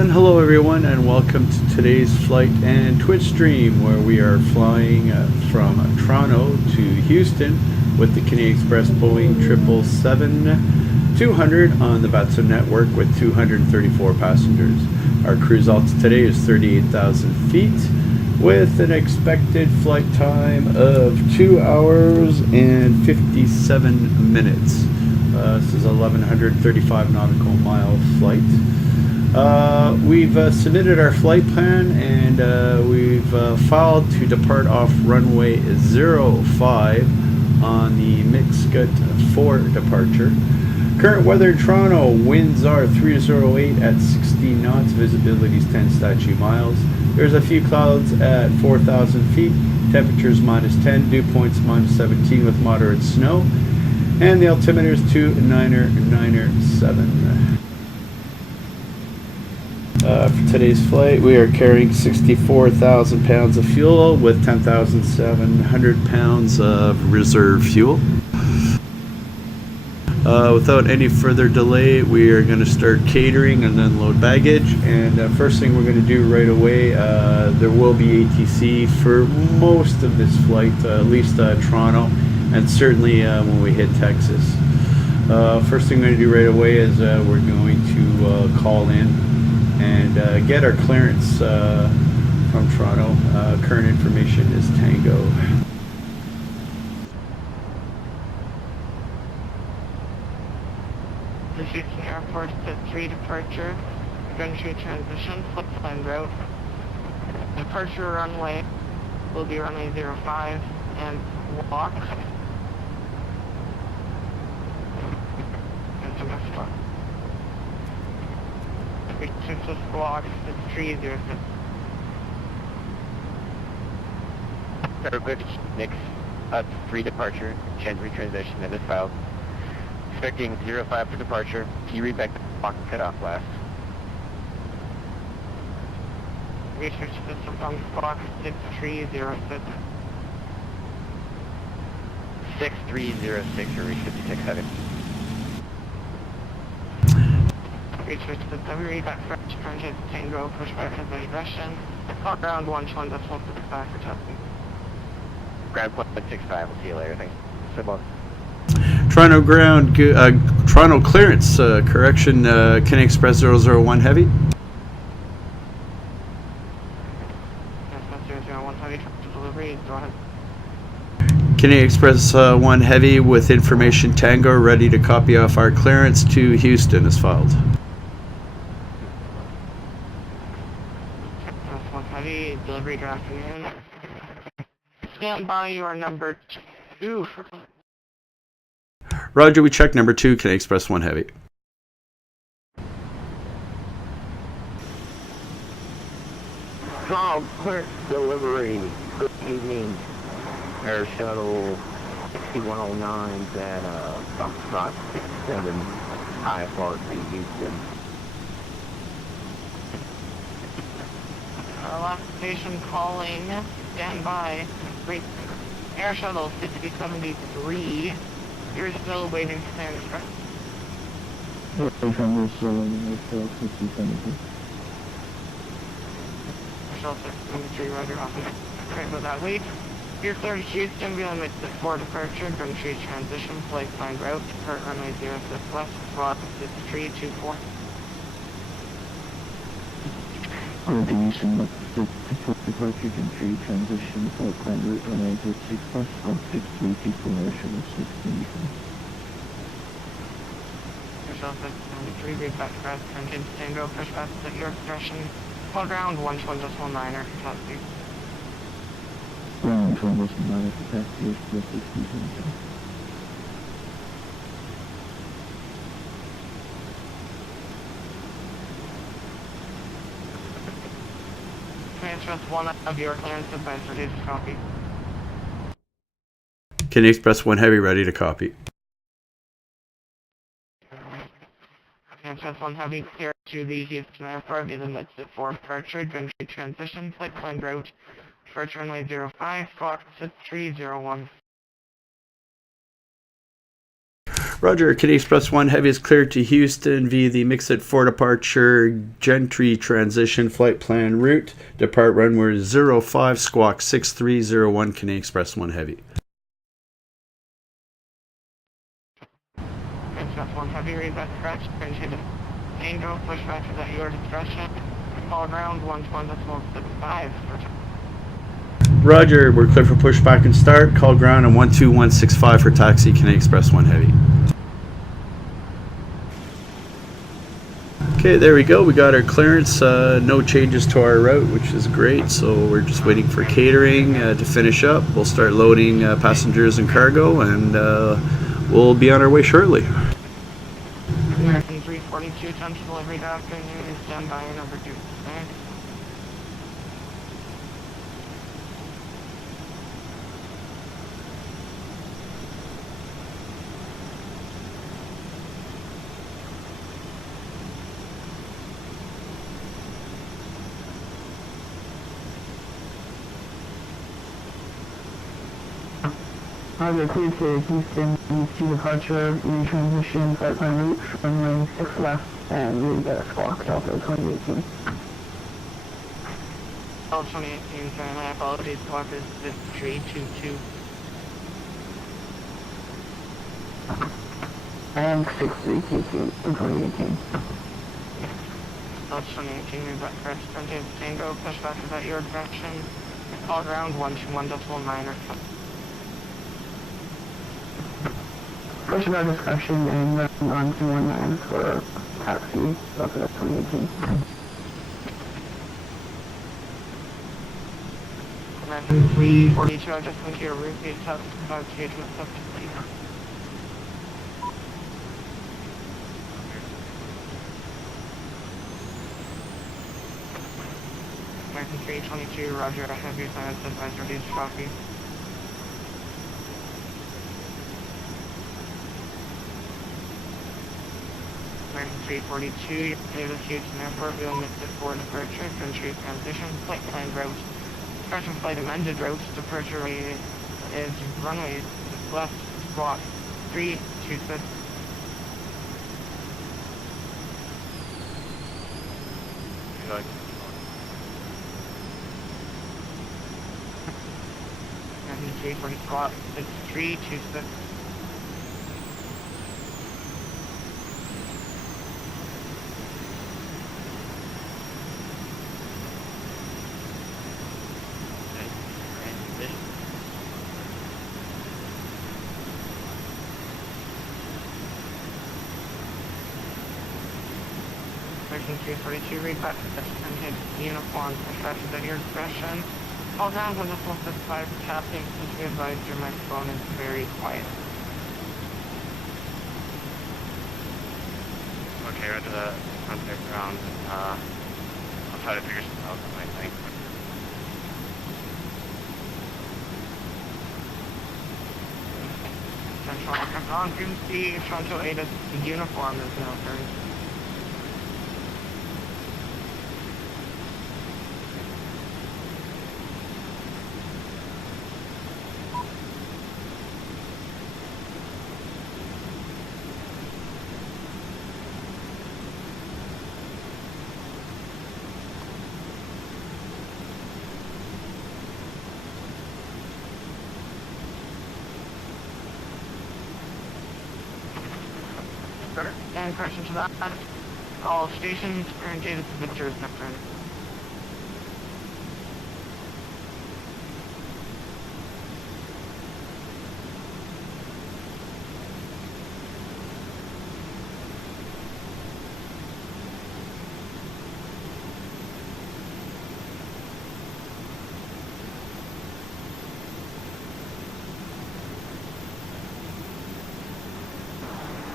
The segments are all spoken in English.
And hello everyone, and welcome to today's flight and Twitch stream where we are flying from Toronto to Houston with the Canadian Express Boeing 777-200 on the VATSIM network with 234 passengers. Our cruise altitude today is 38,000 feet with an expected flight time of 2 hours and 57 minutes. This is a 1,135 nautical mile flight. We've submitted our flight plan, and we've filed to depart off runway 05 on the Mixcut 4 departure. Current weather in Toronto, winds are 308 at 60 knots, visibility is 10 statute miles. There's a few clouds at 4,000 feet, temperatures -10, dew points -17 with moderate snow, and the altimeter is 2997. For today's flight, we are carrying 64,000 pounds of fuel with 10,700 pounds of reserve fuel. Without any further delay, we are going to start catering and then load baggage. And first thing we're going to do right away, there will be ATC for most of this flight, at least Toronto, and certainly when we hit Texas. First thing we're going to do right away is we're going to call in and get our clearance from Toronto. Current information is Tango. The Houston Airport P3D departure, GNTRY transition, flip plan route. Departure runway will be runway 05 and walk. And to next one. Texas block 306. Good. Next, 3 departure, GNTRY transition that is filed. Expecting 05 for departure. P3D back to block cutoff last. Research system on block 6306. 6306 or reach 56 Research system, read that French Transit Tango, push back to the Russian. Call ground 1.65 for testing. Ground 1.65, we'll see you later, thanks. So long. Toronto ground, Toronto clearance, correction, Canadian Express 001 heavy. Express 001 heavy, delivery, go ahead. Canadian Express 1 heavy with information Tango, ready to copy off our clearance to Houston is filed. Express 1 heavy, delivery, good afternoon. Stand by, you are number 2 for... Roger, we check number 2, Canadian Express 1 heavy. Oh, clear delivery. Good evening. Air Shuttle 6109 at Foxtrot 7 IFR to Houston. Last station calling, stand by. Great. Air Shuttle 6073. You're still waiting for San Express. Air Shuttle 673, roger, awesome. Right about that week. You're clear to Houston, be on the 4 departure, GNTRY transition, flight plan route, depart runway 06 west, slot 6324. Coordination with the departure GNTRY transition flight plan route runway 06 west, slot 6324, Air Shuttle 674. Air Shuttle 673, read back to Express, engine Tango, push back at your expression, call ground 1.19er, top speed. Ground 1.19er for taxi, Express 6324. Express 1 of your clearance advice, ready to copy. Canadian Express 1 heavy, ready to copy. Express 1 heavy, clear to the Houston Airport via the Mixcut 4 departure, GNTRY transition, flight plan route, departure runway 05, Fox 6301. Roger, KIAH Express 1 Heavy is cleared to Houston via the Mixit 4 departure GNTRY transition flight plan route. Depart runway 05 squawk 6301 KIAH Express 1 Heavy. Express 1 Heavy, read that correct. Continue. Tango, push back to that your discretion. Call ground 121.65 for Roger, we're clear for pushback and start. Call ground on 12165 for taxi KIAH Express 1 Heavy. Okay, there we go. We got our clearance. No changes to our route, which is great. So we're just waiting for catering to finish up. We'll start loading passengers and cargo, and we'll be on our way shortly. American 342, time to delivery, good afternoon, stand by number 2. Thanks. Roger, please say Houston needs to departure, retransition, flight plan route, runway 6 left, and we get a squawk Delta 2018. All 2018, sorry, my apologies, squawk is 322. And 6322 in 2018. All 2018, read that correct. Continue Tango, push back to that your direction. Call ground 121.9 or so. Push our discretion and run on 219 for taxi, Delta 2018. American 342, I just went to your route, please test negotiate with substitute. American 322, Roger, I have your silence advisor, reduced copy. American 342, you're clear to Houston Airport, we'll miss the 4 departure, GNTRY transition, flight plan route. Departure flight amended route, departure rate is runway left squawk 326. American 340 squawk 6326. American 342, read back to and hit uniform, professions at your discretion. Call down when this 165 tapping, since we advised your microphone is very quiet. Okay, roger that. Contact ground. I'll try to figure something out, I think. Central on June C, Toronto 8 is the uniform is now turned. And correction to that, all stations current data to Victor's next turn.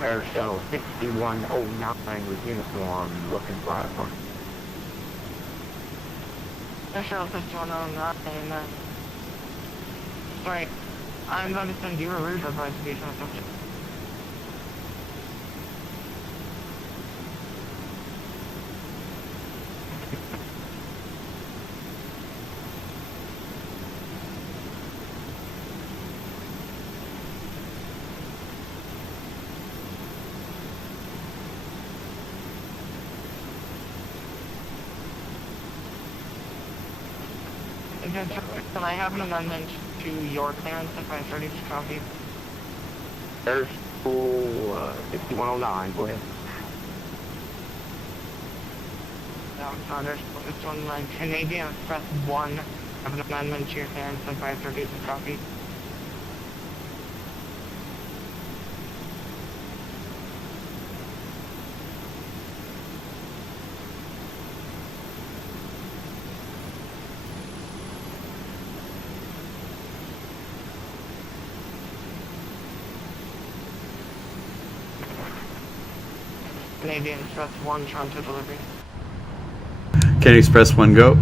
Air Shuttle 6109 with uniform, looking for platform. Air Shuttle 6109, sorry, I'm going to send you a route advice station or something. Can I have an amendment to your clearance if I started to copy? There's 6109, go ahead. There's 6109. Canadian Express 1. Have an amendment to your clearance if I started to copy. Canadian Express 1, Toronto delivery. Canadian Express 1 go.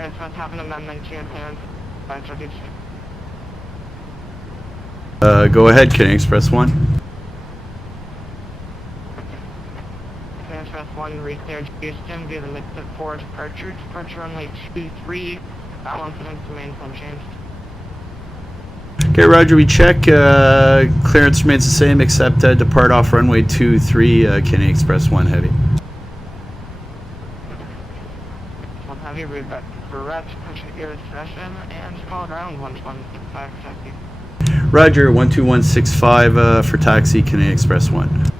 Express have an amendment to your clearance if I started to Go ahead, Canadian Express 1. Express 1 recleared Houston via the mid-set 4 departure. Departure runway 23. Balance and remains unchanged. Okay, Roger, we check. Clearance remains the same except depart off runway 23, Canadian Express 1 heavy. One heavy, route back for rest, push your session, and call ground 1165 taxi. Roger, 12165 for taxi, Canadian Express 1.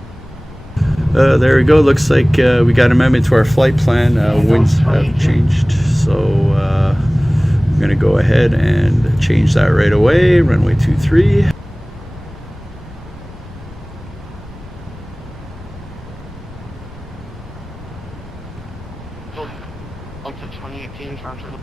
There we go. Looks like we got amendment to our flight plan. Winds have changed, so I'm going to go ahead and change that right away. Runway 23. Up to 2018 Toronto.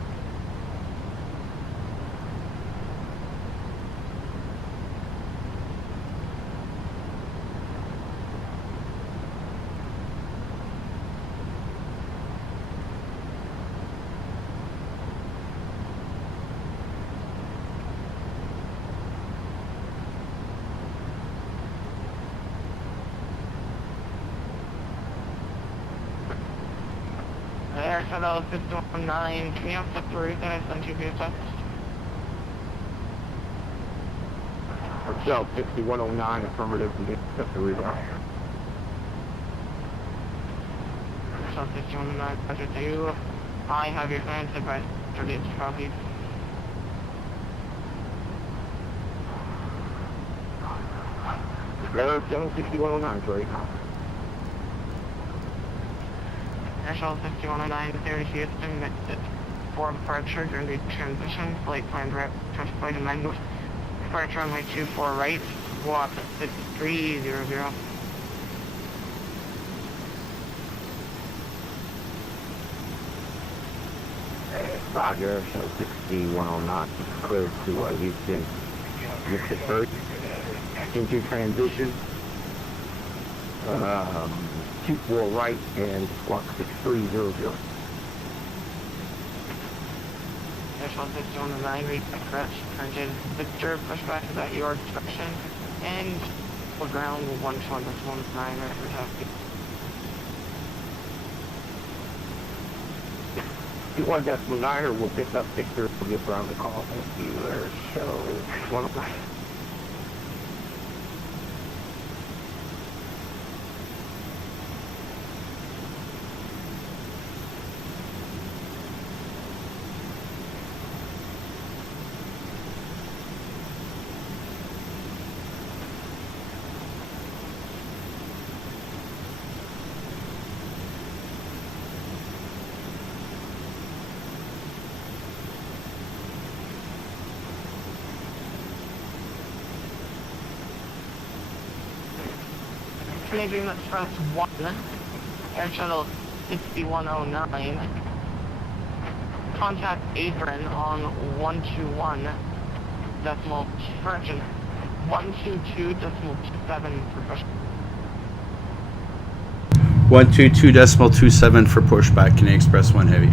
Air Shuttle 619, can you accept the route that I sent you via text? Hotel 6109, affirmative, and accept the reroute. Shuttle 619, Roger, do you have your clearance advice for the copy? Air Shuttle 6109, sorry. Air Shuttle 6109, theory Houston, mid-sit 4 departure during the transition, flight planned route, test flight amendment, departure runway 24 right, walk 6300. Roger, Air Shuttle 6109, cleared to Houston. Mid-sit first, into transition. 24 right and squawk 6300. Air Shuttle 6109, read Xpress, printed Victor, pushback is at your direction, and full ground 121.19 right for taxi. 1.9 will pick up Victor, we'll get around the call. Thank you, Air Shuttle 109. Canadian Express 1, Air Shuttle 6109, contact Apron on 121 decimal correction 122.27 for push. 122.27 for pushback, Canadian Express 1 heavy.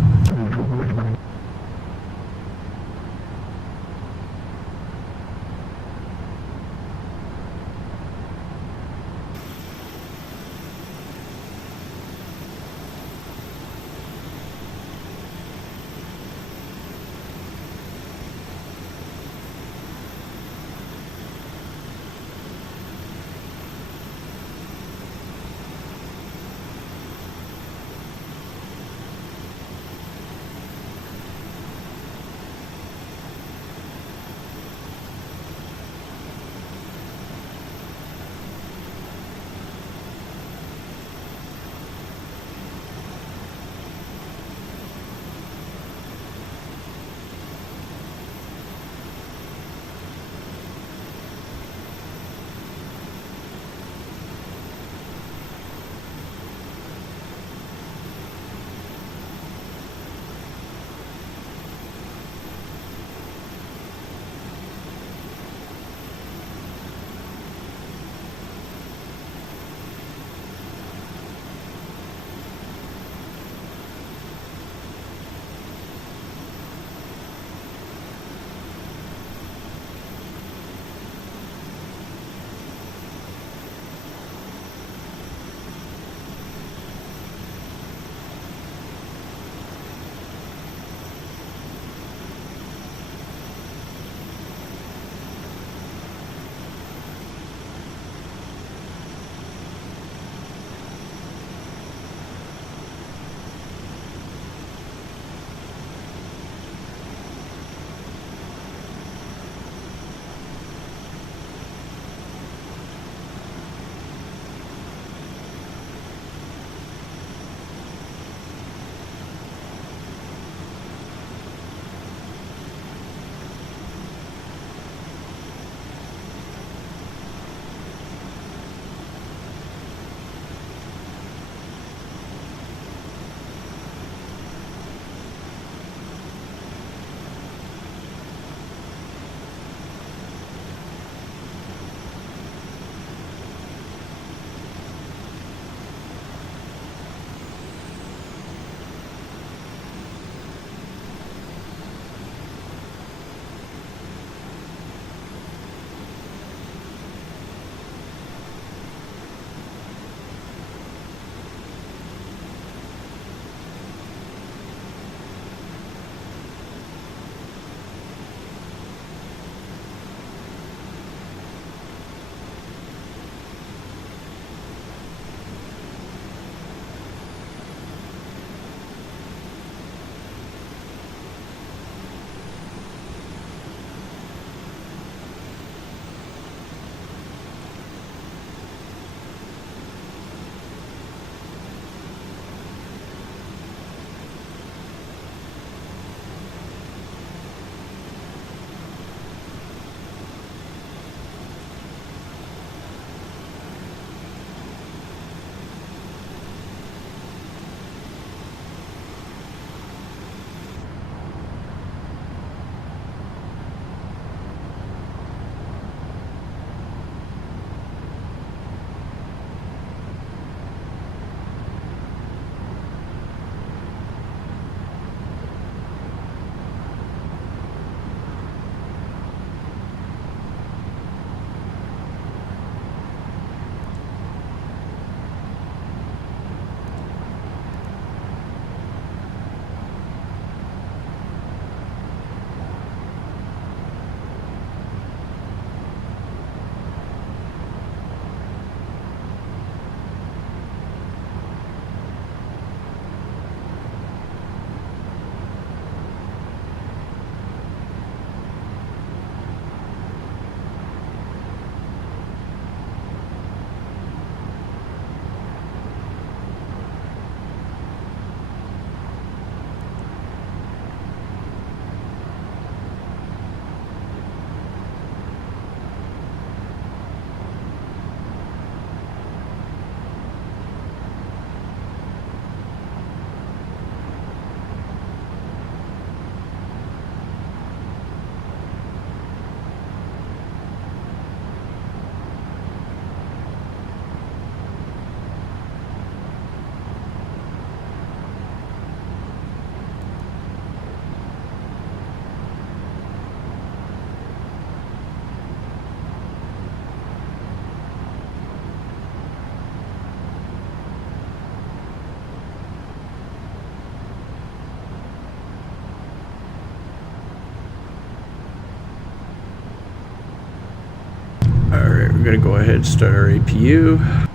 going to go ahead and start our APU.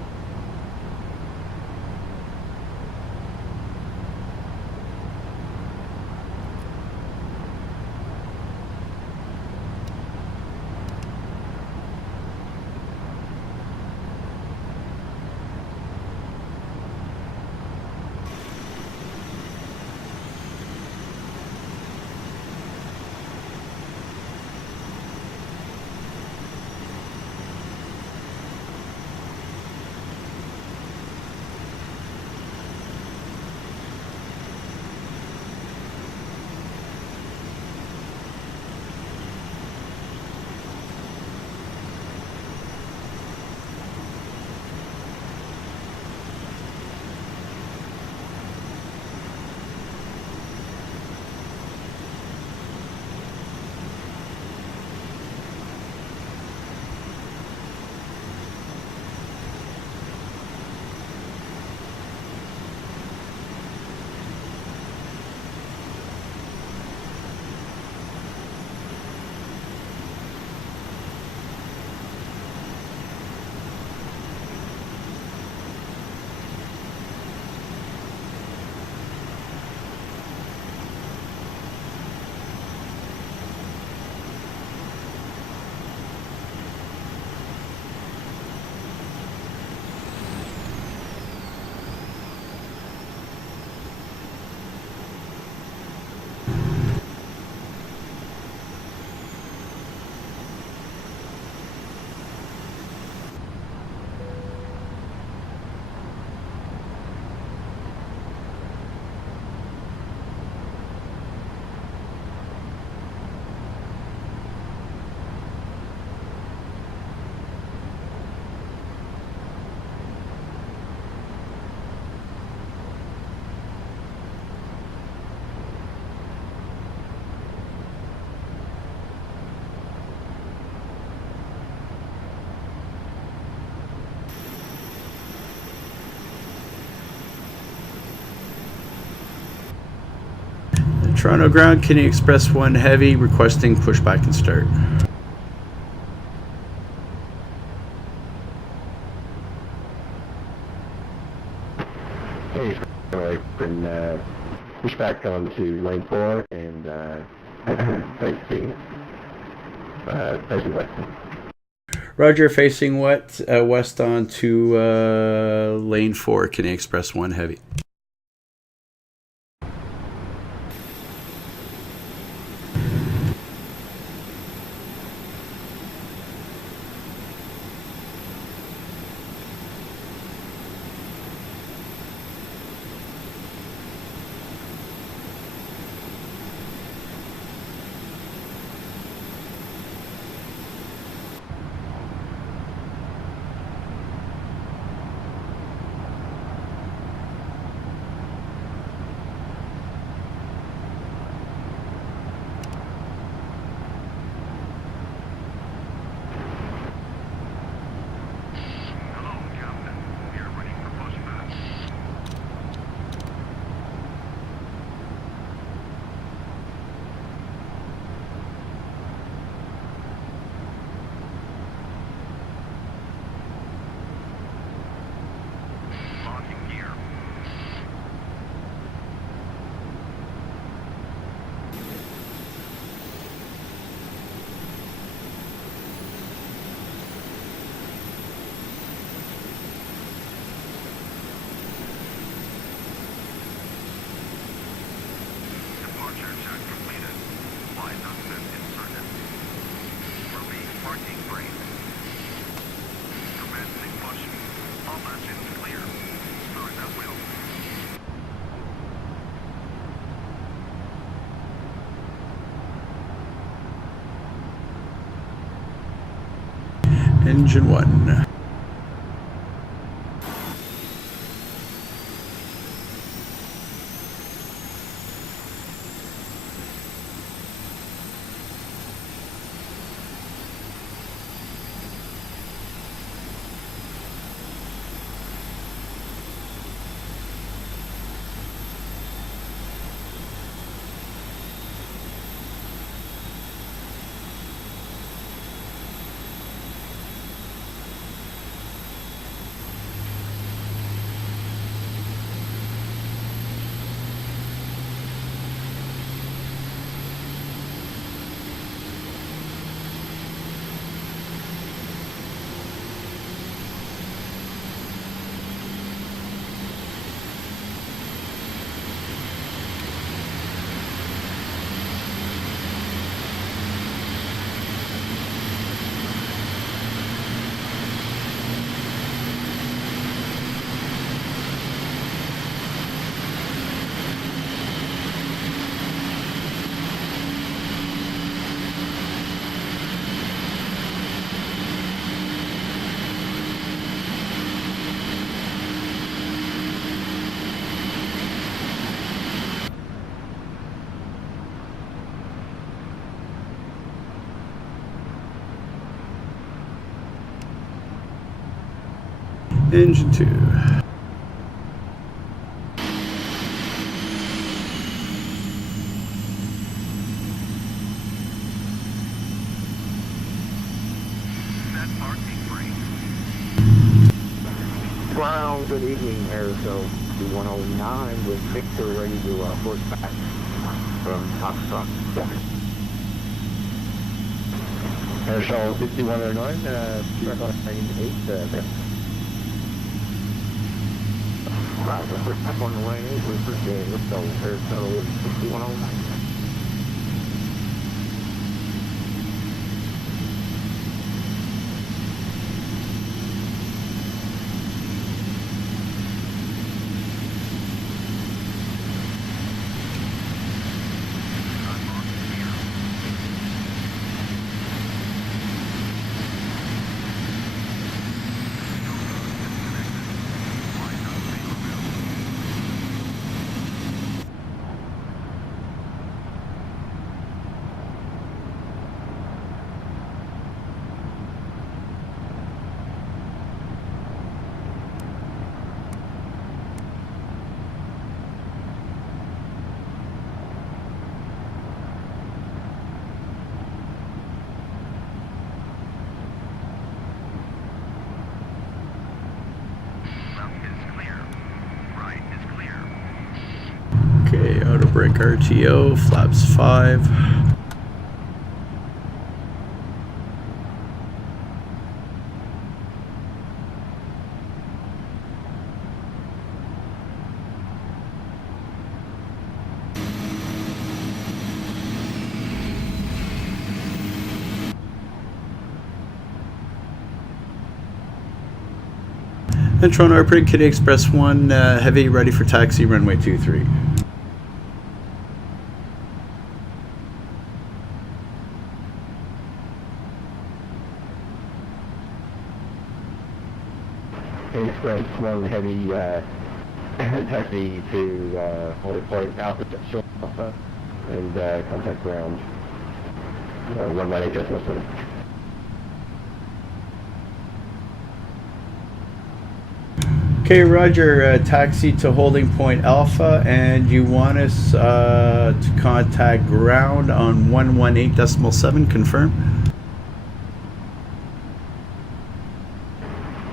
Toronto ground, Kinney Express 1 Heavy, requesting pushback and start. Hey, I've been pushback on to lane 4 and facing west. Roger, facing what? West on to lane 4, Kinney Express 1 Heavy. Engine 1. Engine 2. Ground, good evening, Airfield 109 with Victor ready to force back from Foxtrot. Airfield 5109, track on 98, Right, the first step on the way is we appreciate it. Let's go, Airfield 5109. Okay, auto brake RTO, flaps 5. And Toronto Airport, Kitty Express 1, heavy, ready for taxi, runway 23. Express 1 heavy, taxi to Holding Point Alpha, short Alpha, and contact ground. 118 just listen. Okay, Roger, taxi to Holding Point Alpha, and you want us to contact ground on 118.7, confirm?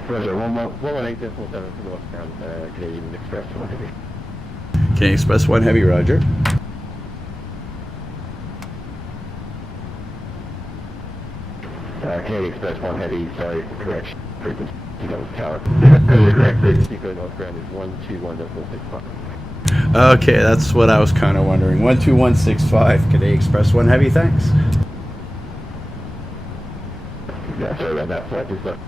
Roger, 118.7 for northbound Canadian Express 1 heavy. Canadian Express 1 heavy, Roger. Canadian Express 1 heavy, sorry, correction, frequency. Tower. The correct frequency for northbound is 121.65. Okay, that's what I was kind of wondering. 12165, Canadian Express 1 heavy, thanks. Yeah, sorry about that, flight is left.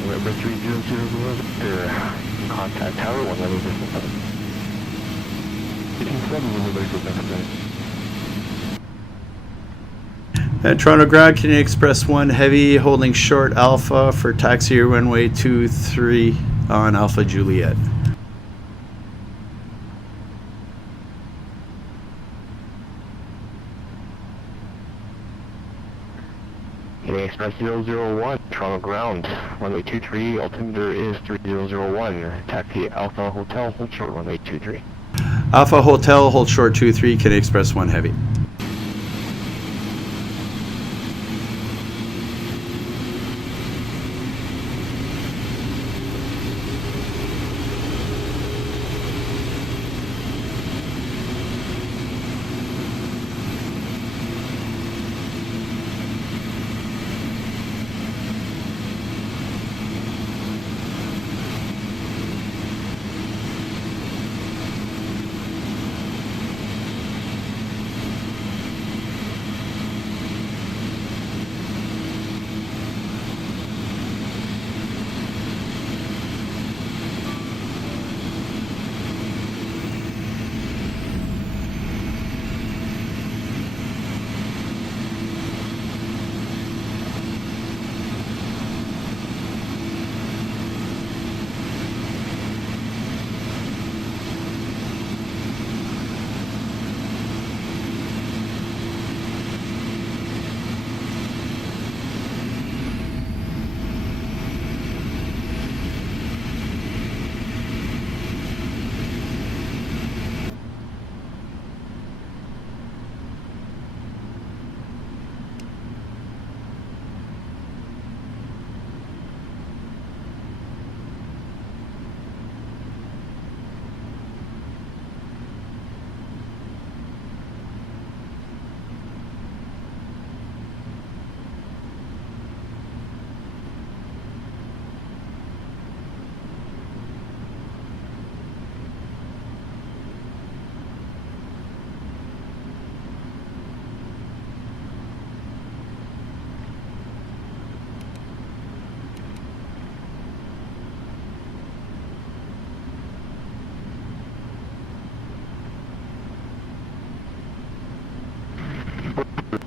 November 3001, contact tower 1 level distance. You can send me when the Toronto ground, Canadian Express 1 heavy, holding short Alpha for taxi runway 23 on Alpha Juliet. Canadian Express 001, Toronto ground, runway 23, altimeter is 3001, taxi Alpha Hotel, hold short runway 23. Alpha Hotel, hold short 23, Canadian Express 1 heavy.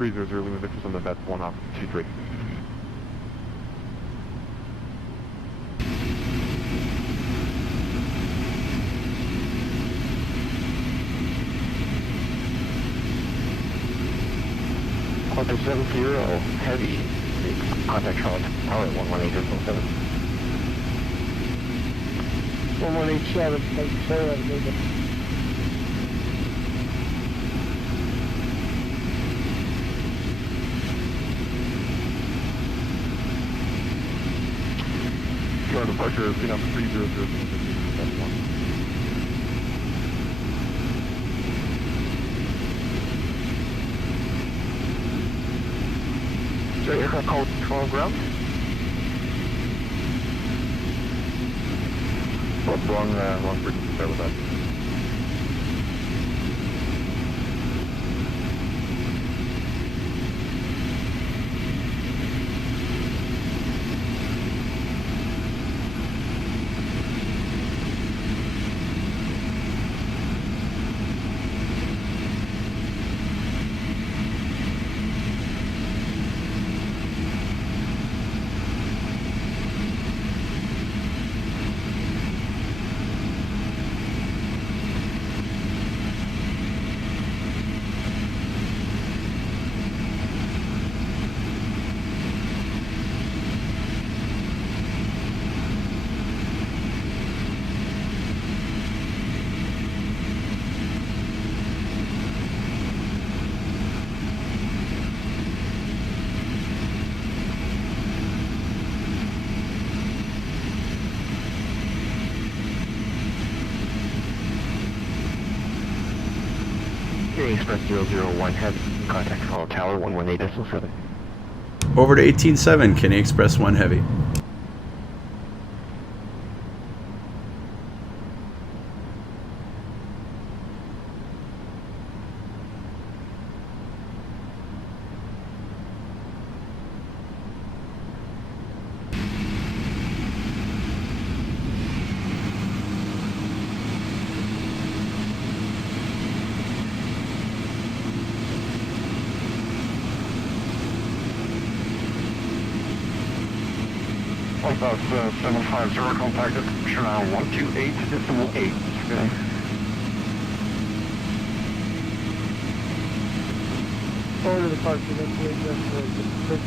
300 Lima Victor's on the VATS-1 off 23. Contact 70 heavy. Contact Charlotte Tower 118.7. 1187, thank you, sir. Have a good day. Your departure is going up 300 VATS-1. Is your aircraft called control ground? Wrong frequency, sorry about that. Express 001 heavy, contact Toronto Tower 118.7. Over to 18.7, Kenny Express 1 Heavy. That's 750 contacted, Chanel 128.8. Okay. Forward to the park, you make the address.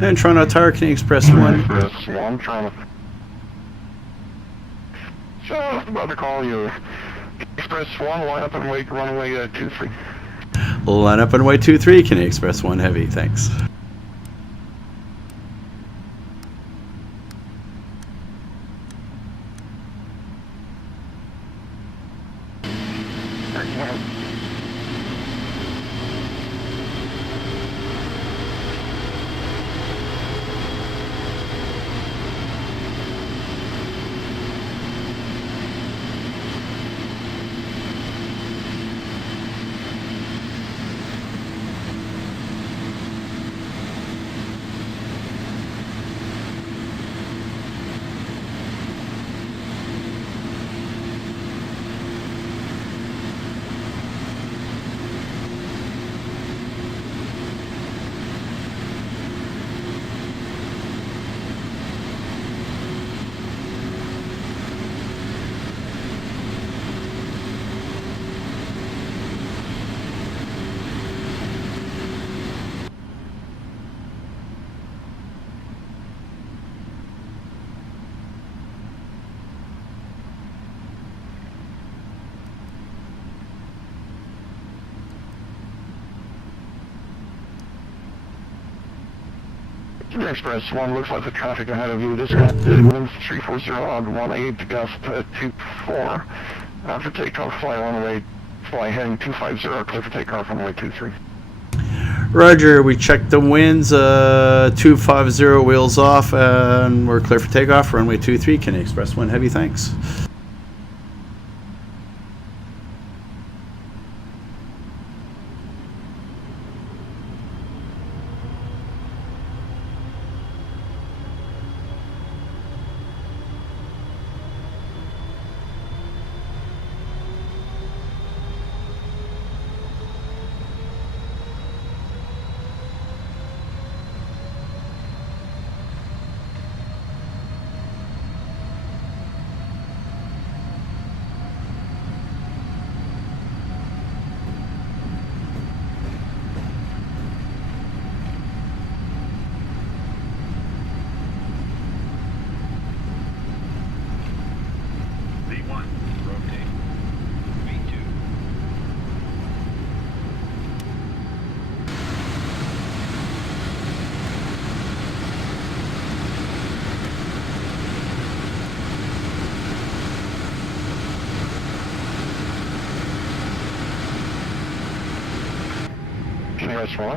And Toronto Tower, Canadian Express 1. Express 1, trying to... Just about to call you. Express 1, line up and wait, runway 23. Line up and wait 23, Canadian Express 1 Heavy, thanks. Express 1, looks like the traffic ahead of you. This one is wind 340 on 18 gust 24. After takeoff, fly heading 250, clear for takeoff runway 23. Roger, we checked the winds, 250 wheels off, and we're clear for takeoff, runway 23, Canadian Express 1 Heavy, thanks.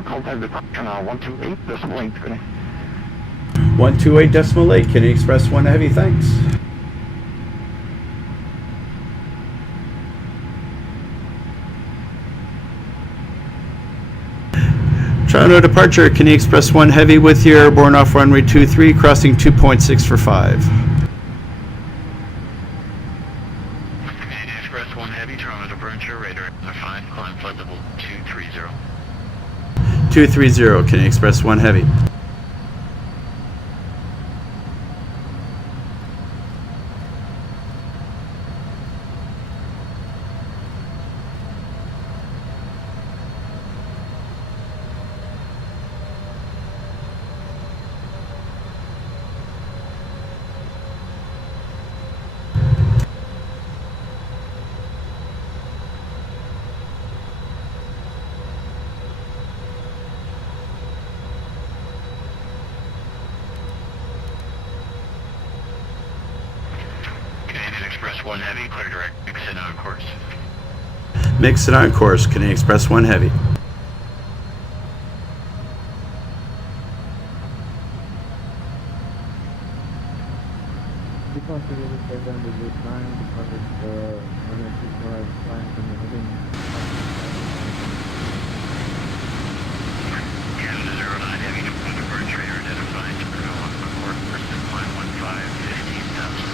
Contact departure now, 128.8, Vinny. 128.8, Canadian Express 1 Heavy, thanks. Toronto departure, Canadian Express 1 Heavy with you, airborne off runway 23, crossing 2.6 for 5. Canadian Express 1 Heavy, Toronto departure, radar, fine, climb flight level 230. 230, Canadian Express 1 Heavy. Express 1 Heavy, clear direct, mix it on course. Mix it on course, Canadian Express 1 Heavy. Canada 09 Heavy, departure, identified, terminal on course, person, climb 15,000.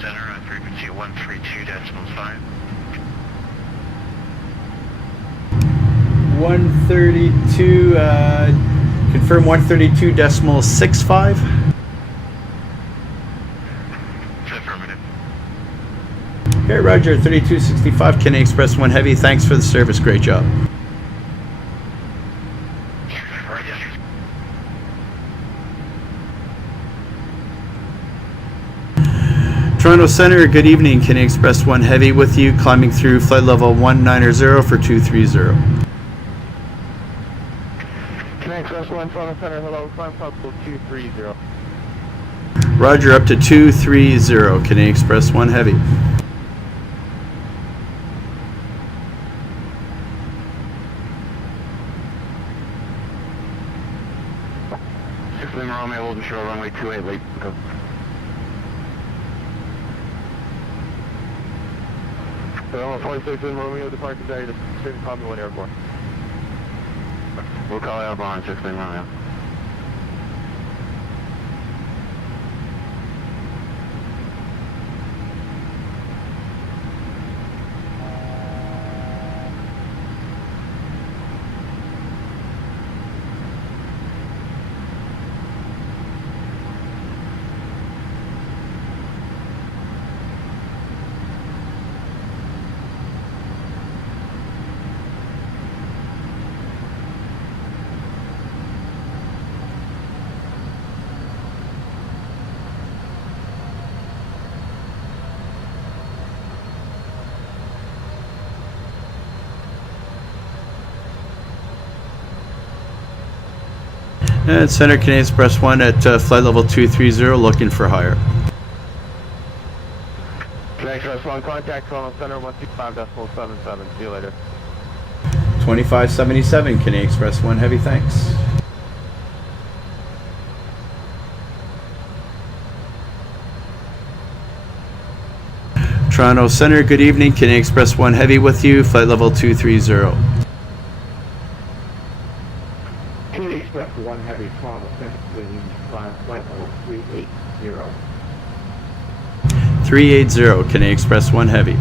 Center on frequency 132.5. 132, confirm 132.65. Affirmative. Okay, Roger, 3265, Kenny Express 1 Heavy. Thanks for the service. Great job. Toronto Center, good evening. Kenny Express 1 Heavy with you, climbing through flight level 190 for 230. Kenny Express 1 Toronto Center, hello, climb level 230. Roger, up to 230, Kenny Express 1 Heavy. Romeo, hold the show, runway 28, late. Go. So, 46 in Romeo, departure today to Student Copy 1 Airport. We'll call Airline 16 Romeo. And Center, Canadian Express 1 at flight level 230, looking for higher. Kenny Express 1, contact Toronto Center 165.77. See you later. 2577, Canadian Express 1 Heavy, thanks. Toronto Center, good evening. Canadian Express 1 Heavy with you, flight level 230. Kenny Express 1 Heavy, Toronto Center, flight level 380. 380, Canadian Express 1 Heavy.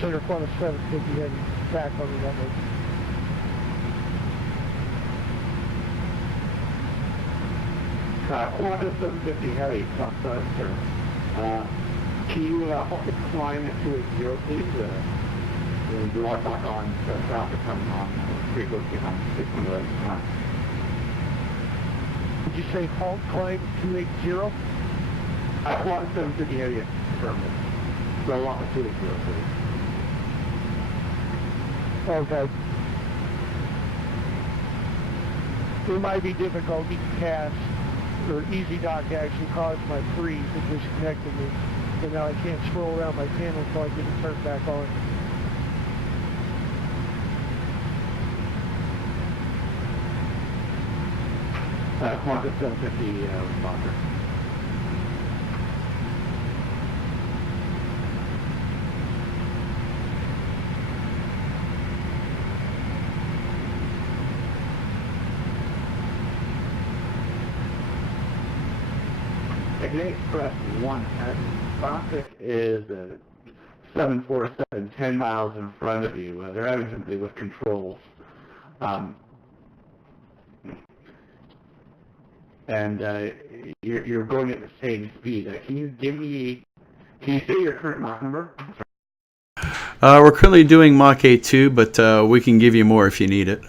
Center 7, take you heading back on the runway. Qantas 750 Heavy, sir. Can you climb at 280, please? Do I talk on traffic coming on frequency on 600 times? Did you say halt climb 280? Qantas 750 Heavy, affirmative. So along with 280, please. Okay. It might be difficult to pass, or EasyDock actually caused my freeze. It disconnected me. So now I can't scroll around my panel until I get it turned back on. Qantas 750 responder. Xpress 1 traffic is 747, 10 miles in front of you. They're having something with controls. And you're going at the same speed. Can you say your current Mach number? We're currently doing Mach A2, but we can give you more if you need it.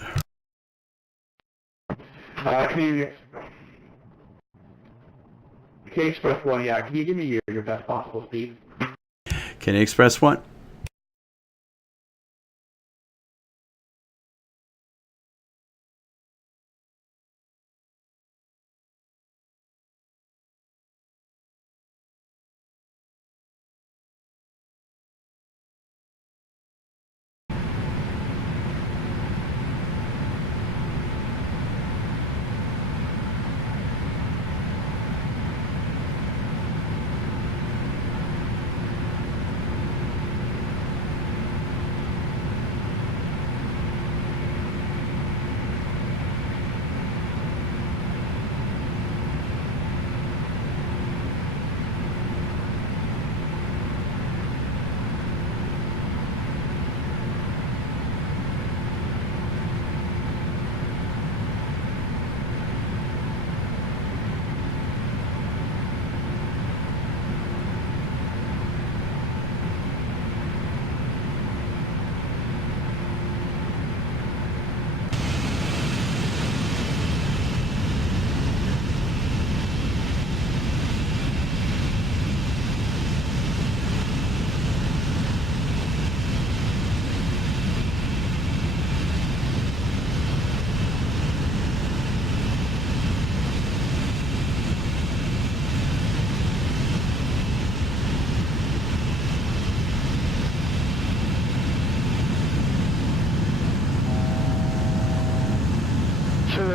Express 1, yeah. Can you give me your best possible speed? Can you Express 1?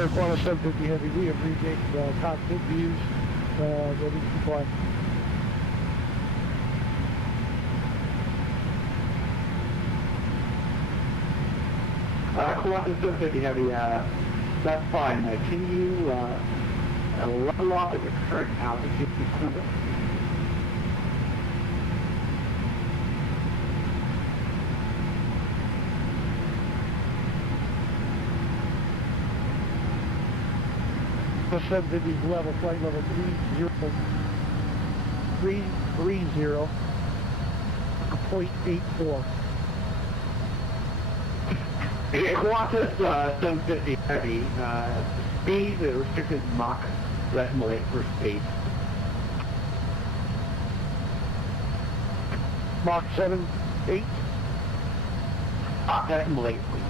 Qantas 750 Heavy, we have regained cockpit views, ready to fly. Qantas 750 Heavy, that's fine. Can you level off at the current altitude? The 750 level, flight level 330.84. Qantas 750 Heavy, speed restricted Mach decimal 8 for speed. Mach 7.8. Decimal 8, please.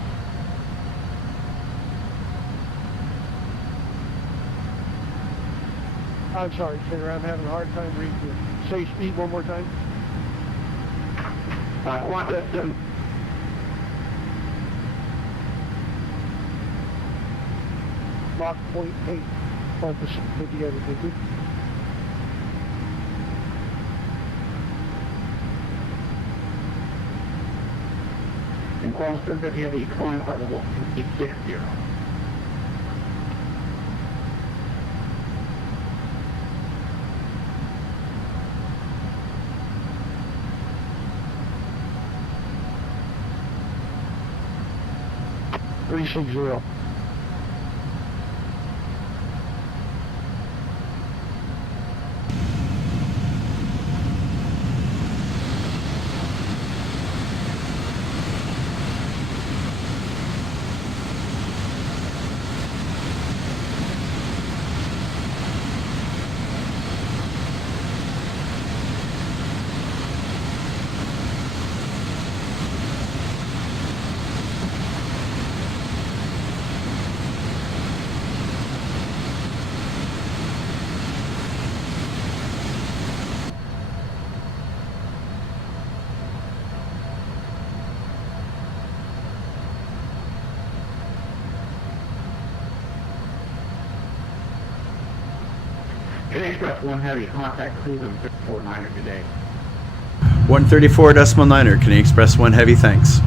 I'm sorry, Senator, I'm having a hard time reading you. Say speed one more time. Qantas 7. Mach 0.8 on the 750 Heavy, thank you. And Qantas 750 Heavy, climb part level 860. Express 1 Heavy, contact Cleveland 4.9 today. 134.9er, Canadian Express 1 Heavy, thanks.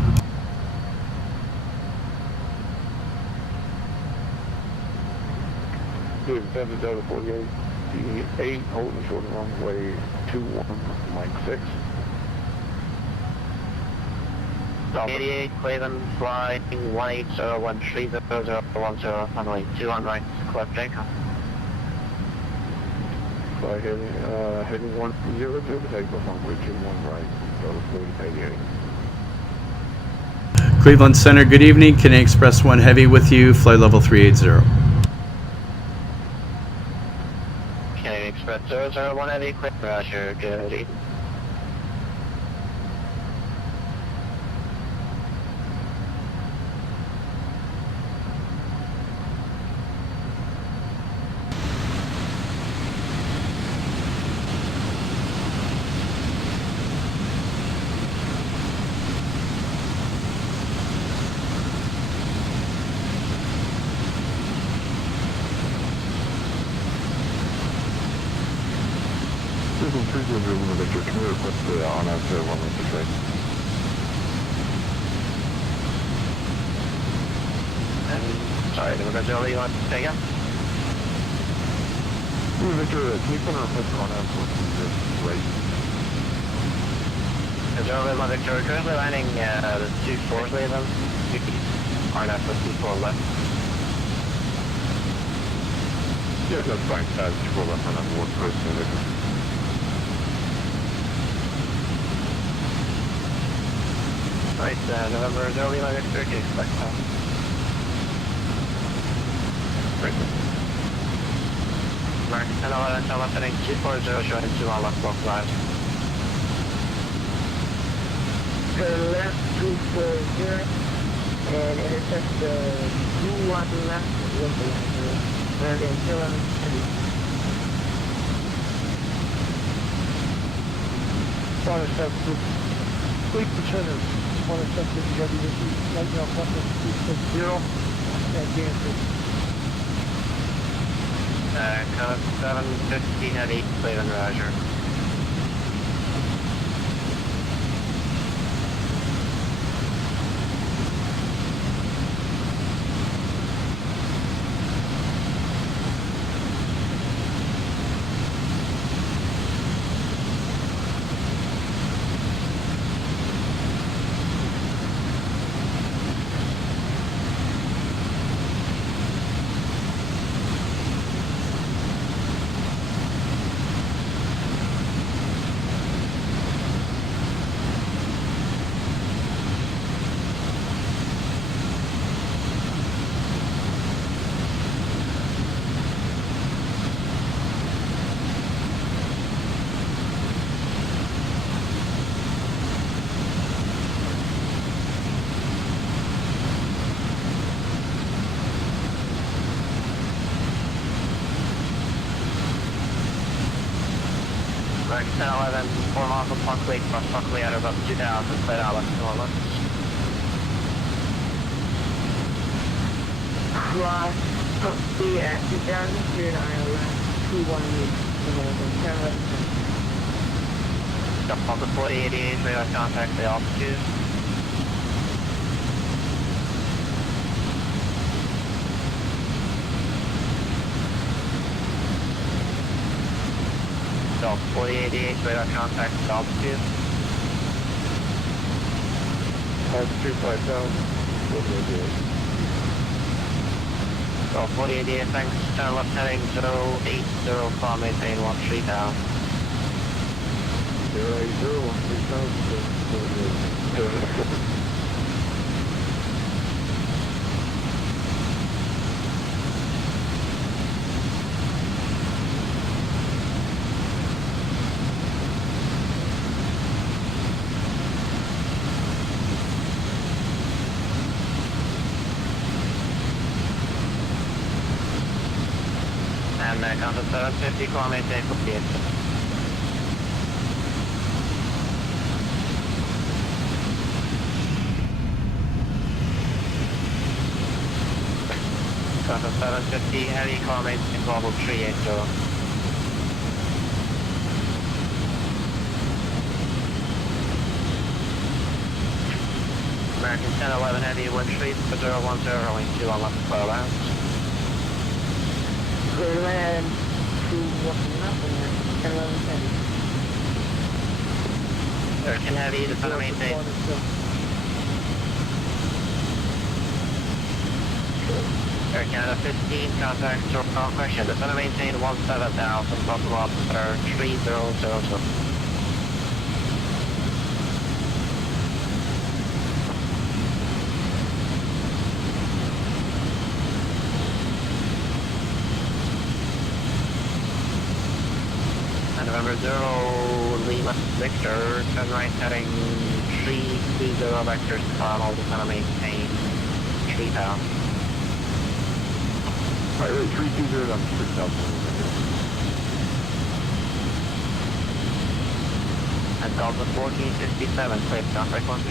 Good, 748, D8, holding short runway 21, Mike 6. 88, Cleveland, flying 180130010, runway 21 right, clear takeoff. Fly heading 102, takeoff runway 21 right, total 4088. Cleveland Center, good evening. Canadian Express 1 Heavy with you, flight level 380. Canadian Express 001 Heavy, clear, roger, good evening. Cleveland 300, Victor, can we request the on-out to 116? Sorry, did we go early on? Say again? Victor, can you put a request on-out to 116 right? Is there over my Victoria currently landing the 2-4 Cleveland? RNF with 2-4 left. Yeah, that's fine. 2-4 left on that one person, Victor. Right, November is early on Victoria, can you expect that? Right. Mark 1011, tell left heading 240, showing 2 on left, both lives. Left 240 and intercept the 2-1 left with the and until I'm Fleet Center, 170 heavy with you, right now, 160 at GNTRY. Code 750 heavy, Cleveland, roger. Mark 1011, 4 miles from Buckley, cross Buckley at about 2000, clear out left to normal. cross Buckley at 2000, cleared Ireland, 218, Jump on the 4088, radar contact the altitude. Delta 4088, radar contact the altitude. Altitude 5,000, 4088. Delta 4088, thanks, turn left heading 080, climb maintain 13 down. 080, 13000, And count to 750, climb maintain 58. Count to 750, heavy, climb maintain global 380. American 1011 heavy, wind speed 010, runway 211, clear land. Clear land 211, 1011 heavy. American heavy, descend and maintain. Air Canada 15, contact short call question, descend and maintain 17,000, Buffalo Officer 3000. November 0, Lima Victor, turn right heading 320 vectors, tunnel, descend and maintain 3000. Alright, wait, 320, that's 3,000. And Delta 1457, clear down frequency.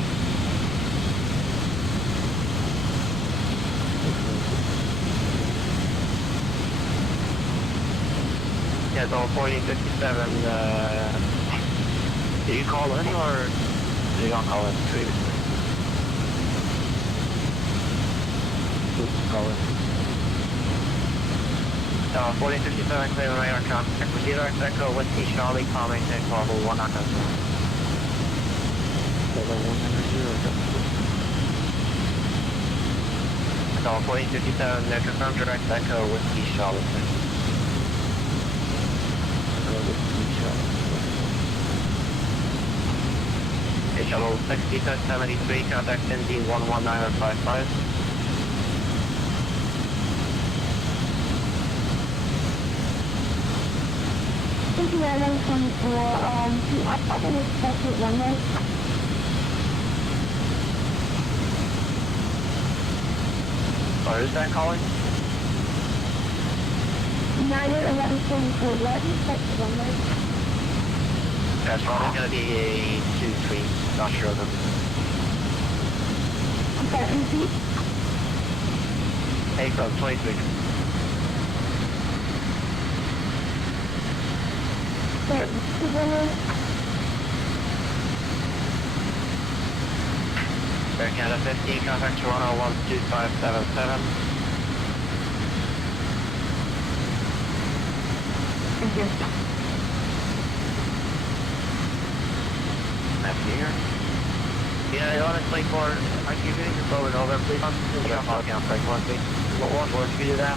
Yeah, Delta 1457, did you call in or did you not call in previously? Just call it. 1457, clear radar contact with Zero Echo with T Charlie, calming take level 100. Level 100. 1457, confirm direct Echo with T Charlie. Shuttle 6073, contact ND 11955. Thank you, Airline 24. I can expect it runway. Sorry, is that calling? United 1124, let me check the runway. That's probably going to be a 2-3, not sure of them. I'm sorry, repeat. Hey, from 23. Wait, the runway? Air Canada 15, contact Toronto 12577. Thank you. That's here. Yeah, honestly, for IQV, you're going over, please. Yeah, I'll count frequency. What one word if you do that?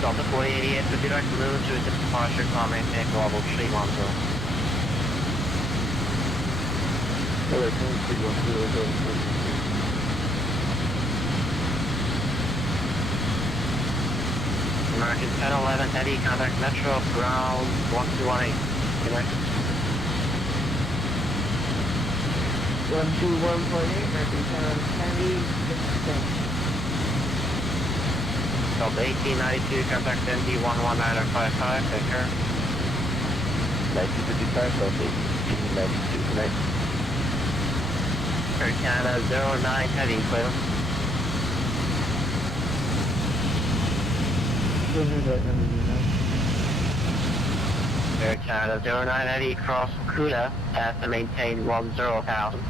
Delta 4088, the direct move to its departure, comment, take global 310. Hello, 310. American 1011, heavy, contact Metro, ground 1218. Connect. 121.8, American 1011 heavy, 6%. Delta 1892, contact ND 11955, take care. 1955, Delta 1892, connect. Air Canada 09, heavy, clear. Air Canada 09, heavy, cross Kuta, at to maintain 10,000.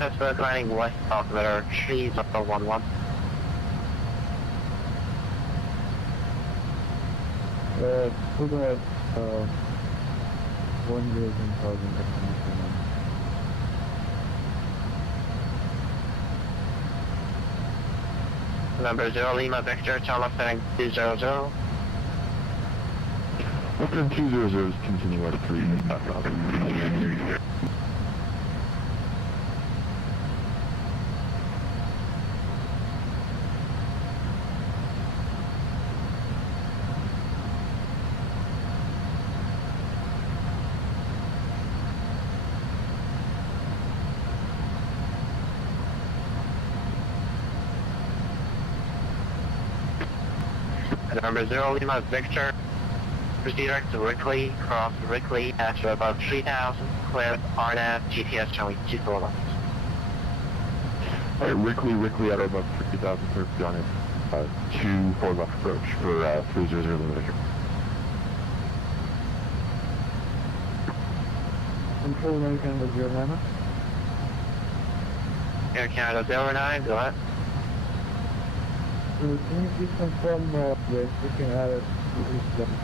Pittsburgh landing west of the trees of the 11. We're going to have 1,000 estimation. Number 0 Lima Victor, Charlie Fang 200. Open 200 is continue at 3. Number 0 Lima Victor, proceed direct to Rickley, cross Rickley at about 3,000, clear RNAV, GPS showing 24 left. Alright, Rickley at about 3,000, clear for John 2 forward left approach for 300 Lima Victor. Control 9 Canada 09. Air Canada 09, go ahead. Can you please confirm the speaking address to this level?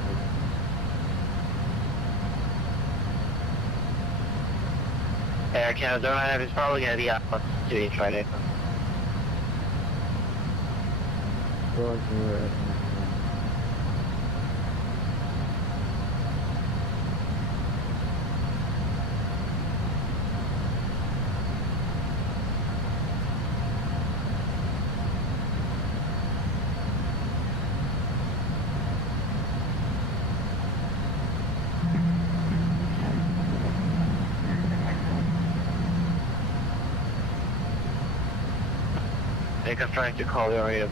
Air Canada 09 is probably going to be up to GNTRY. Roger. I think I'm trying to call the area.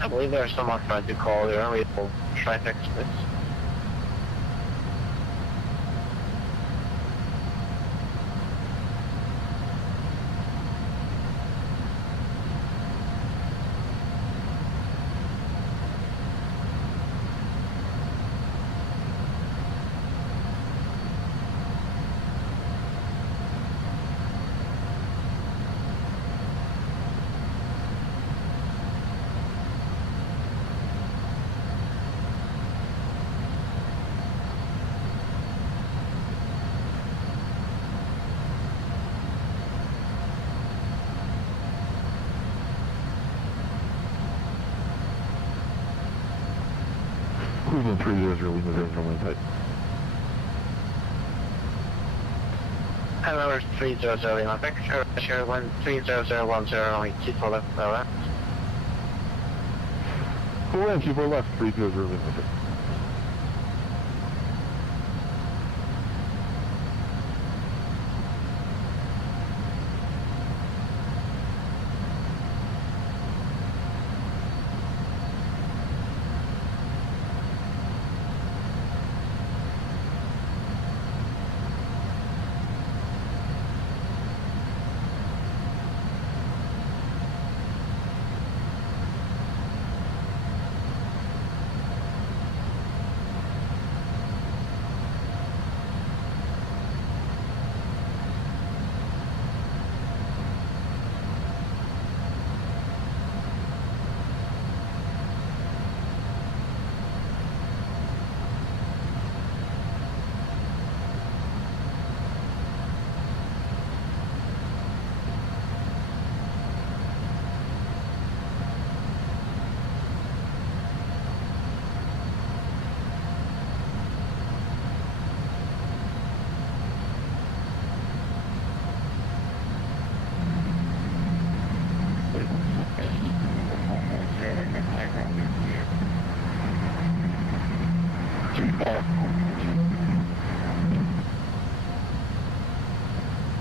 I believe there's someone trying to call the area for traffic splits. Cruising 300 Lima 0 type. Hello, 300 Lima Victor, share 30010 only 24 left, left. Full land, 24 left, 300 Lima Victor.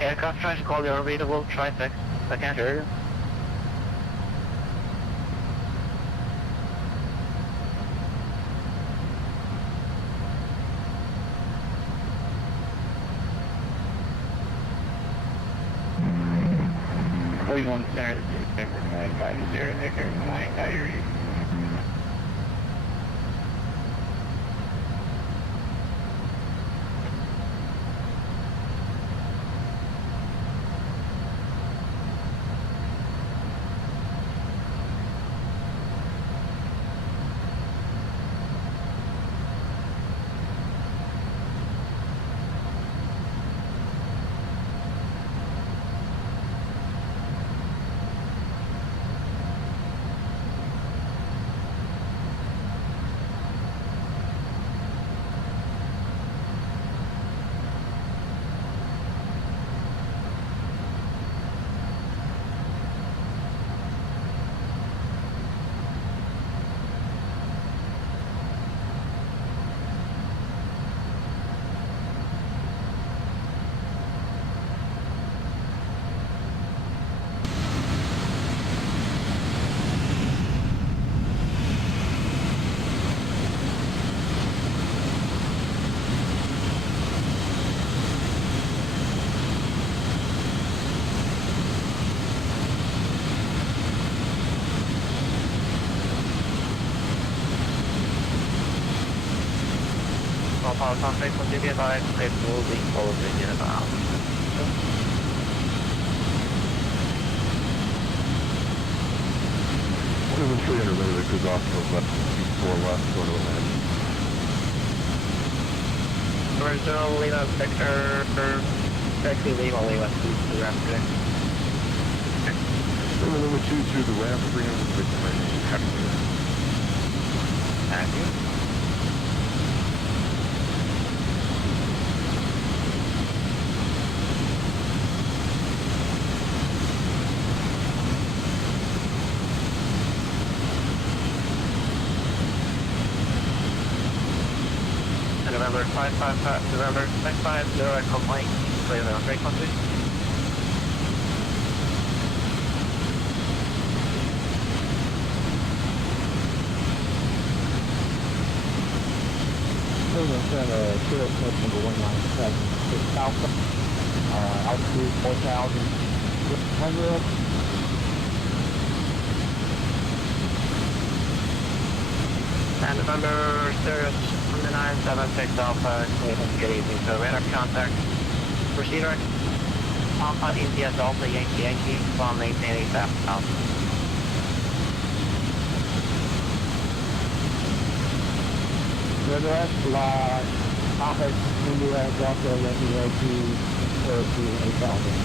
Aircraft trying to call the unreadable traffic. I can't hear you. Please want to start at 950 I hear you. pause on frequency, be advised, it will be closing in about. Cruising 300 limited cruise off to the left, V4 left, sort of land. Original Lima Victor, taxi Lima Lima 2 to the ramp today. Lima 2 to the ramp, 300 Victor, my name is Happy New Year. Thank you. November 555, November 550, complaint, clear the frequency. Kilo Smith number 197, Alpha, altitude 4,600. And November 3rd, 976 Alpha, good evening, so radar contact, proceed direct, Alpha, India, Delta, Yankee, Yankee, while maintaining south. Northwest, Alpha, India, Delta, Yankee, Yankee, 8,000.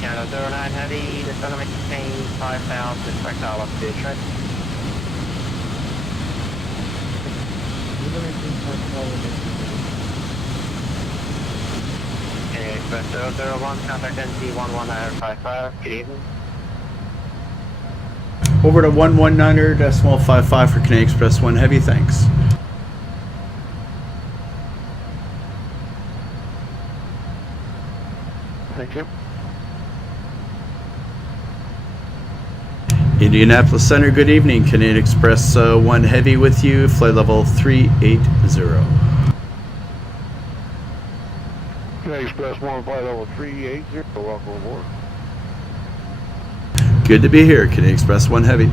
Canada 09 Heavy, this going to maintain 5,000, expect all up to trend. Xpress 001, contact NC 11955, good evening. Over to 119.55 for Canadian Express 1 Heavy, thanks. Thank you. Indianapolis Center, good evening. Canadian Express 1 Heavy with you, flight level 380. Canadian Express 1, flight level 380, welcome aboard. Good to be here, Canadian Express 1 Heavy.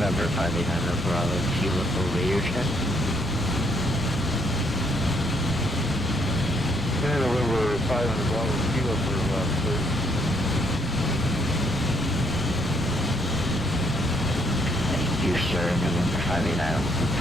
November 589 Bravo, Kilo for radio check. And November 500 Bravo, Kilo for third. Thank you, sir. November 589.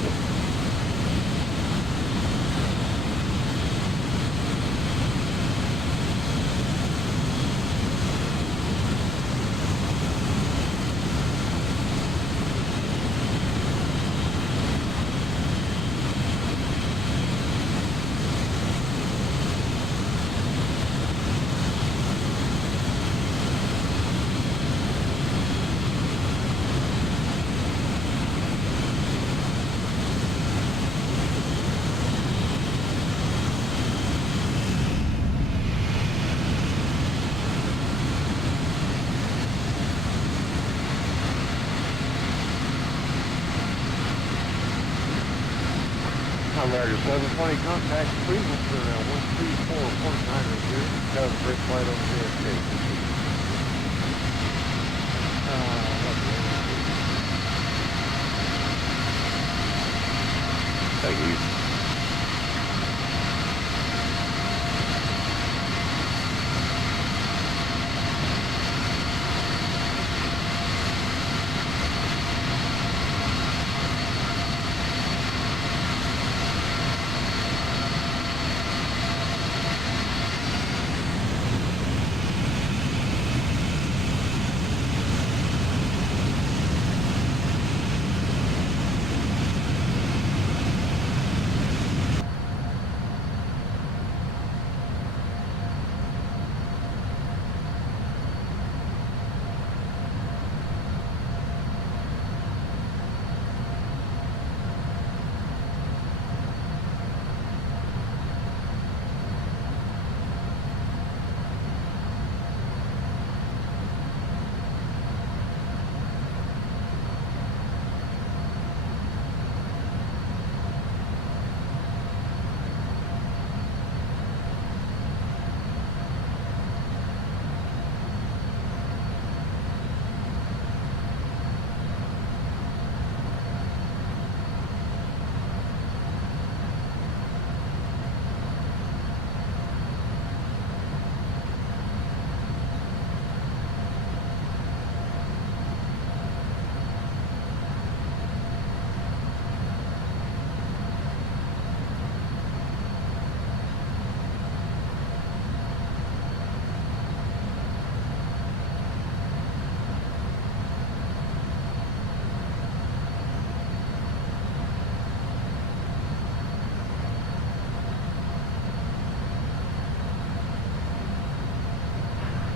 America 720, contact Cleveland for 134.9 right here. Got a break flight over JFK. Thank you.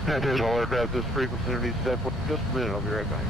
There's all aircraft this frequency underneath step. Just a minute, I'll be right back.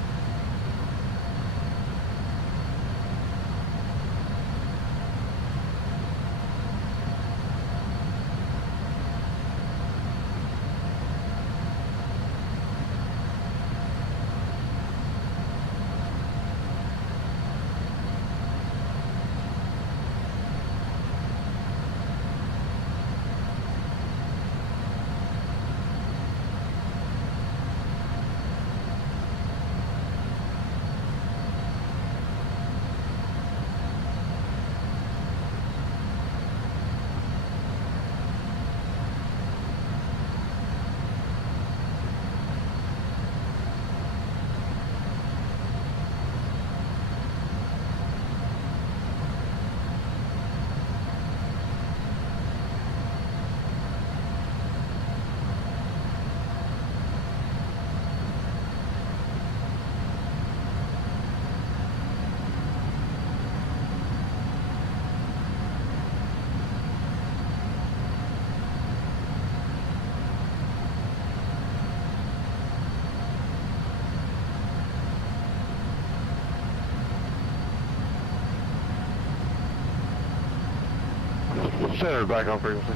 Center back on frequency.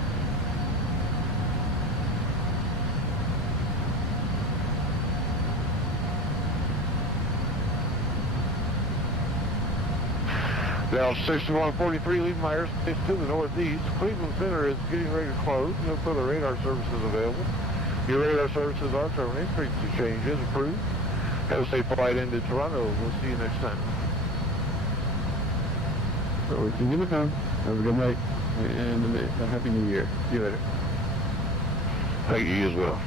Down 6143, leaving my airspace to the northeast. Cleveland Center is getting ready to close. No further radar services available. Your radar services are terminated. Frequency change is approved. Have a safe flight into Toronto. We'll see you next time. So we can give it time. Have a good night and a happy new year. See you later. Thank you as well.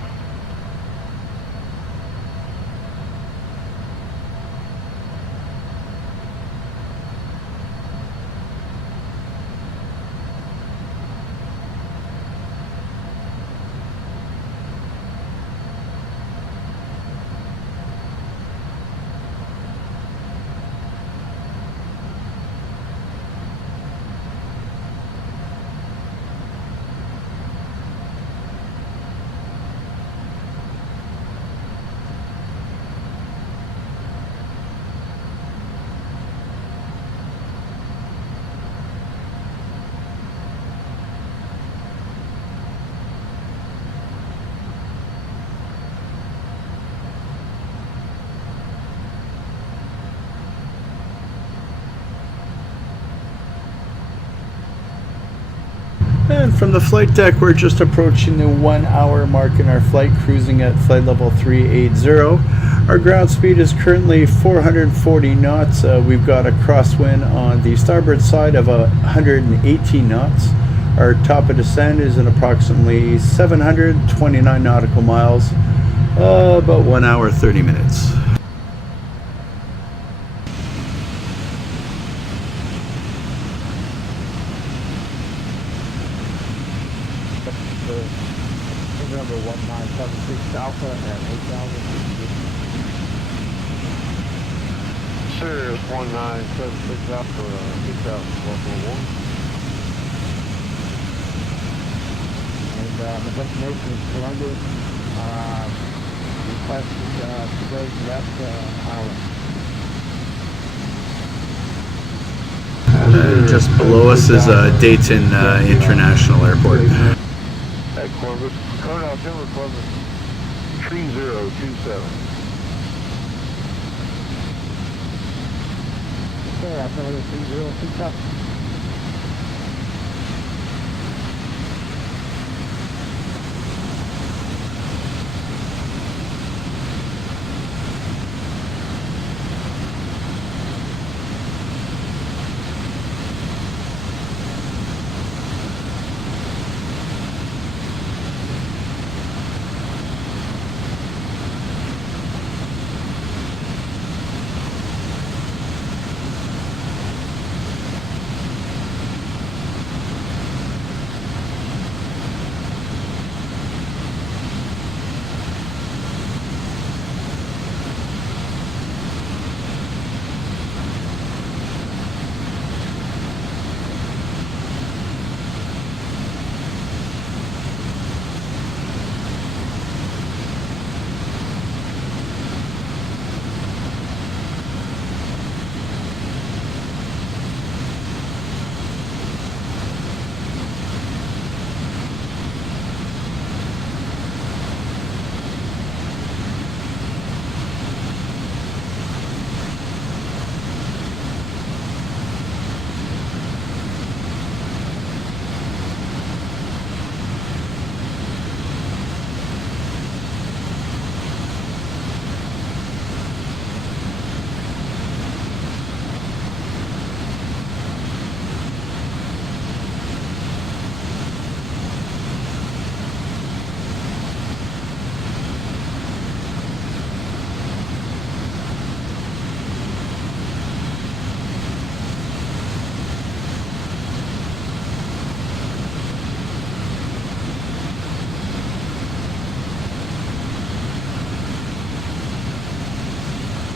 And from the flight deck, we're just approaching the 1 hour mark in our flight, cruising at flight level 380. Our ground speed is currently 440 knots. We've got a crosswind on the starboard side of 118 knots. Our top of descent is in approximately 729 nautical miles, about 1 hour 30 minutes. Number 1976 Alpha at 8,000 feet. Sirius 1976 Alpha, 8,141. And the destination is Columbus. Requested to go left island. Just below us is Dayton International Airport. At Columbus, current altimeter Columbus 3027. Okay, altimeter 3027.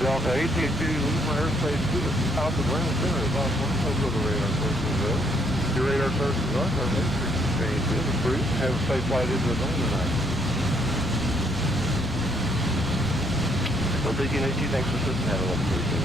Delta AT&T, leave my airspace to the south of ground center, about 1 over the radar sources there. Your radar sources are our matrix exchange is approved. Have a safe flight into the zone tonight. Well, thank you, Nate. Thanks for listening. Have a lovely weekend.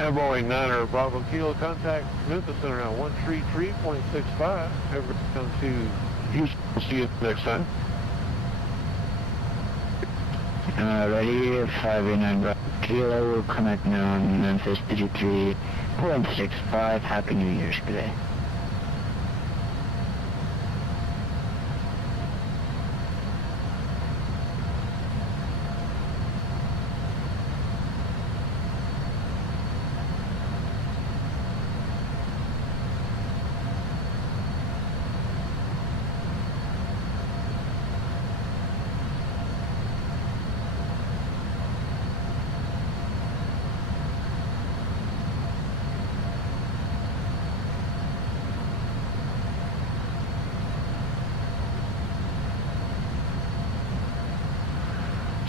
Have Boeing 9 Bravo Kilo contact Memphis Center now 133.65. Have come to Houston. We'll see you next time. Ready, 589 Bravo Kilo, we'll connect now on Memphis, digit 3.65. Happy New Year's, good day.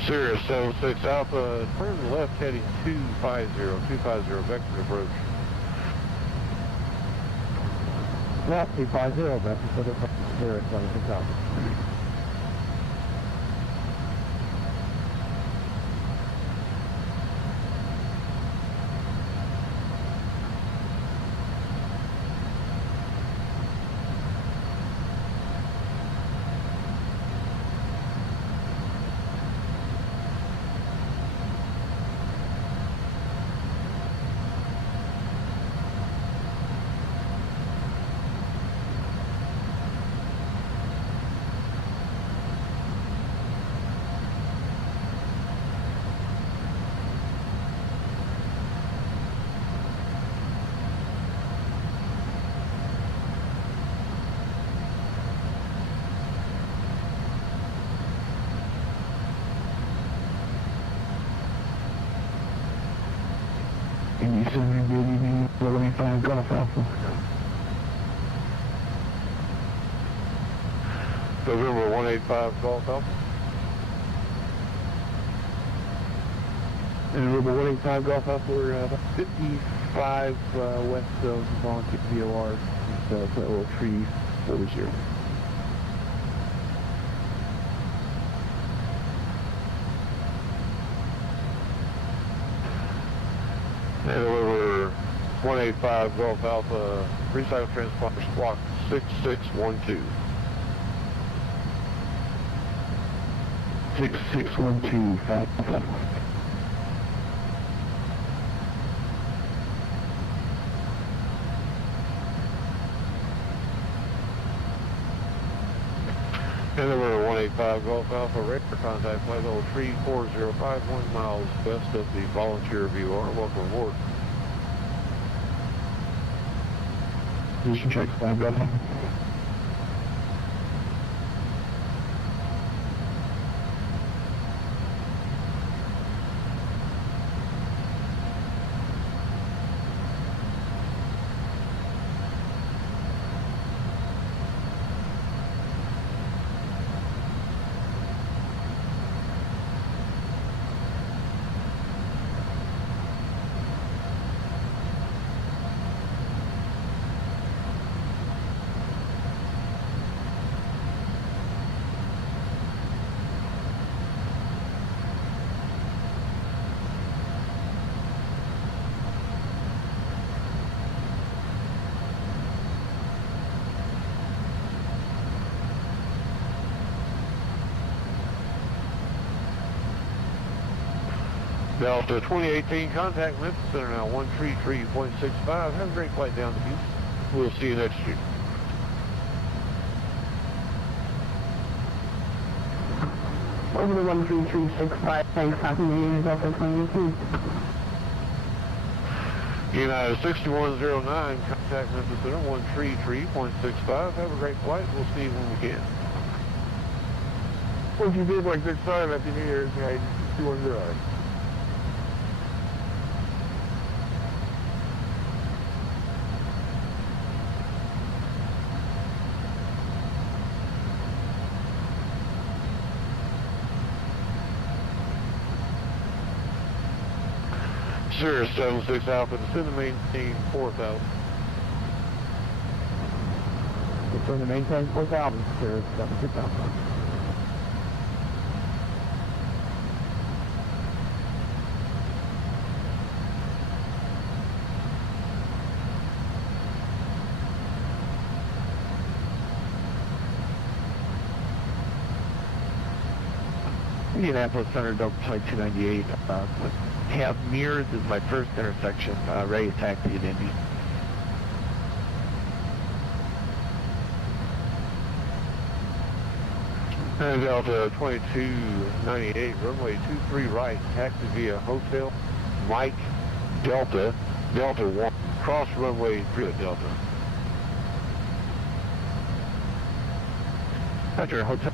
Sirius 76 Alpha, turn left heading 250 vector approach. Left 250, vector approach, Sirius 76 Alpha. Can you send me a good evening, 185 Golf Alpha? November 185 Golf Alpha. And November 185 Golf Alpha, we're about 55 west of Volunteer VOR, so it's a little 340. And over 185 Golf Alpha, recycle transponder squawk 6612. 6612, And over 185 Golf Alpha, radar contact flight level 34051 miles west of the Volunteer VOR. Welcome aboard. Position check 5 Golf Alpha. Delta 2018, contact Memphis Center now 133.65. Have a great flight down to Houston. We'll see you next year. Over the 13365, thanks, Happy New Year's, Delta 2018. United 6109, contact Memphis Center 133.65. Have a great flight. We'll see you when we can. What you did like 65, Happy New Year's, guys, 210. Sirius 76 Alpha, descend to maintain 4000. Return to maintain 4000, Sirius 76 Alpha. Indianapolis Center, Delta Flight 298, have mirrors is my first intersection, ready to taxi at Indy. And Delta 2298, runway 23 right, taxi via Hotel Mike Delta, Delta 1, cross runway 3 at Delta. After Hotel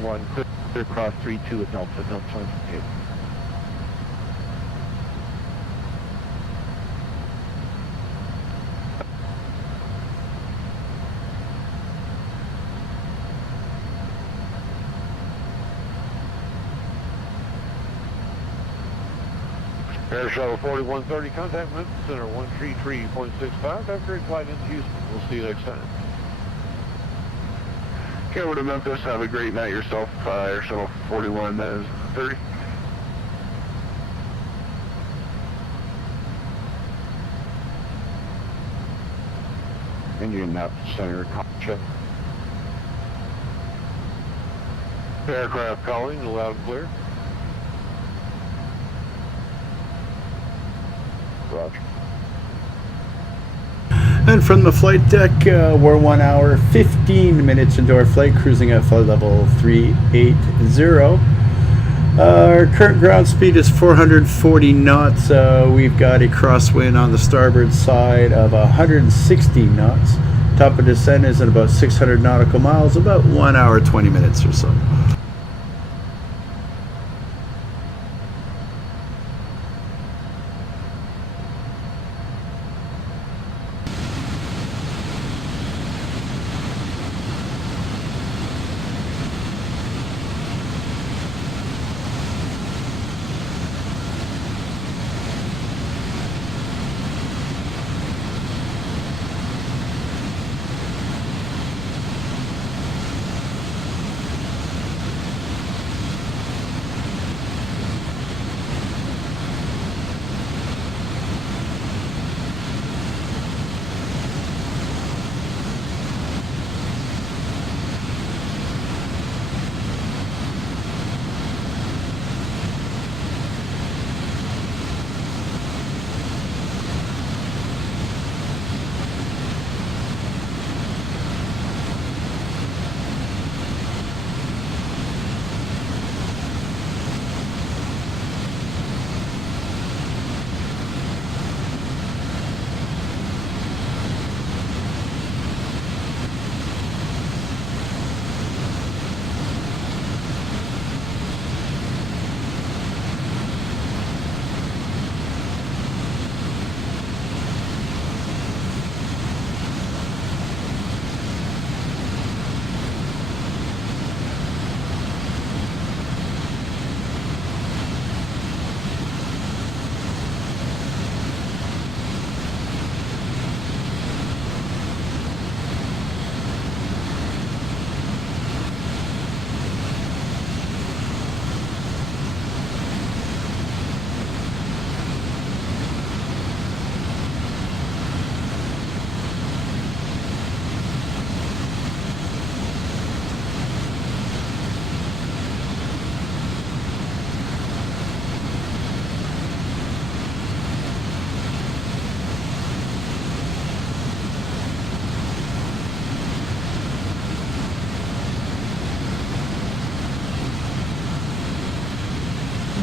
1, clear cross 32 at Delta, Delta 28. Air Shuttle 4130, contact Memphis Center 133.65. Have a great flight into Houston. We'll see you next time. Okay, over to Memphis. Have a great night yourself. Air Shuttle 4130. Indianapolis Center, check. Aircraft calling, loud and clear. Roger. And from the flight deck, we're 1 hour 15 minutes into our flight, cruising at flight level 380. Our current ground speed is 440 knots. We've got a crosswind on the starboard side of 160 knots. Top of descent is at about 600 nautical miles, about 1 hour 20 minutes or so.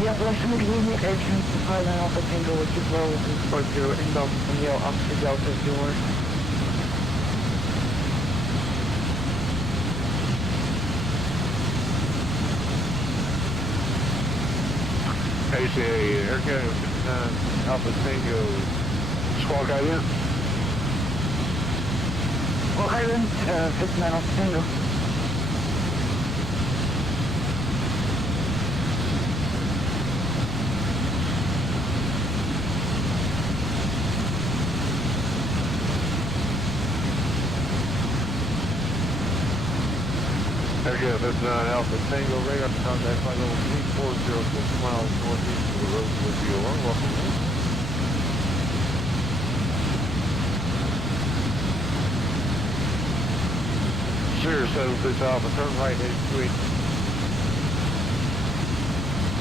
Yep, left mid unit entrance to Thailand Alpha Tango, which is low, report 0, inbound from Yale up to Delta door. ACA, Air Canada 59, Alpha Tango, squawk island. Well, Island, 59 Alpha Tango. Air Canada 59, Alpha Tango, radar contact flight level 3406 miles northeast of the road with you along. Welcome home. Sirius 76 Alpha, turn right, heading 28.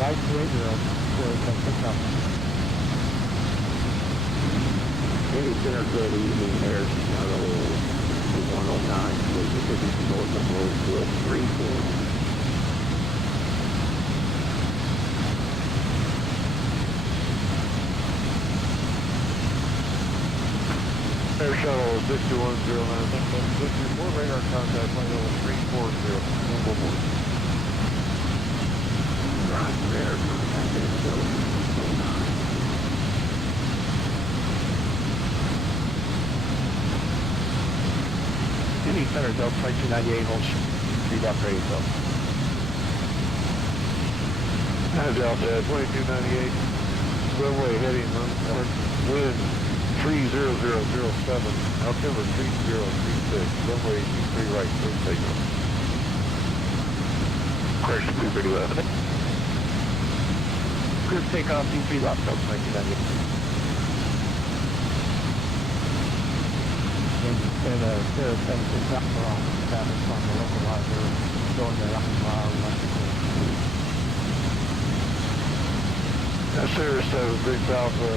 Any center good evening air shuttle 109, Mississippi north of Roseville, Greenfield. Air Shuttle 6109, radar contact, flight level 340, 111. Roger, air contact, Air Shuttle 109. Any center Delta Flight 298, hold 3.8 Delta. Delta 2298, runway heading wind 30007, altimeter 3036, runway 23 right, clear takeoff. Correction 230 left. Clear takeoff, D3 left, Delta 1998. And there are things that got wrong traffic on the localizer going there up and mile That's Sirius 7, Big Alpha,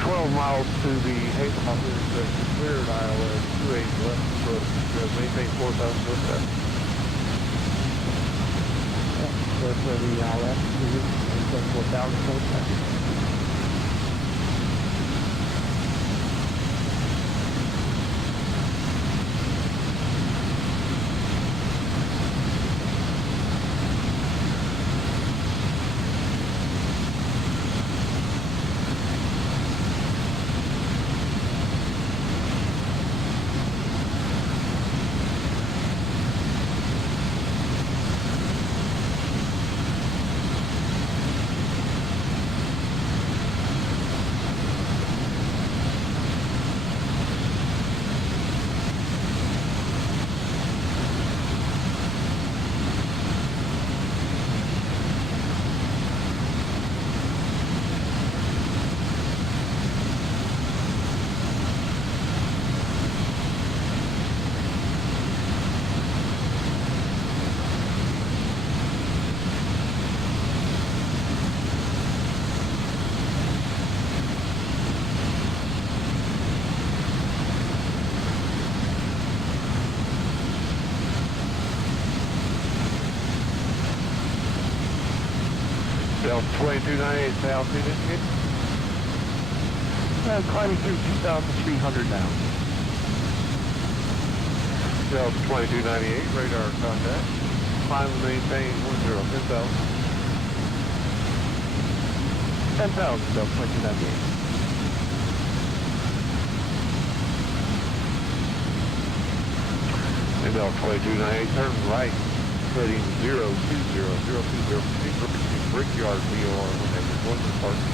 12 miles to the Hayden intersection, cleared Iowa, 28 left approach, maintain 4,000 foot traffic. That's where the left is 4,000 foot traffic. Delta 2298, altitude indicated. Climbing through 2,300 now. Delta 2298, radar contact. Climb and maintain 10,000. 10,000, Delta 2298. And Delta 2298, turn right, heading 020, 020, Brickyard VOR, one departure.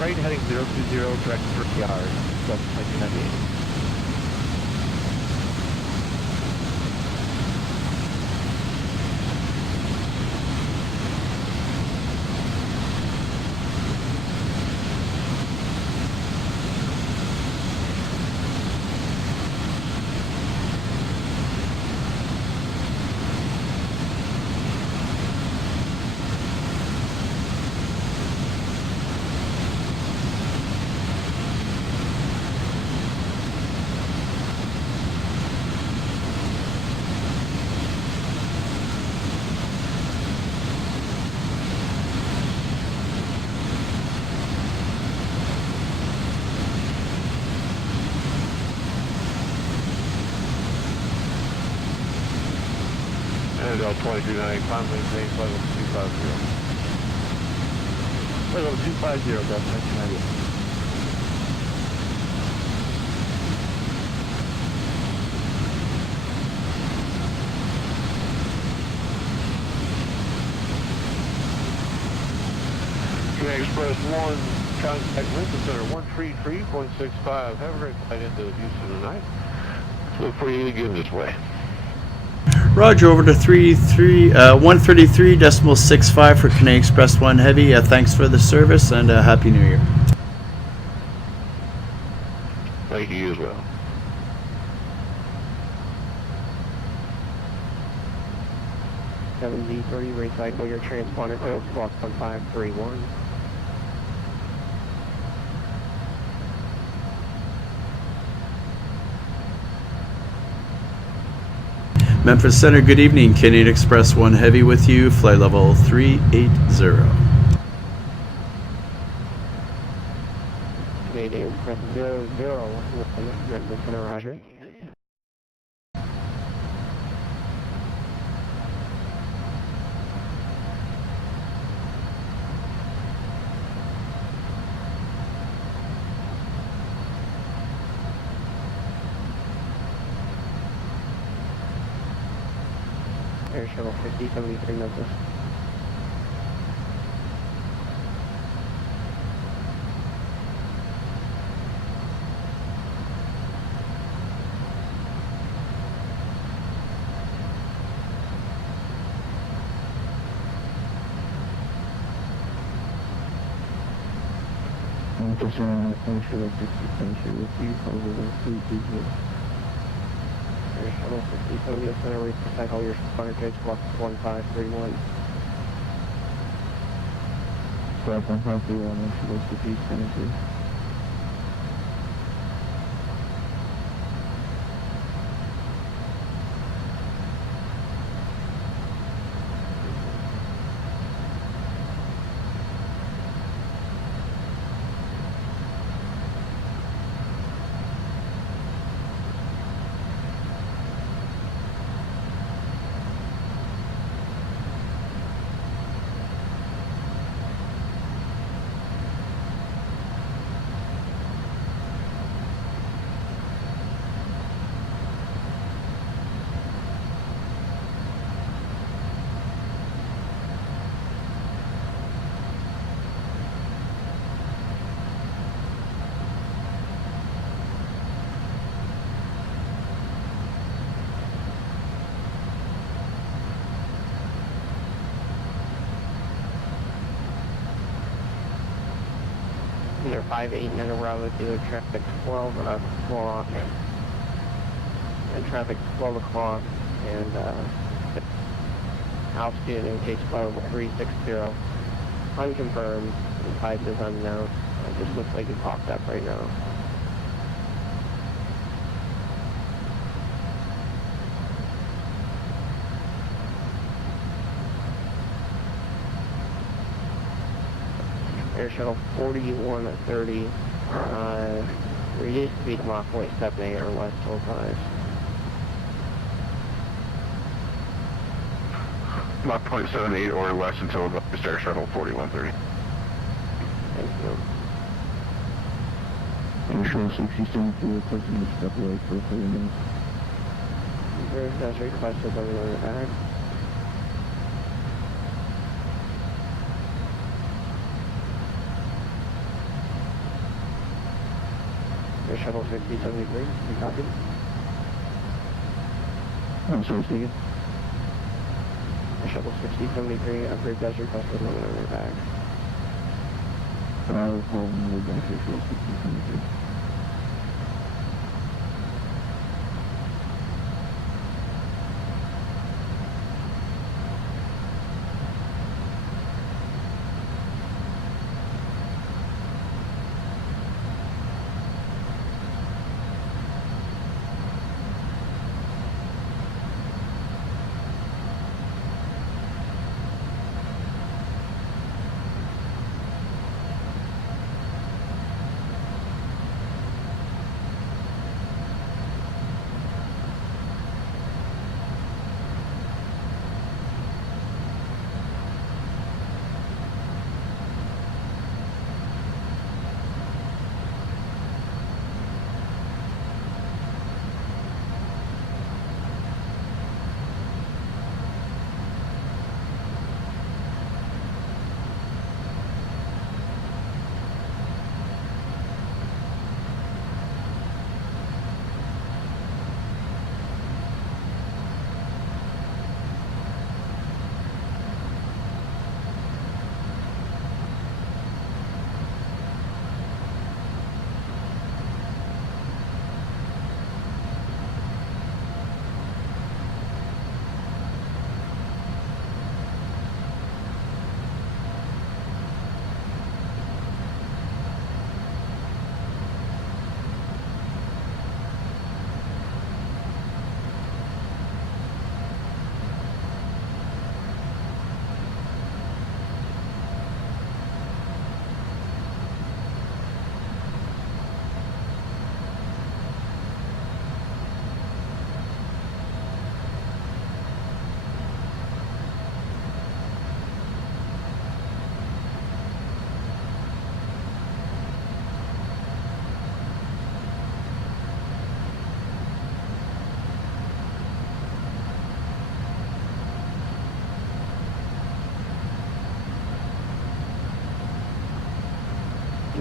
Right heading 020, direct Brickyard, Delta 2298. And Delta 2298, climb maintain flight level 250. Flight level 250, Delta 2298. Xpress 1, contact Lincoln Center 133.65. Have a great flight into Houston tonight. Look for you again this way. Roger, over to 133.65 for Canadian Express 1 Heavy. Thanks for the service and Happy New Year. Thank you as well. 67D3, recycle your transponder code block 1531. Memphis Center, good evening. Canadian Express 1 Heavy with you, flight level 380. Canadian Express 001, Memphis Center, roger. Air Shuttle 5073 Memphis. Memphis Center, Air Shuttle 5073 with you, over 320. Air Shuttle 5070 Center, recycle your transponder code block 1531. Block 1531, Air Shuttle 5073. They're 589 Bravo dealer traffic 12 o'clock and traffic 12 o'clock and altitude indicates flight level 360 unconfirmed and type is unknown. It just looks like it popped up right now. Air Shuttle 4130, reduced speed Mach 0.78 or less till 5. Mach 0.78 or less until the Air Shuttle 4130. Thank you. Air Shuttle 6072 requesting to step away for 30 minutes. As requested, let me know your bag. Air Shuttle 6073, you copy? I'm sorry, say again. Air Shuttle 6073, approved as requested, let me know your bag. I will call the back Air Shuttle 6073.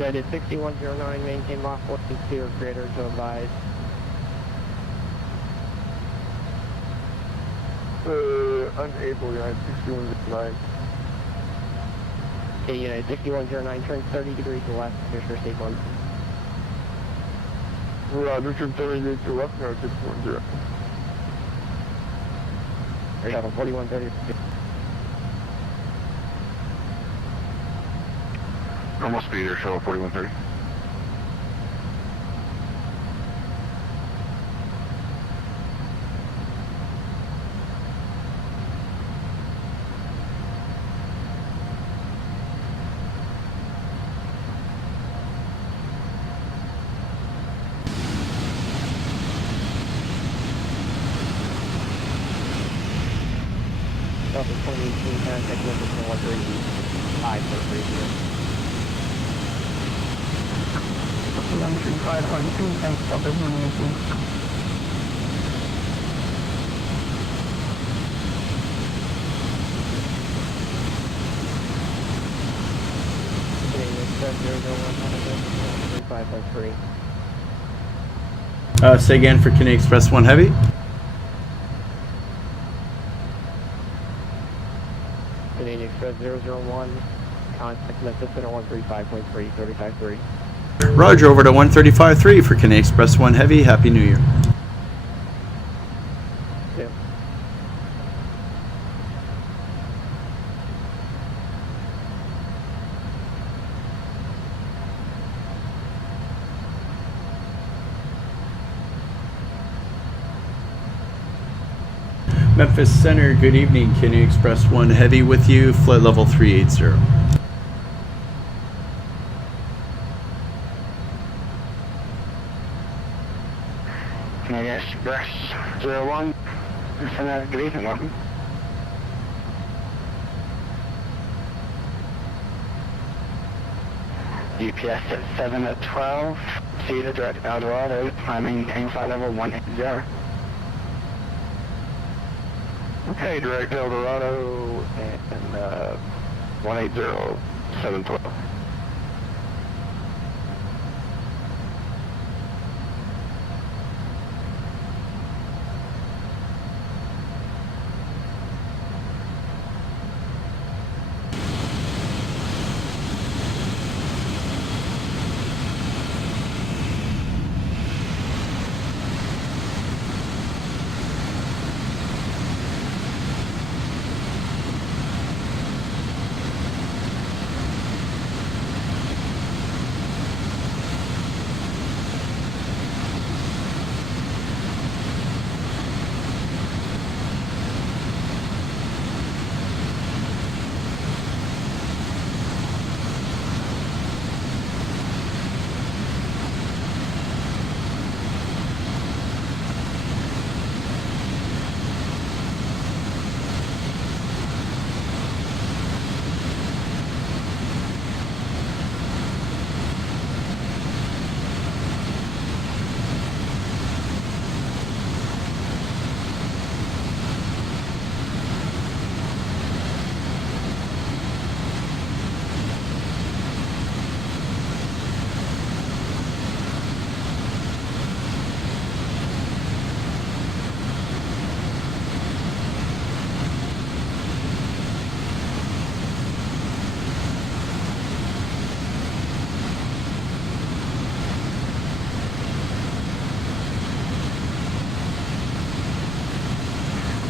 United 6109, maintain Mach 162 or greater to advise. Unable, United 6109. Okay, United 6109, turn 30 degrees to left, here's your sequence. Roger, turn 30 degrees to left, United 610. Shuttle 4130. Normal speed here, shuttle 4130. Delta 2018, contact number 135.30. 135.2, thanks, Delta 118. Canadian Express 001, 135.3. Say again for Canadian Express 1 Heavy. Canadian Express 001, contact Memphis Center 135.3, 35.3. Roger, over to 135.3 for Canadian Express 1 Heavy. Happy New Year. Yeah. Memphis Center, good evening. Canadian Express 1 Heavy with you. Flight level 380. Canadian Express 01. Good evening, welcome. GPS at 7 at 12. Cedar direct Eldorado. I maintain flight level 180. Okay, direct Eldorado and 180, 712.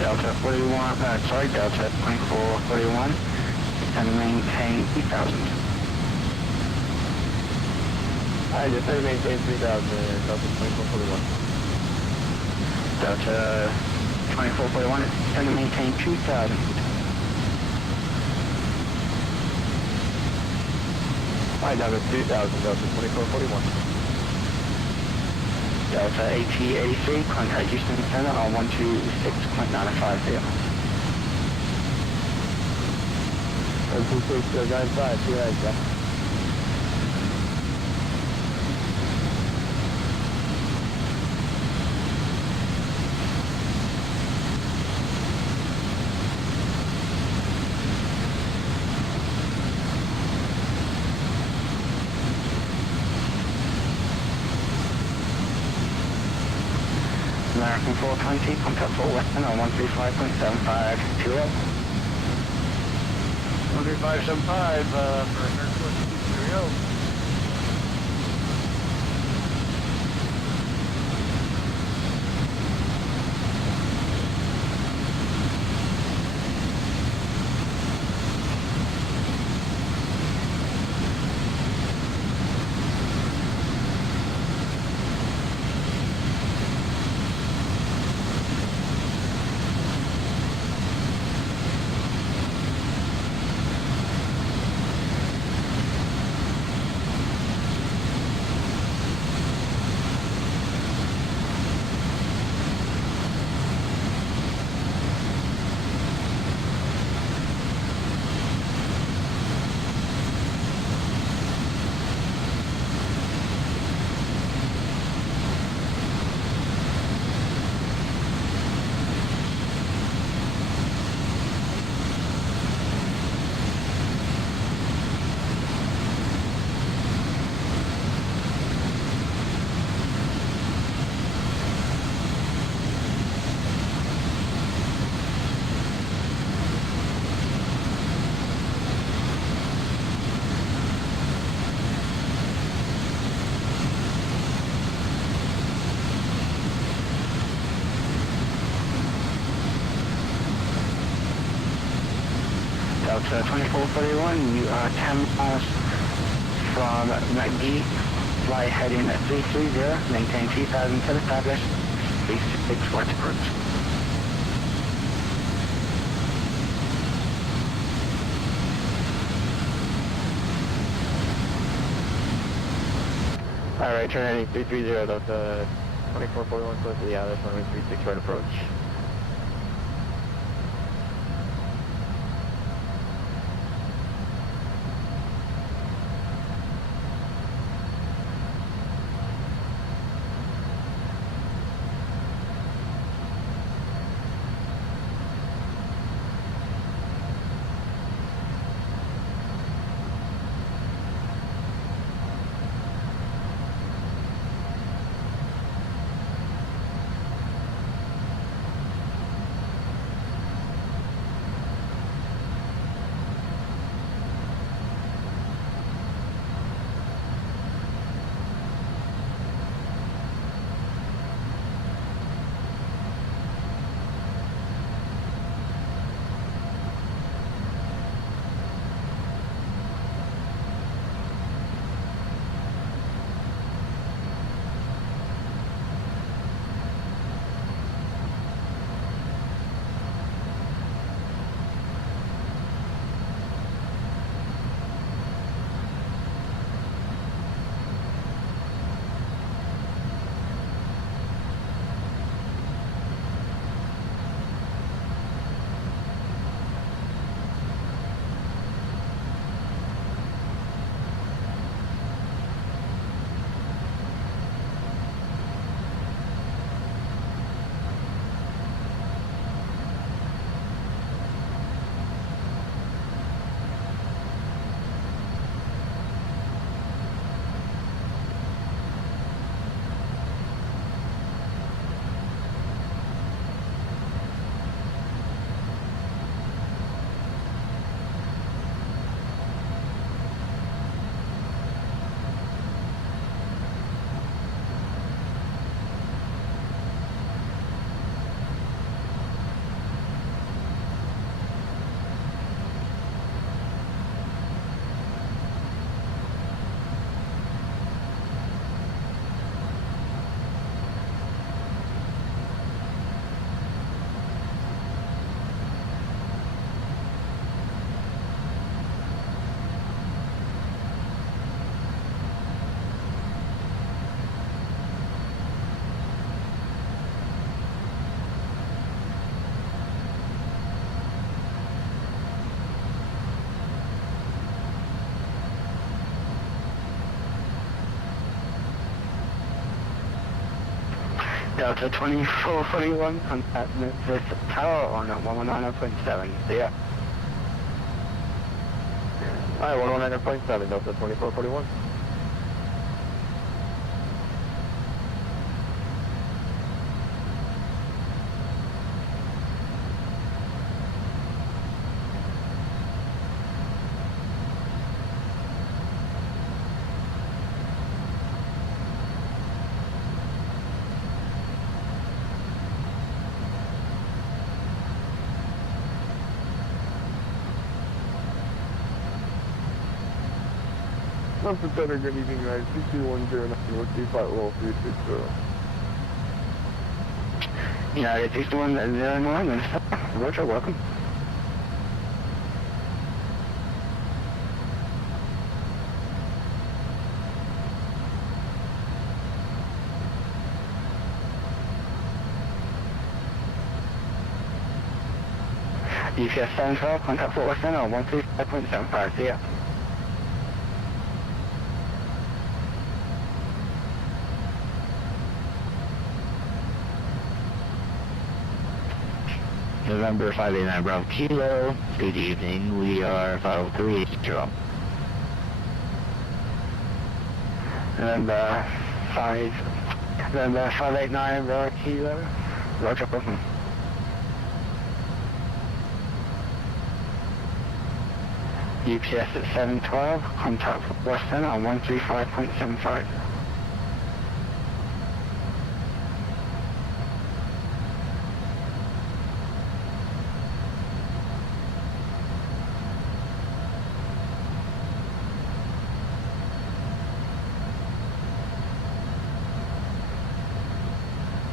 Delta 41, Delta 2441, and maintain 3000. I just said maintain 3000, Delta 2441. Delta 2441, and maintain 2000. Hi, Delta 2000, Delta 2441. Delta AT-83, contact Houston Center on 126.950. 126.95, see you later. 2420, contact full Western on 135.75, 2 up. 13575 for airport 230. Delta 2441, you are 10 miles from McGee, fly heading at 330, maintain 3000 to establish, 366 watch approach. Alright, turn heading 330, Delta 2441, close to the other, 136 right approach. Delta 2441, contact Memphis Tower on 119.7. See ya. Alright, 119.7, Delta 2441. Something better, good evening, United 2210 with default roll 360. United 6109, Roger, welcome. UPS 712, contact Fort West Center on 135.75, see ya. November 589 Bravo Kilo, good evening, we are 50380. November 589 Bravo Kilo, Roger, welcome. UPS at 712, contact West Center on 135.75.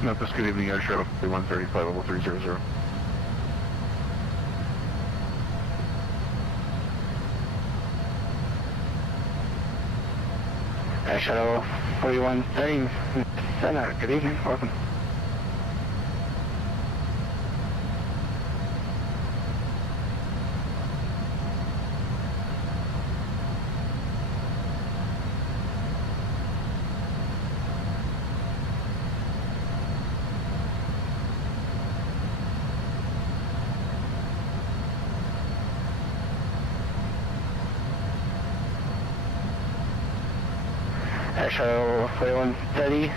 Memphis, good evening, Air Shuttle 135 level 300. Air Shuttle 4130, Center, good evening, welcome. Shuttle 4130,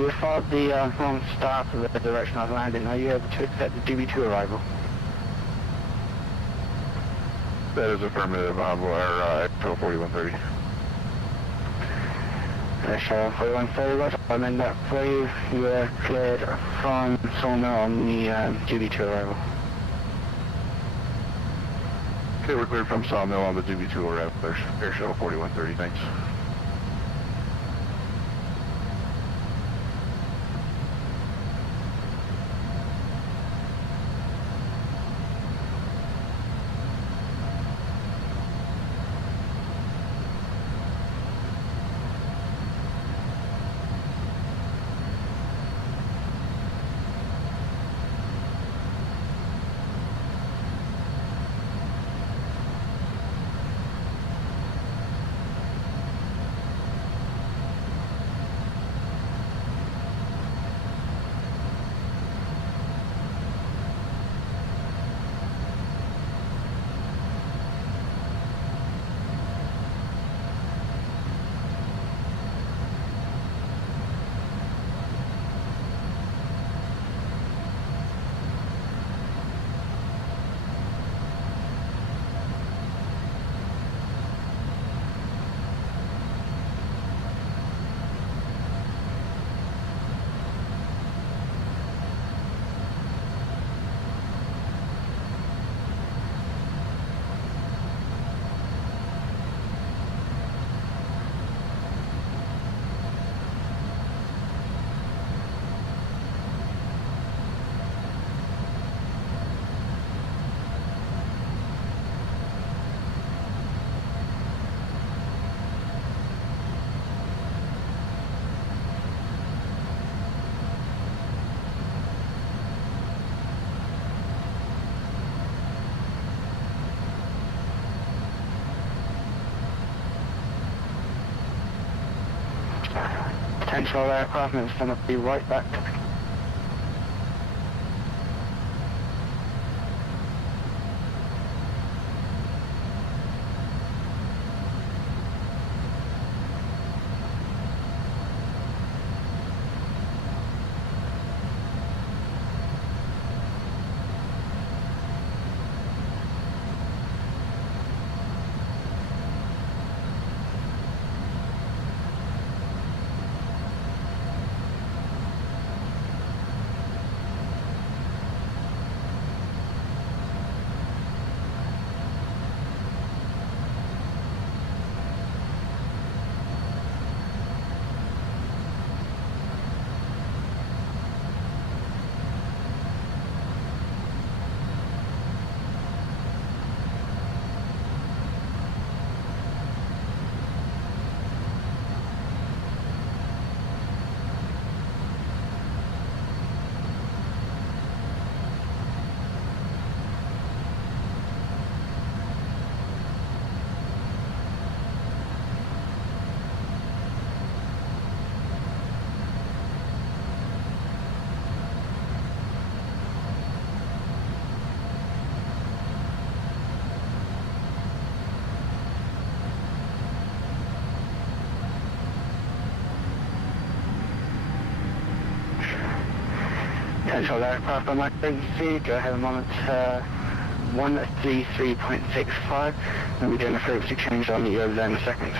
you followed the wrong start of the direction I've landed. Are you able to accept the DB2 arrival? That is affirmative, Envoy, Shuttle 4130. Shuttle 4130, Roger, I'm in that for you. You are cleared from Sawmill on the DB2 arrival. Okay, we're cleared from Sawmill on the DB2 arrival. Air Shuttle 4130, thanks. Potential aircraft and it's going to be right back. Potential aircraft on emergency, go ahead a moment, 133.65, and we're doing a frequency change on the over there in a second.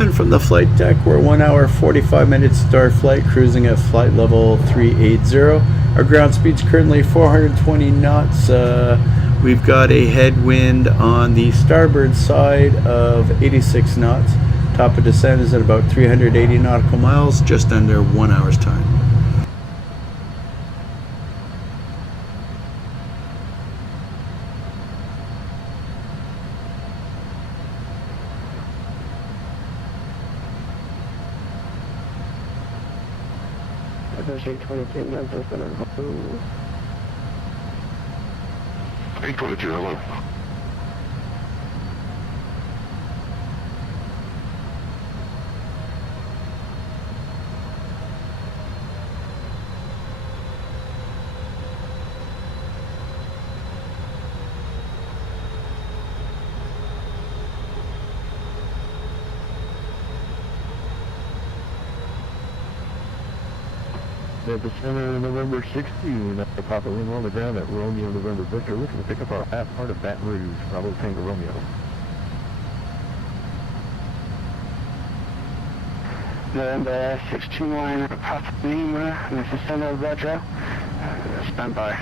And from the flight deck, we're 1 hour 45 minutes start flight, cruising at flight level 380. Our ground speed's currently 420 knots. We've got a headwind on the starboard side of 86 knots. Top of descent is at about 380 nautical miles, just under 1 hour's time. Approaching 22 Memphis and I'm home. 822, hello. Memphis Center, November 16, Papa Lima on the ground at Romeo, November Victor, looking to pick up our half part of Baton Rouge, Bravo Tango Romeo. November 621, Papa Lima, Memphis Center, Roger. Stand by.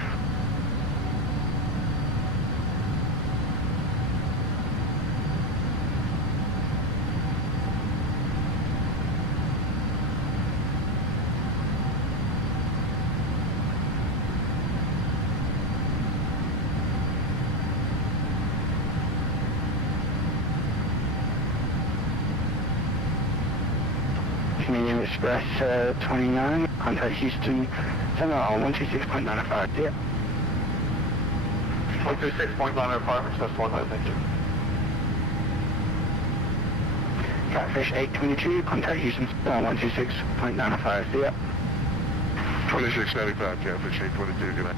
Canadian Express 29, contact Houston, Center on 126.95, yeah. 126.95, Express 19, thank you. Catfish 822, contact Houston, Center on 126.95, yeah. 2695, Catfish 822, good night.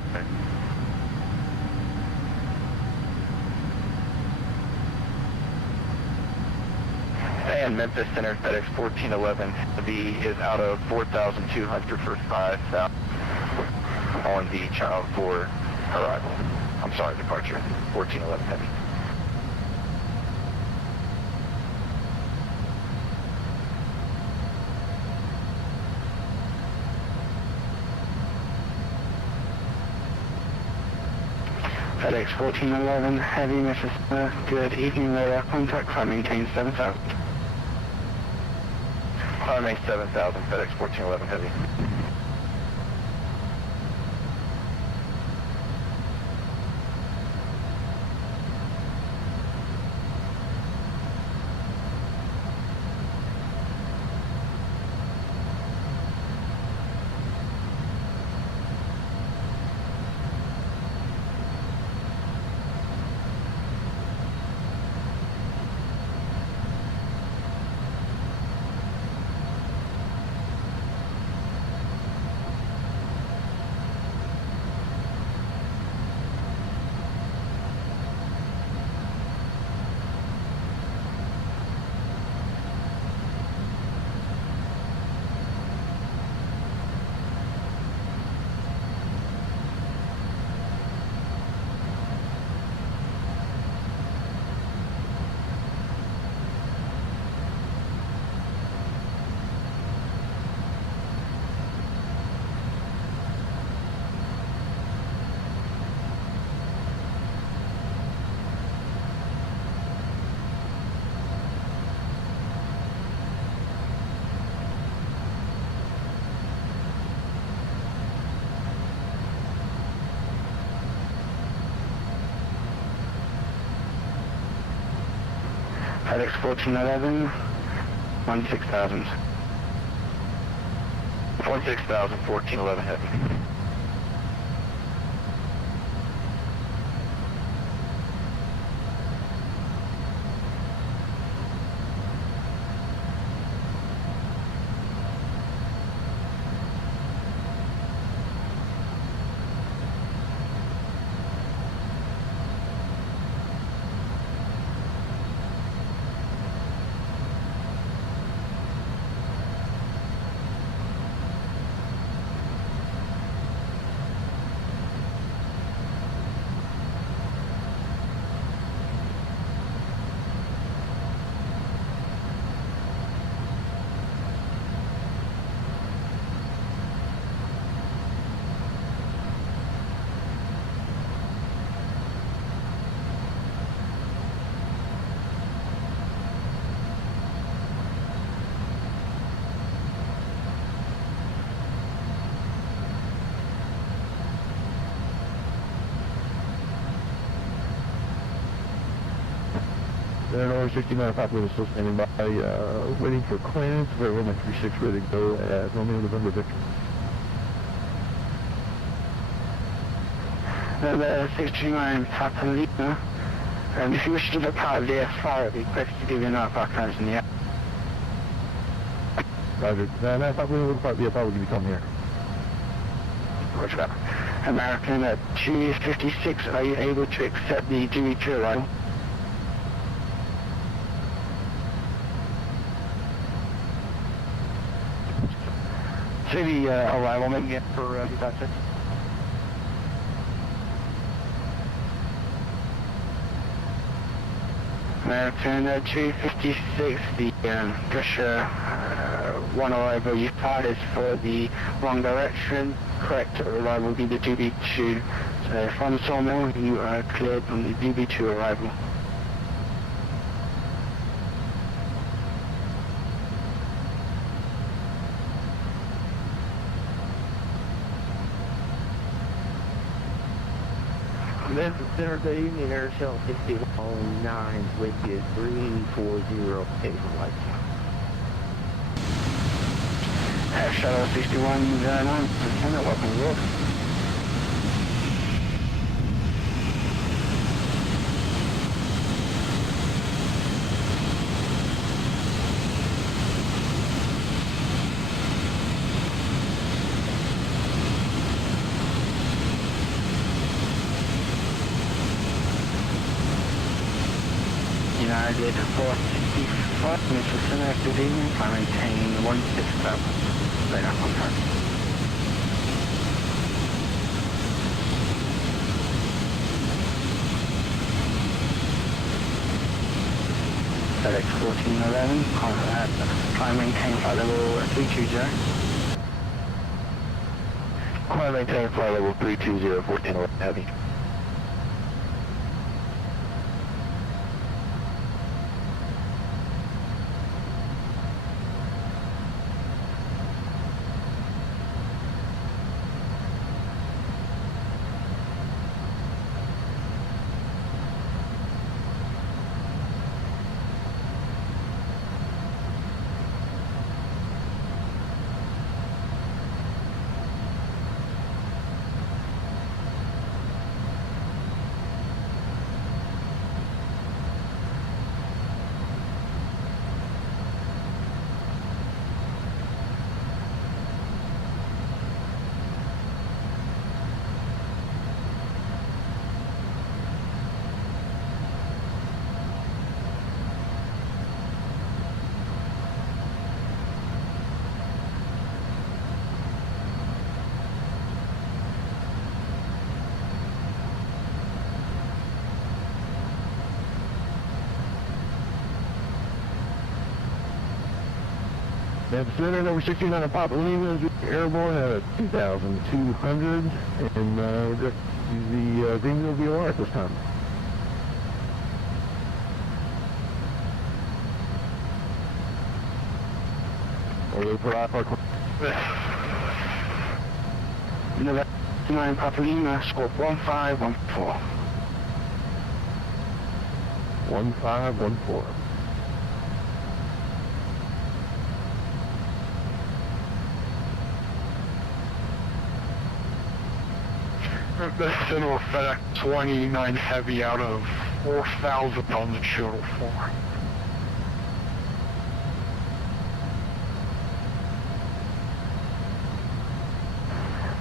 And Memphis Center, FedEx 1411, the is out of 4,200 for 5 south on the child for arrival. I'm sorry, departure, 1411 heavy. FedEx 1411, heavy, Memphis Center, good evening, radar contact, climb maintain 7,000. Climb 7,000, FedEx 1411 heavy. FedEx 1411, 16,000. 16,000, 1411 heavy. Airline 69 Poplar is still standing by, waiting for clearance. We're running 36 ready to go at Romeo November Victor. The 69 Papa Lima, if you wish to depart the F4, it'd be quick to give you another park clearance in the air. Roger. I thought we would probably come here. Roger that. American at G56, are you able to accept the GNTRY arrival? See the arrival making it for VATSIM. American at G56, the Gusher 1 arrival you part is for the wrong direction. Correct arrival will be the DB2. So from Sawmill, you are cleared on the DB2 arrival. This is Center of the Union Air Shell 6109 with you 340 Station Light. Air Shuttle 6109, Lieutenant, welcome aboard. United 465, Mr. Center, good evening, I maintain 167, radar contact. FedEx 1411, climb maintain flight level 320. Climb maintain flight level 320, 1411 heavy. Center number 69 of Papa Lima is airborne at 2,200, and we're just use the Greenville VOR at this time. Or they put out our November 9 Papa Lima, scope 1514. 1514. This is in FedEx 189 Heavy out of 4,000 on the shuttle floor.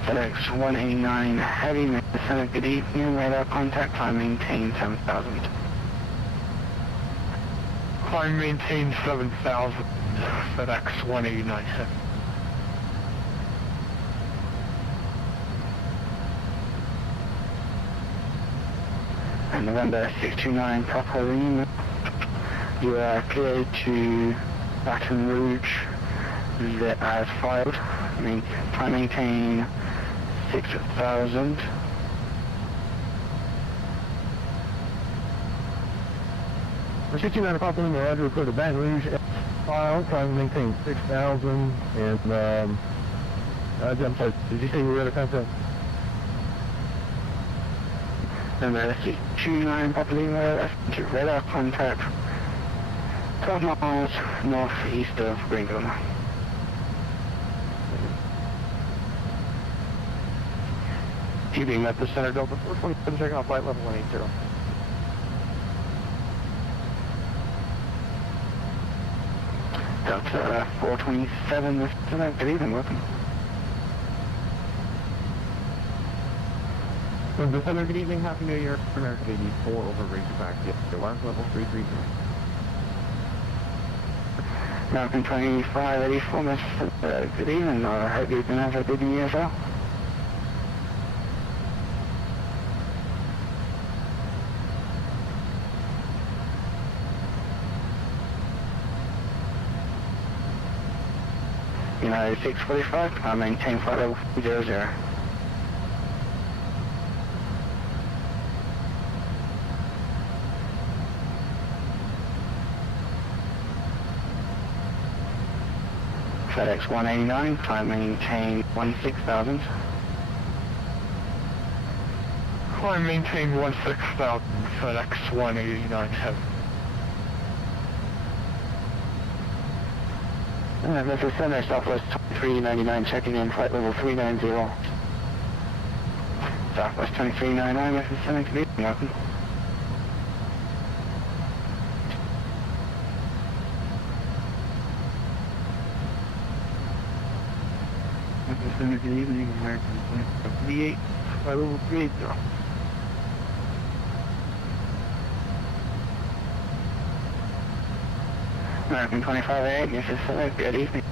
FedEx 189 Heavy, Minnesota, good evening, radar contact, climb maintain 7,000. Climb maintain 7,000, FedEx 189 Heavy. And November 629 Papa Lima, you are cleared to Baton Rouge as filed. Climb maintain 6,000. For 69 Papa Lima, Roger, report to Baton Rouge, file, climb maintain 6,000, and, I'm sorry, did you say you were at a contact? Number 629 Papa Lima, radar contact 12 miles northeast of Greenville. Keeping at the center Delta 427, checking off flight level 180. Delta 427, good evening, welcome. The Center, good evening, Happy New Year, American 84 over Razorback, alarm level 330. American 2584, good evening, I hope you can have a good year as well. United 645, I maintain flight level 300. FedEx 189, climb maintain 16,000. Climb maintain 16,000, FedEx 189 Heavy. This is Center, Southwest 2399, checking in flight level 390. Southwest 2399, this is Center, good evening, welcome. Center, good evening, American 28, flight level 380. American 2588, this is Center, good evening.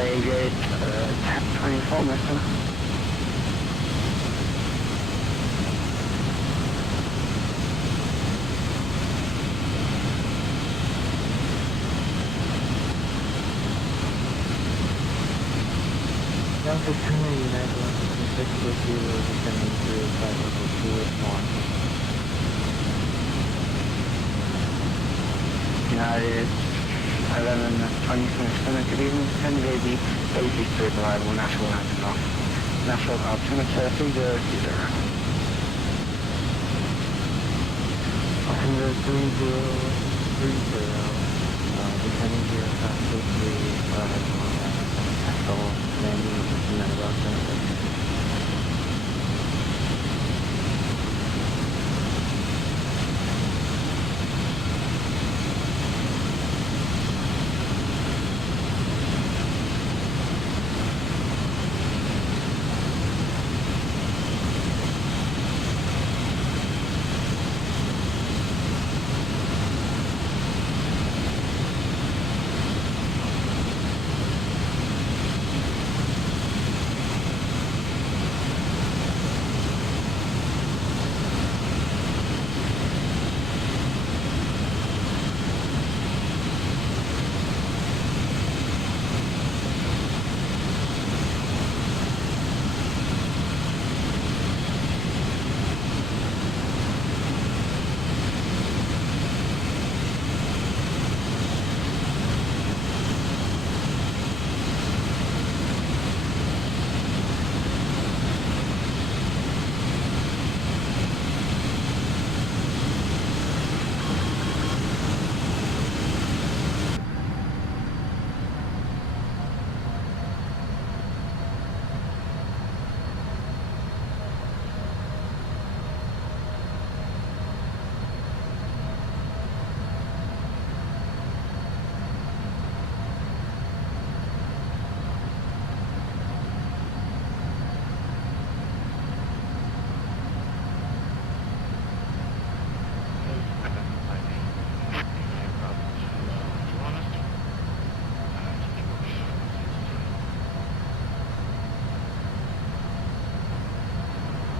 Aviate 1024, mister. Delta 2 United 166 with you, descending through flight level 281. United 11:27, good evening, 10 baby, baby straight arrival, National Landing off. National altimeter 3020. Altimeter 3030, descending here past 3, actual landing is United Route 76.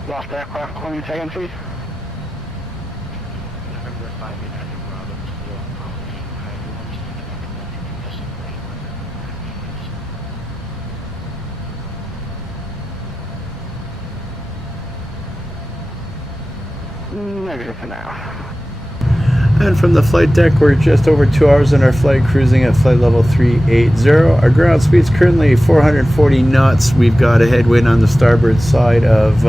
Lost aircraft, calling you second, please. November 5 United Bravo 2 Negative for now. And from the flight deck, we're just over 2 hours in our flight, cruising at flight level 380. Our ground speed's currently 440 knots. We've got a headwind on the starboard side of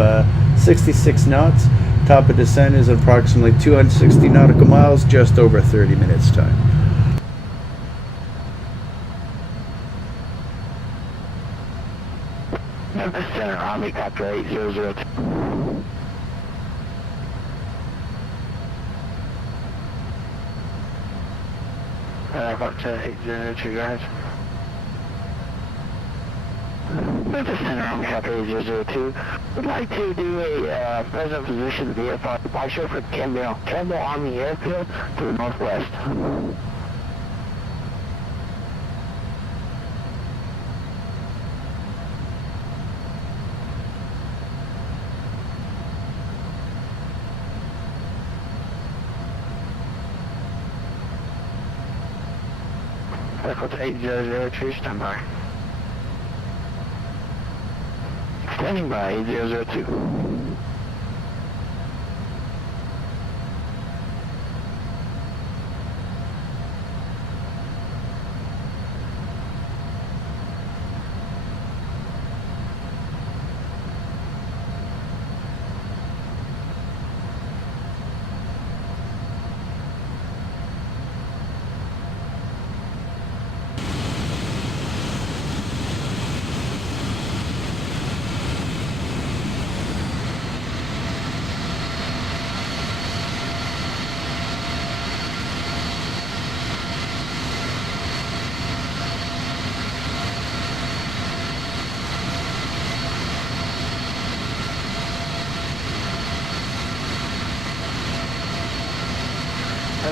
66 knots. Top of descent is approximately 260 nautical miles, just over 30 minutes time. Memphis Center, Army Copter 8002. Up to 802, guys. Memphis Center, Army Copter 8002. Would like to do a present position VFR departure for Campbell Army Airfield to the northwest. Echo to 8002, stand by. Standing by 8002.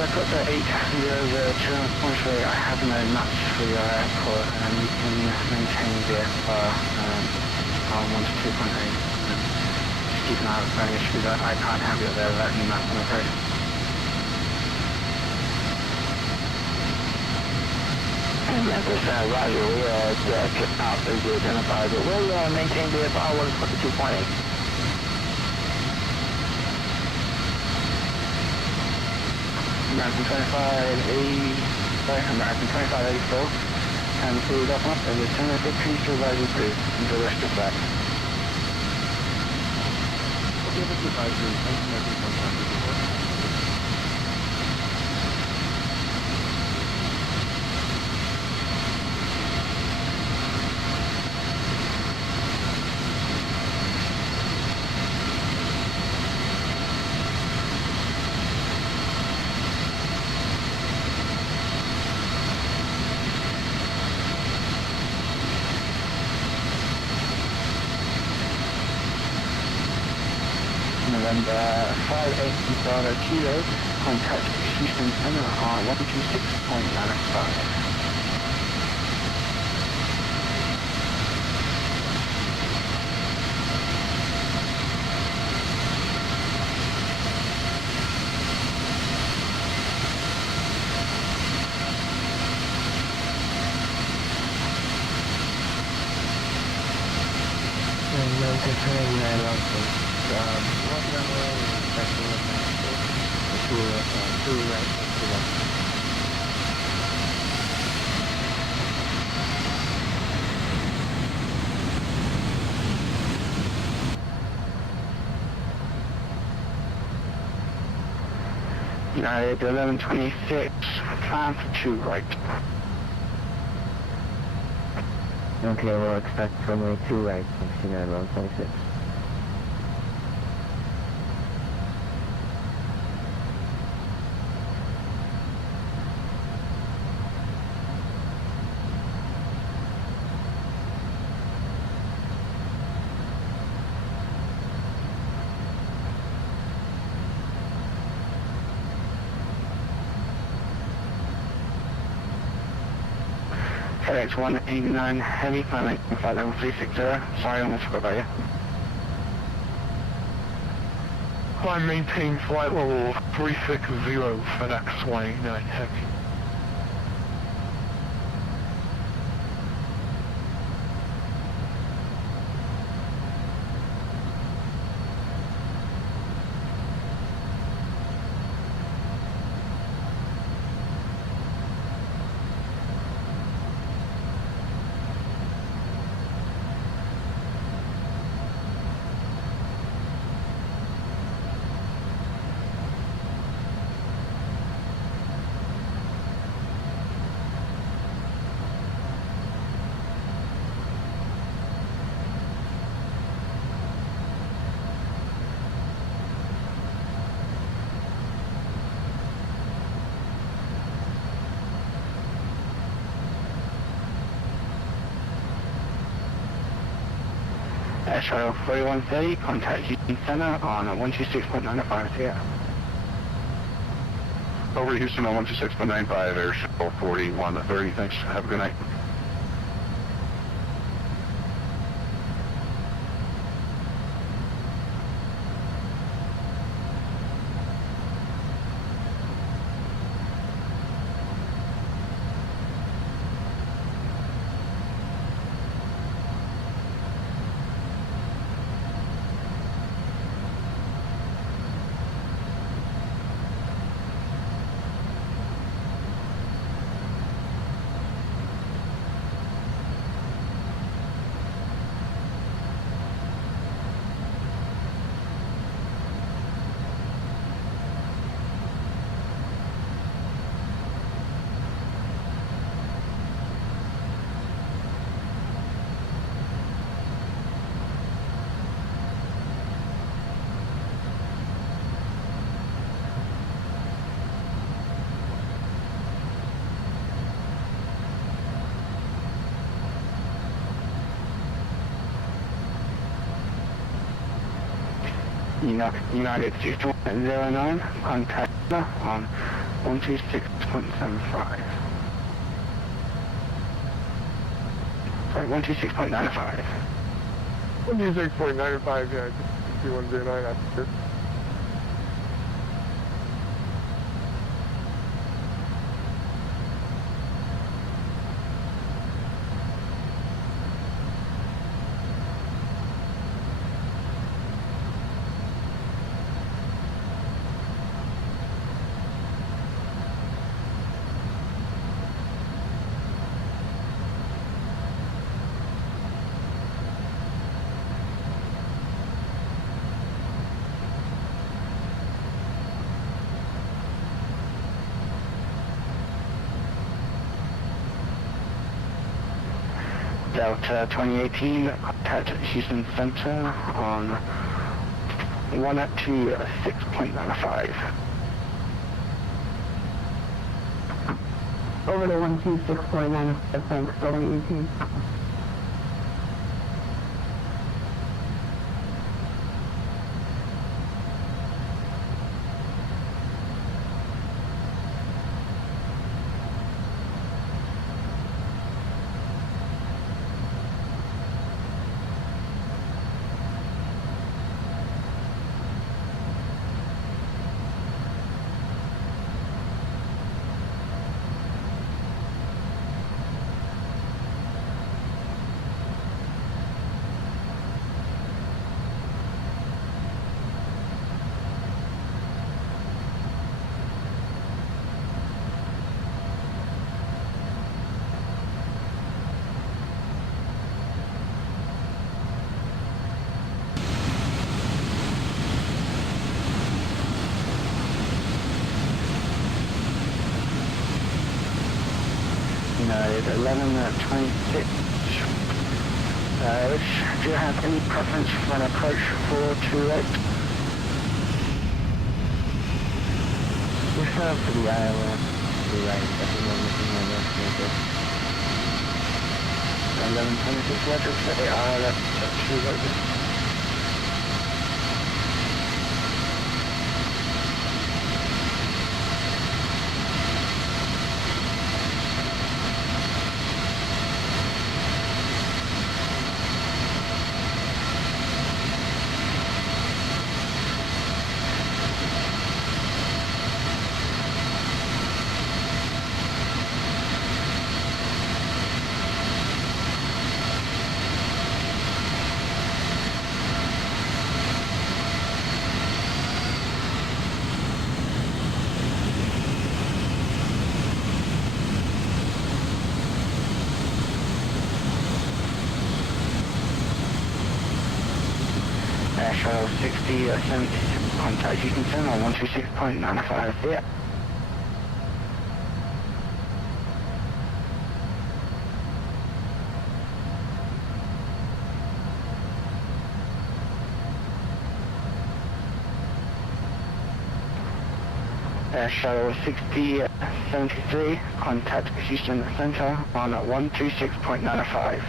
Helicopter 800 Point3, I have no maps for your airport, and you can maintain VFR on 1 to 2.8. Just keep an eye out for any issues. I can't have you there without any map, I'm afraid. And as I said, Roger, we kept out as you identified, but we'll maintain VFR 1 to 2.8. American 2584, and food up and the center of please provide you through and the rest of that. Okay, Mr. Advisory, thank you, November 58 Kilo, contact Houston Center on 126.95. United 1126, plan for 2 right. Okay, we'll expect runway 2 right, United 1126. FedEx 189 Heavy, climbing flight level 360. Sorry, I almost forgot about you. Climb maintain flight level 360, FedEx 189 Heavy. Shuttle 4130, contact Houston Center on 126.95 here. Over to Houston on 126.95, Air Shuttle 4130, thanks, have a good night. United 6109, contact on 126.75. Sorry, 126.95. 126.95, yeah, 2109 after. Delta 2018, contact Houston Center on 126.95. Over to 126.95, thanks, building 18. United 1126. Do you have any preference for an approach 428? We have for the Iowa. You're right, everyone looking at this. 1126, Roger, for the Iowa, that's true, Roger. Shuttle 60, 76, contact Houston Center on 126.95, yeah. Shuttle 60, 73, contact Houston Center on 126.95.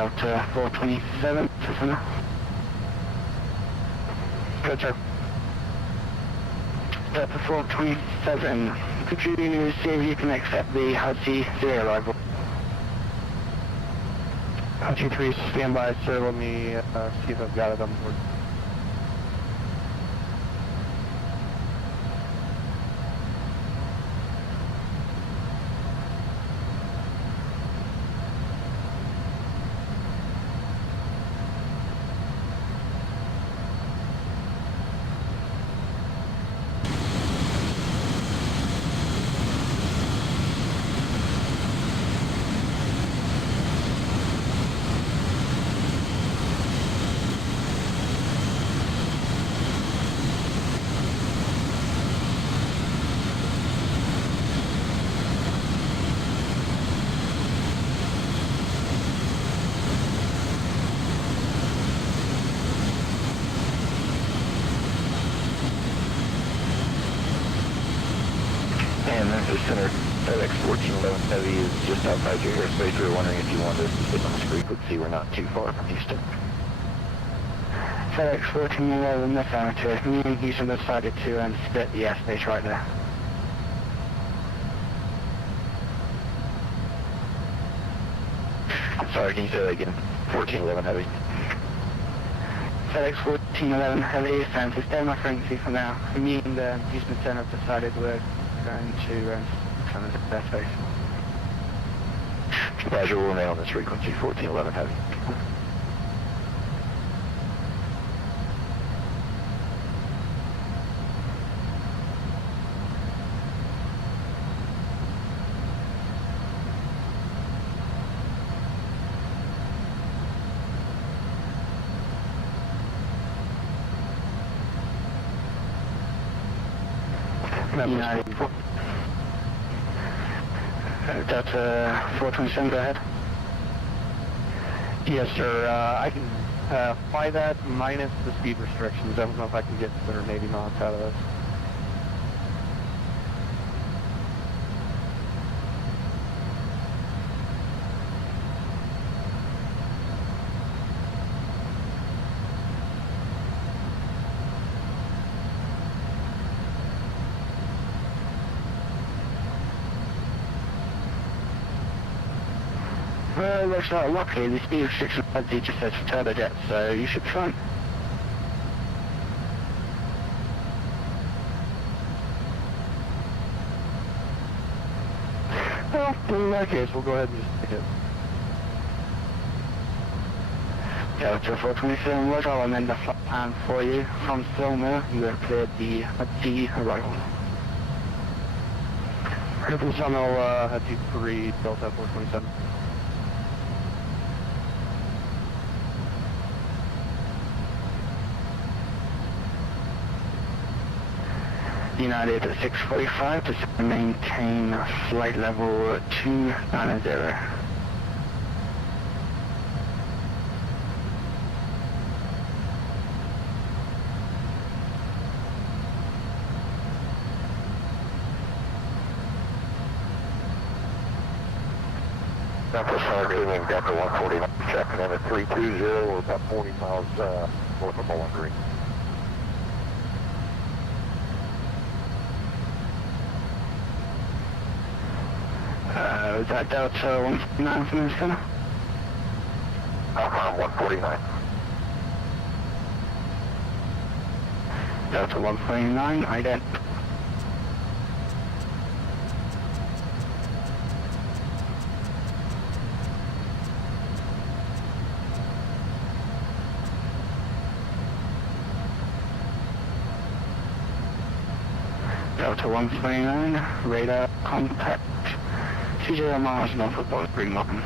Delta 427, Cessna. Good, sir. Delta 427, could you see if you can accept the Hudson 0 arrival? Hudson 3, stand by, sir. Let me see if I've got it on board. And Memphis Center, FedEx 1411 Heavy is just outside your airspace. We were wondering if you wanted us to sit on this frequency. We're not too far from Houston. FedEx 1411, affirmative. Me and Houston decided to split the airspace right there. Sorry, can you say that again? 1411 Heavy. FedEx 1411 Heavy, affirmative. Stay on my frequency for now. Me and Houston Center have decided we're going to come into airspace. Roger, we'll remain on this frequency, 1411 Heavy. United. Delta 427, go ahead. Yes, sir. I can fly that minus the speed restrictions. I don't know if I can get 180 knots out of this. Looks like luckily the speed restriction penalty just says for turbojet, so you should be fine. Well, in that case, we'll go ahead and just take it. Delta 427, Roger, I'll amend the flight plan for you. From Filmer, you have cleared the arrival. Triple Channel, Hudson 3, Delta 427. United at 645 to maintain flight level 290. Delta Center, name Delta 149, checking in at 320, we're about 40 miles north of Bowling Green. Is that Delta 149 from the center? 149. Delta 149, ident. Delta 149, radar contact 20 miles north of Bowling Green Mountain.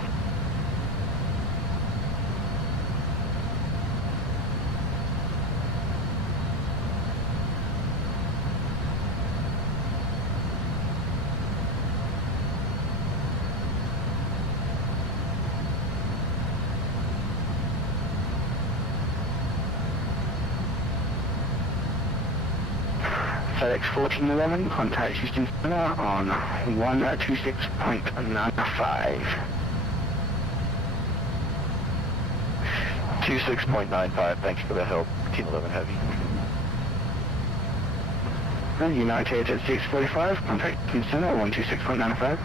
FedEx 1411, contact Houston Center on 126.95. 26.95, thanks for the help. Team 11 Heavy. United at 645, contact Team Center 126.95.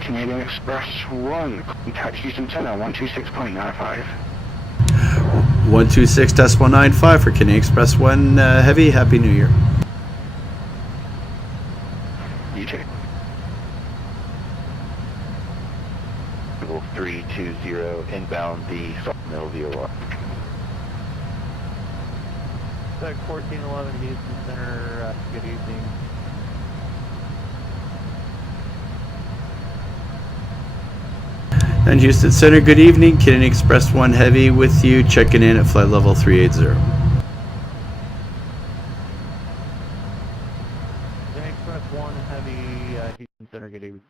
Canadian Express 1, contact Houston Center 126.95. 126.95 for Canadian Express 1 Heavy. Happy New Year. You too. 320 inbound the Middle VOR. Spec 1411 Houston Center, good evening. And Houston Center, good evening. Canadian Express 1 Heavy with you, checking in at flight level 380. Canadian Express 1 Heavy, Houston Center, good evening.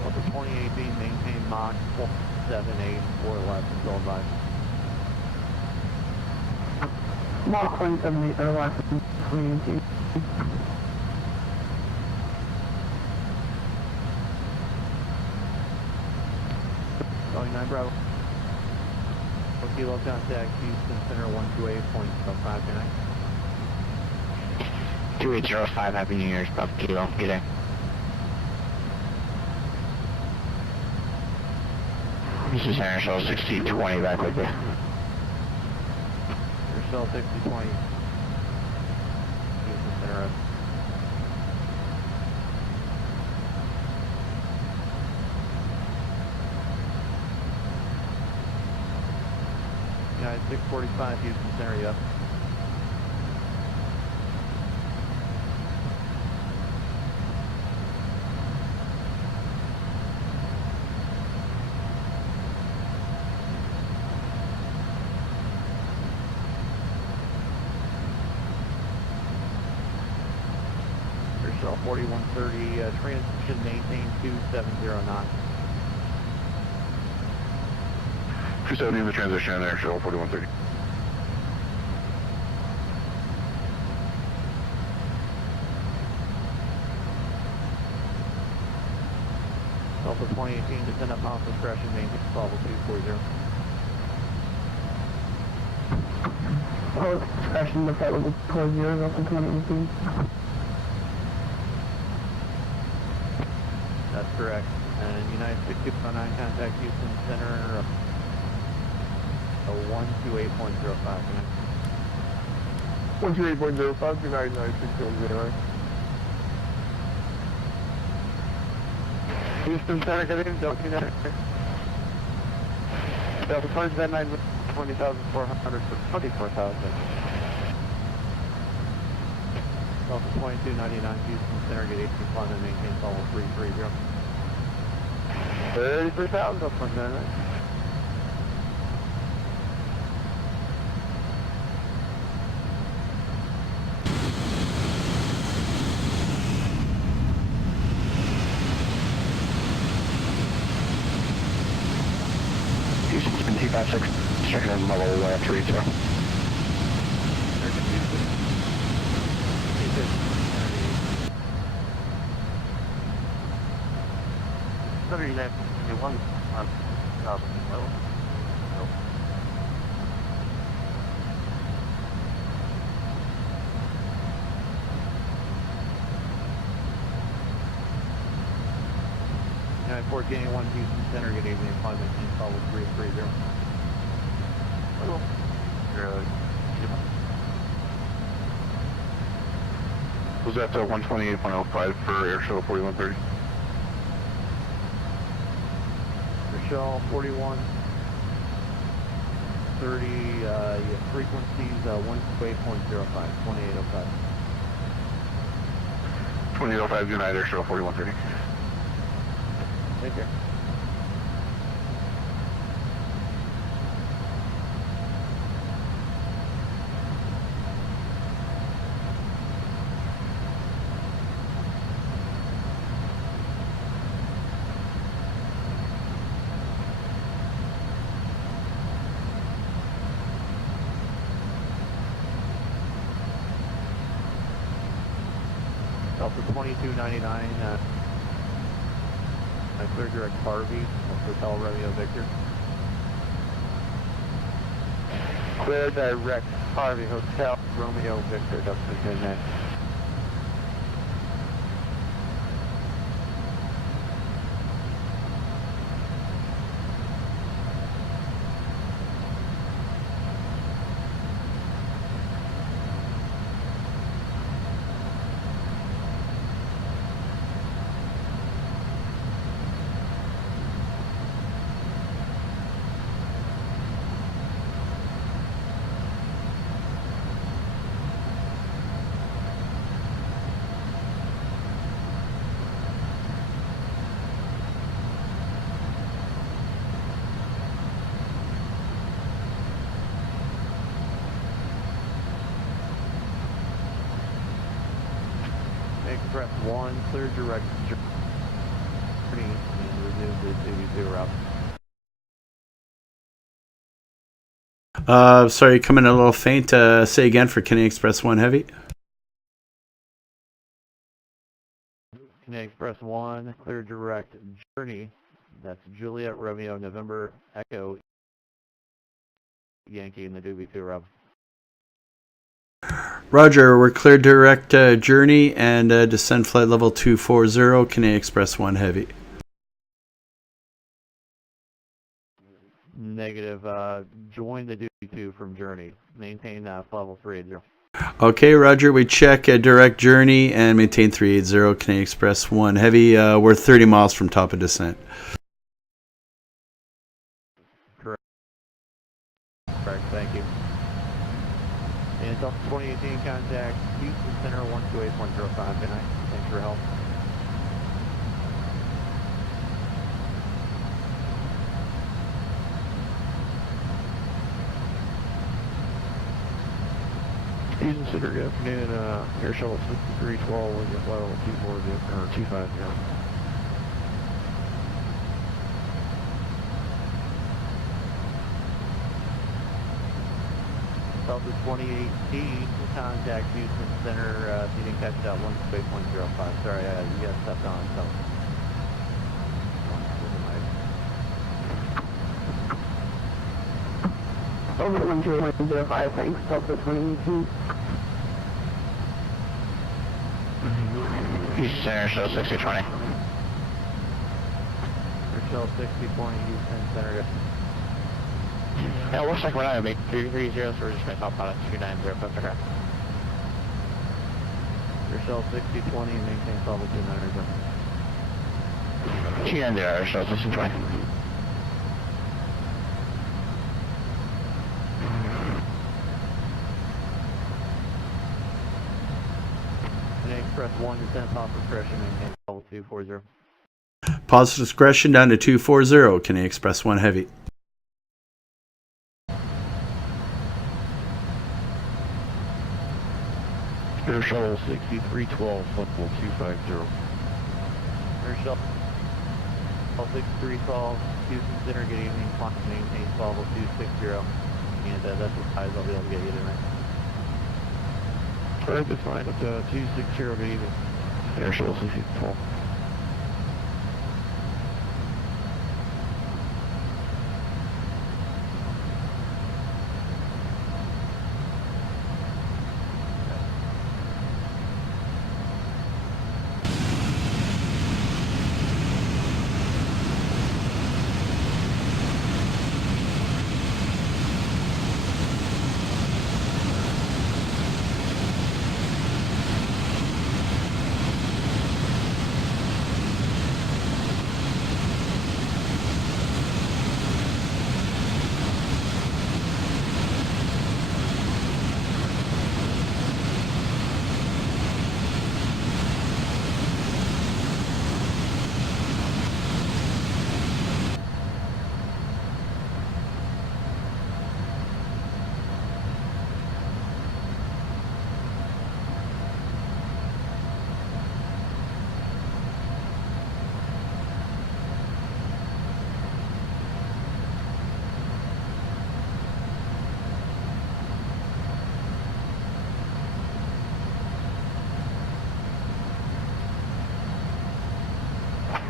Delta 28B, maintain Mach 78, 4 left until advised. Mark 178, last 2018. Going 9 Bravo. Kilo contact Houston Center 128.59. 2805, Happy New Year's, Bravo Kilo, good day. This is Airshell 6020 back with you. Airshell 6020. Houston Center up. United 645, Houston Center, up. Airshell 4130, transition maintain 270 knots. 270 in the transition, Airshell 4130. Delta 2018, descend up mountain discretion, maintain level 240. Oh, crashing the flight level 20, up to 2018. That's correct. And United 6209, contact Houston Center, 128.05. 128.05, United 9609. Houston Center, good evening, Delta United. Delta 29, 20,400 for 24,000. Delta 2299, Houston Center, get 18 climb and maintain level 330. 33,000 up from there. Houston 256, checking in level 30. United 294 J1 Houston Center, good evening, climb maintain level 330. Was that 128.05 for air shuttle 4130? Michelle 4130, frequencies 128.05, 2805. 2805 United air shuttle 4130. Take care. Delta 2299, clear direct Harvey, Hotel Romeo Victor. Clear direct Harvey, Hotel Romeo Victor, Delta 2299. Express 1, clear direct journey, and resume the CV2 route. Sorry, coming a little faint. Say again for Canadian Express 1 Heavy. Canadian Express 1, clear direct journey. That's Juliet, Romeo, November, Echo, Yankee, and the CV2 route. Roger, we're clear direct journey and descend flight level 240, Canadian Express 1 Heavy. Negative, join the CV2 from journey. Maintain level 380. Okay, Roger, we check direct journey and maintain 380, Canadian Express 1 Heavy. We're 30 miles from top of descent. Correct, thank you. And Delta 2018 contact Houston Center 128.05. Good night. Thanks for your help. Houston Center, good afternoon. Air Shuttle 6312 with your flight level 250. Delta 2018, contact Houston Center, if you didn't catch that, 128.05. Sorry, you got stepped on, so. Over 128.05, thanks, Delta 2018. Houston Center, show 6020. Shell 6020, Houston Center. Yeah, it looks like we're not going to make 330, so we're just going to top out at 290, but okay. Shell 6020, maintain level 290. 290, show 6020. Express 1 descent off discretion, maintain level 240. Pause discretion down to 240, Canadian Express 1 Heavy. Air Shuttle 6312, level 250. Air Shuttle 6312, Houston Center, good evening, climb maintain level 260, and that's as high as I'll be able to get you tonight. Alright, that's fine, it's 260, good evening. Air Shuttle 6312.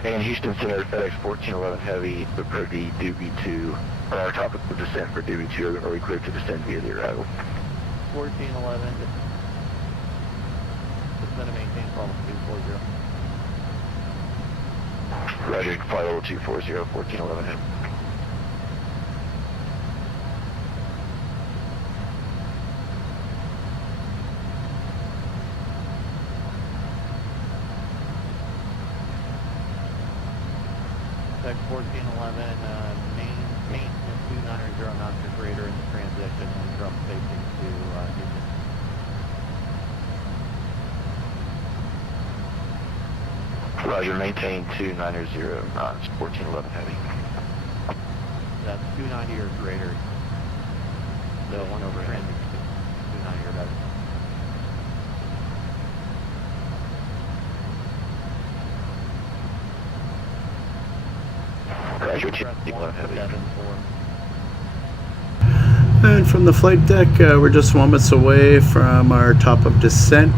And Houston Center, FedEx 1411 Heavy, prepare the Doobie 2, or our topic of descent for Doobie 2, are we clear to descend via the arrival? 1411, descend and maintain level 240. Roger, flight level 240, 1411 Heavy. Tech 1411, maintenance 290 knots or greater in the transition and drum safety to Houston. Roger, maintain 290 knots, 1411 Heavy. That's 290 or greater. So one over transit, 290 or better. Roger, Press 174. And from the flight deck, we're just 1 minute away from our top of descent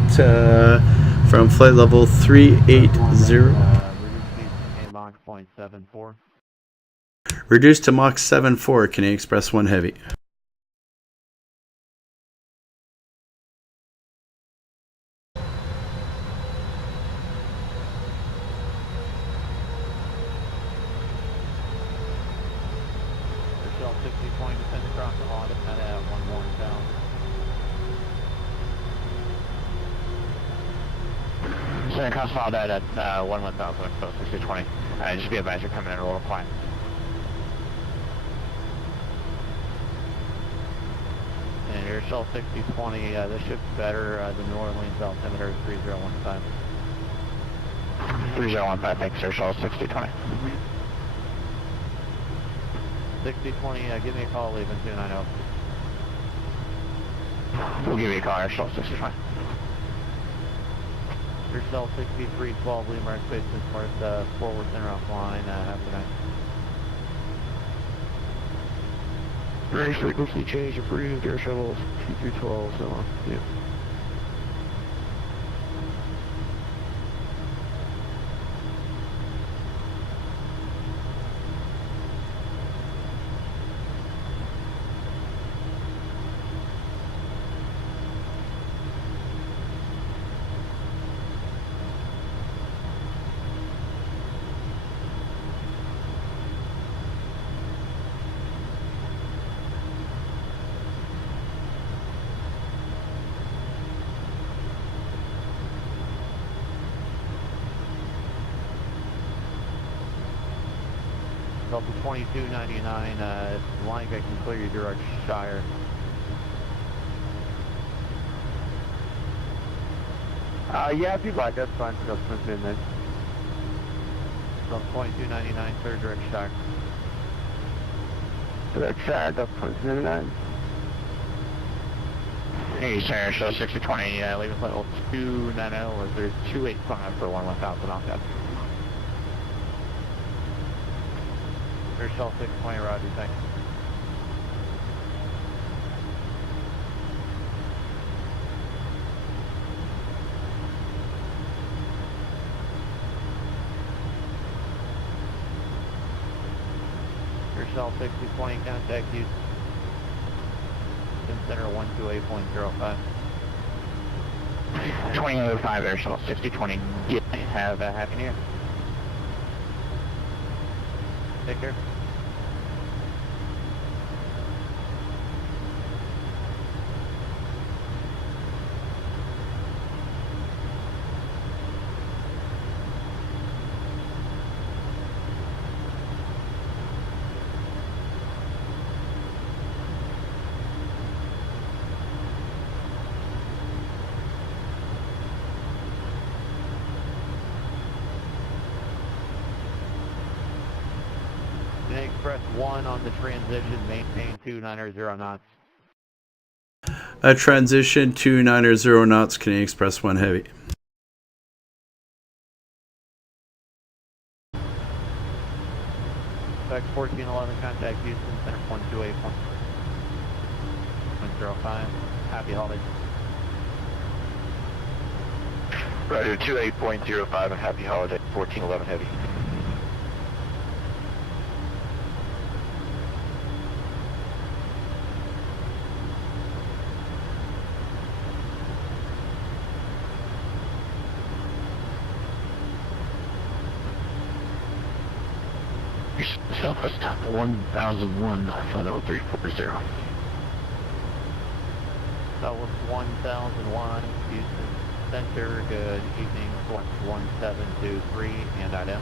from flight level 380. Reduce speed to Mach 0.74. Reduced to Mach 7.4, Canadian Express 1 Heavy. Shell 6020, descend across the audit at 11 pound. Descend across the audit at 11 pound, so 6020. Just be advised you're coming in a little quiet. And your Shell 6020, this ship's better, the New Orleans altimeter is 3015. 3015, thanks, sir. Shell 6020. 6020, give me a call leaving 290. We'll give you a call, Air Shell 6020. Your Shell 6312, Lima Space North, forward center offline, have a good night. Range frequency change approved, Air Shuttle 2312, so on. Yeah. Delta 2299, line I can clear you direct Shire. Yeah, if you'd like, that's fine. Go swim in then. Delta 2299, clear direct Shire. Direct Shire, Delta 2299. Hey, sir, Shell 6020, leaving flight level 290, or there's 285 for 11,000 off that. Your Shell 620, roger, thanks. Your Shell 6020, contact Houston Center 128.05. 2005 Air Shuttle 6020. Yeah, have a happy new year. Take care. Xpress 1 on the transition, maintain 290 knots. Transition 290 knots, Canadian Express 1 Heavy. Spec 1411, contact Houston Center 128.05. Happy holidays. Roger, 28.05 and happy holiday, 1411 Heavy. Southwest 1001, flight level 340. Southwest 1001, Houston Center, good evening, flight 1723, and IDM.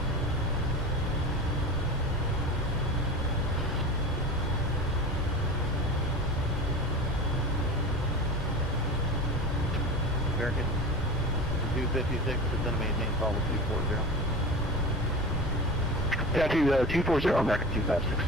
American 256, descend and maintain call with 240. Yeah, to 240, American 256.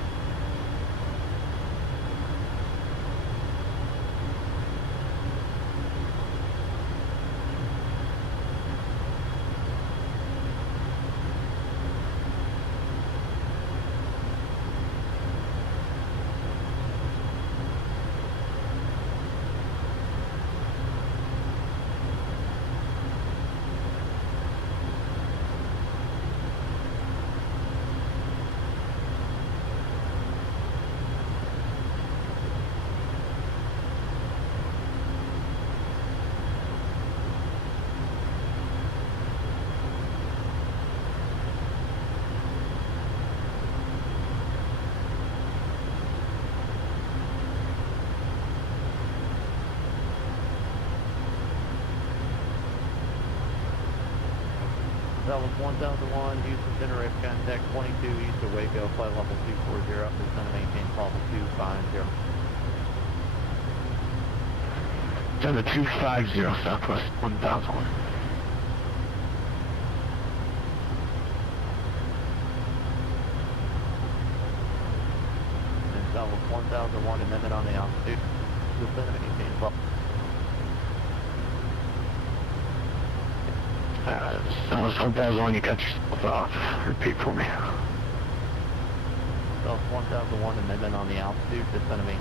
That was 1001, Houston Center, Rate contact 22 east of Waco, flight level 240, descend and maintain call with 250. Down to 250, Southwest 1001. And Southwest 1001, amendment on the altitude, descend and maintain call. Southwest 1001, you cut yourself off. Repeat for me. Southwest 1001, amendment on the altitude, descend and maintain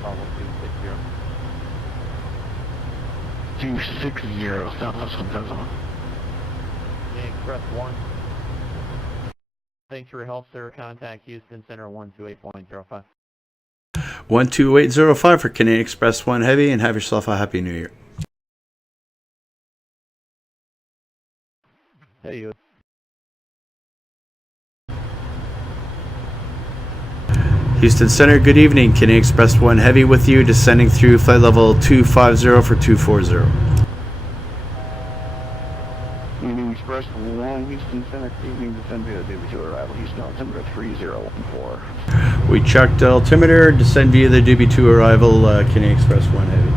call with 260. 260, Southwest 1001. Xpress 1. Thanks for your help, sir. Contact Houston Center 128.05. 12805 for Canadian Express 1 Heavy, and have yourself a Happy New Year. Hey, you. Houston Center, good evening. Canadian Express 1 Heavy with you, descending through flight level 250 for 240. Canadian Express 1, Houston Center, evening, descend via the DB2 arrival, Houston altimeter 3014. We checked altimeter, descend via the DB2 arrival, Canadian Express 1 Heavy.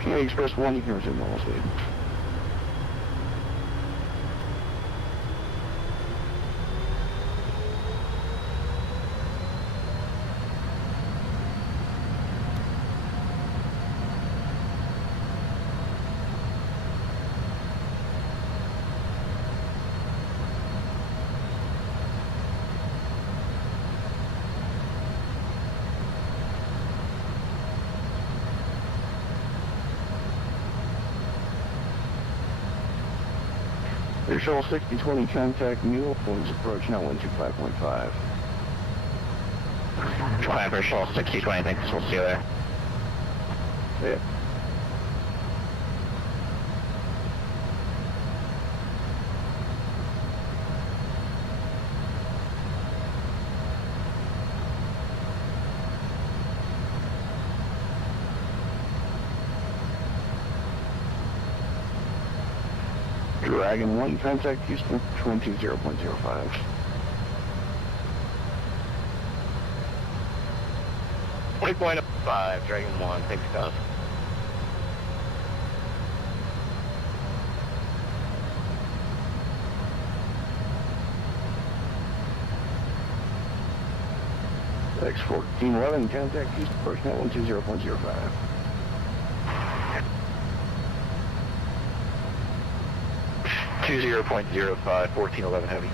Canadian Express 1, you can resume normal speed. Air Shuttle 6020, contact Mule, points approach now 125.5. Fly Air Shuttle 6020, thanks, we'll see you there. Yeah. Dragon 1, contact Houston 220.05. .5, Dragon 1, thanks, guys. X1411, contact Houston approach now 120.05. .05, 1411 heavy.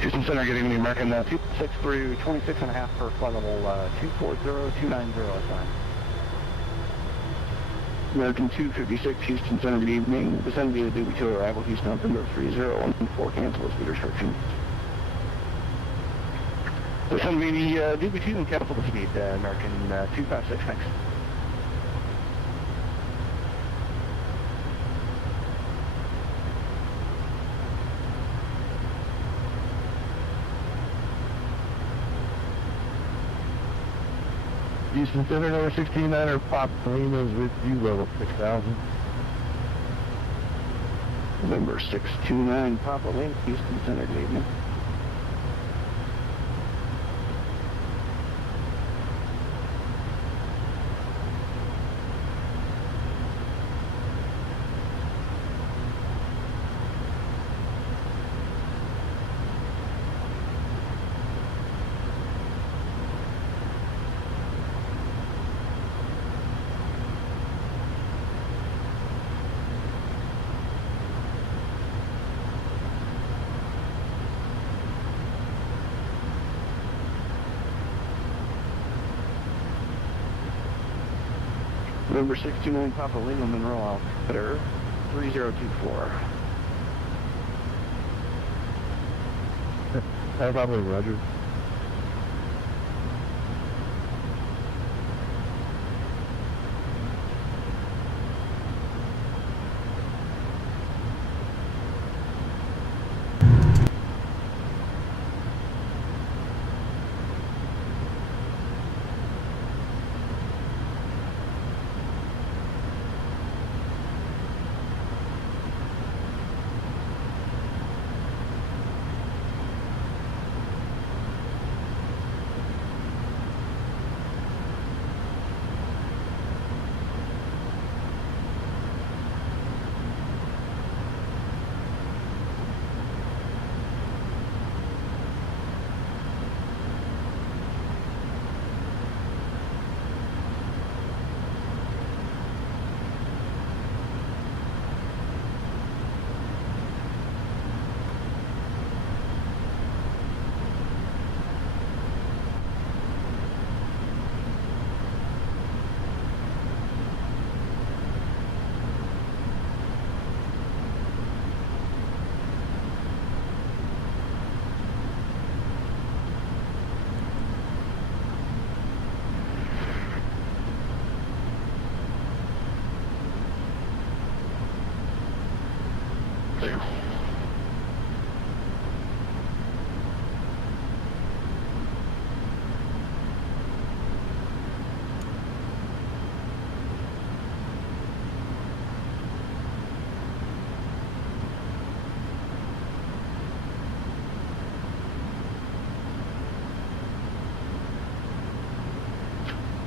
Houston Center, good evening, American 263, 26 and a half for flight level 240-290 SI. American 256, Houston Center, good evening. Descend via Duty 2 arrival, Houston, November 3014, cancel speed restriction. Descend via Duty 2 and cancel the speed, American 256, thanks. Houston Center, number 16-9er, Pop Lima's with you, level 6,000. November 629, Papa Link, Houston Center, good evening. November 629, Papa Lima, Monroe, altimeter 3024. No problem, Roger.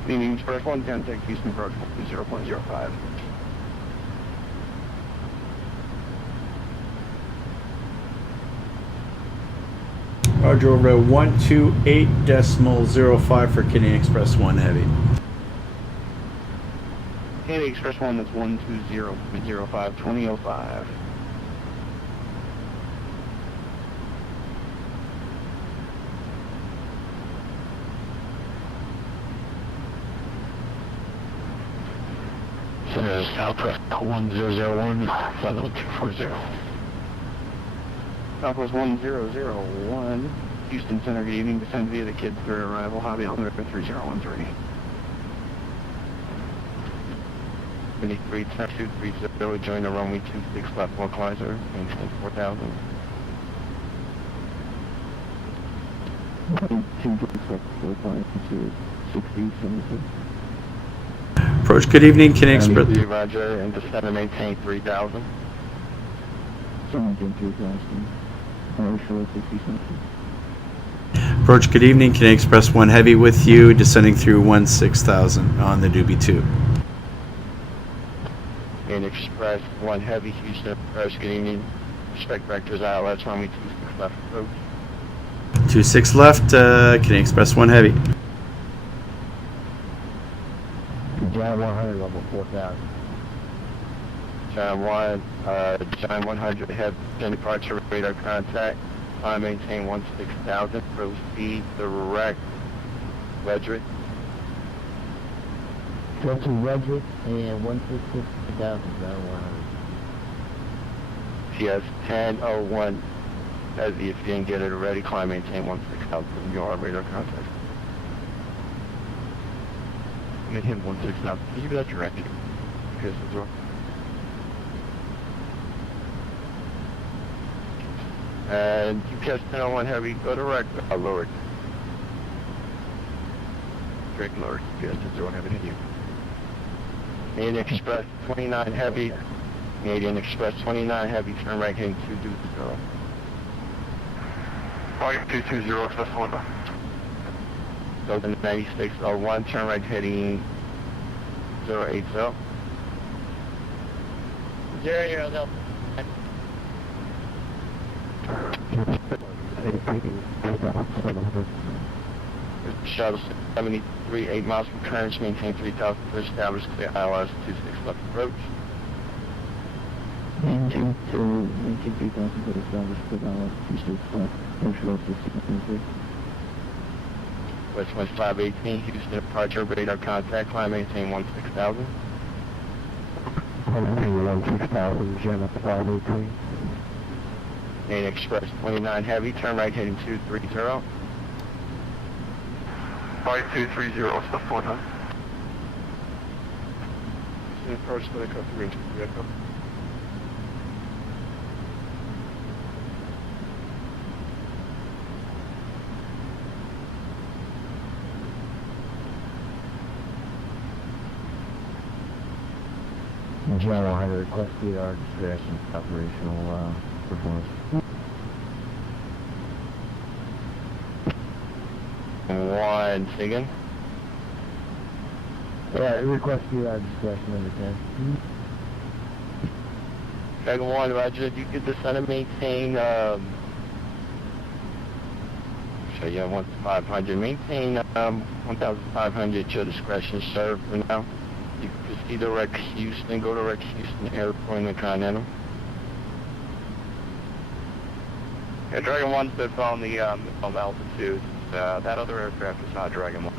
Meaning Express 1, contact Houston approach 0.05. Roger, over to 128.05 for Canadian Express 1 Heavy. Canadian Express 1, that's 120.05, 2005. Center, Southwest 1001, flight level 240. Southwest 1001, Houston Center, good evening. Descend via the kids for arrival, hobby altimeter 3013. 23, 230, join the runway 26 left localizer, maintain 4,000. Approach, good evening, Canadian Express. Roger, and descend and maintain 3,000. Approach, good evening, Canadian Express 1 Heavy with you, descending through 16,000 on the Doobie 2. And Express 1 Heavy, Houston, approach, good evening. Respect vectors outlets, runway 26 left approach. 26 left, Canadian Express 1 Heavy. Giant 100, level 4,000. Giant 100, have departure radar contact. climb maintain 16,000, proceed direct Wedrick. Go to Wedrick and 166,000, ground 100. PS 1001, as if you didn't get it already, climb maintain 16,000, your radar contact. Maintain 16,000, can you give that direction? PS as well. And UPS 1001 heavy, go direct, lowered. Direct lowered, UPS 1001 heavy, hit you. Canadian Express 29 heavy, Canadian Express 29 heavy, turn right heading 220. Target 220, Express 1. Go to 9601, turn right heading 080. 080. Shuttle 73, 8 miles from Kearns, maintain 3,000 for established clear ILS 26 left approach. Maintain 3,000 for established clear ILS 26 left, approach low 693. Westwind 518, Houston departure, radar contact, climb maintain 16,000. 16,000, Gemma 518. Main Express 29 heavy, turn right heading 230. 5230, Express 1. Houston approach, split across the range, vehicle. General 100, request our discretion, operational performance. One second. Yeah, request our discretion, number 10. Dragon 1, roger, you get the center maintain, so yeah, 1,500, maintain 1,500, your discretion, sir, for now. You can proceed direct Houston, go direct Houston Airport in the Continental. Yeah, Dragon 1's been on the altitude. That other aircraft is not Dragon 1.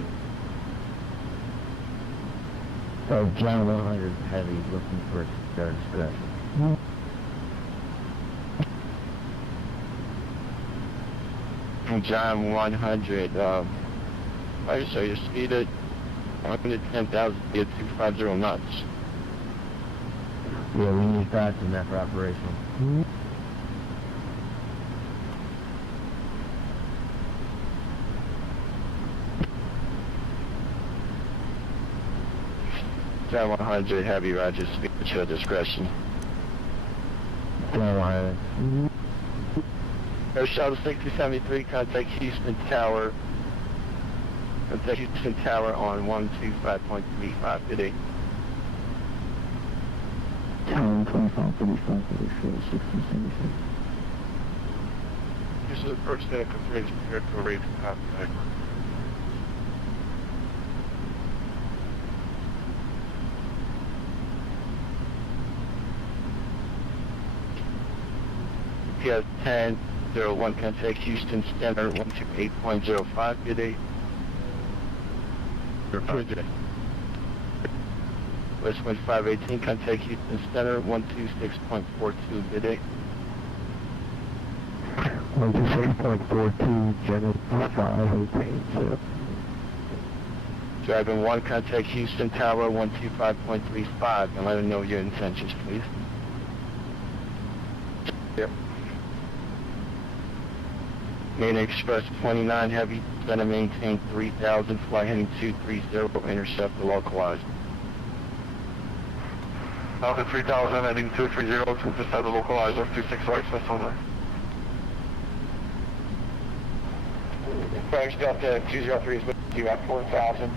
So, John 100 heavy, looking for our discretion. John 100, right, so your speed at 110,000 feet at 250 knots. Yeah, we need fast in that for operational. John 100 heavy, roger, speed at your discretion. John 100. Air Shuttle 6073, contact Houston Tower. Contact Houston Tower on 125.35 today. Tower 2535 for the short 1676. This is the first day of configuration compared to a raised contact. PS 1001, contact Houston Standard 128.05 today. Westwind 518, contact Houston Center 126.42 today. 126.42, Jenna 518, sir. Dragon 1, contact Houston Tower 125.35 and let them know your intentions, please. Yep. Main Express 29 heavy, center maintain 3,000, fly heading 230, intercept the localized. Falcon 3000, heading 230, just had the localizer, 264, Express 1. Frank's Delta 203 is with you at 4,000.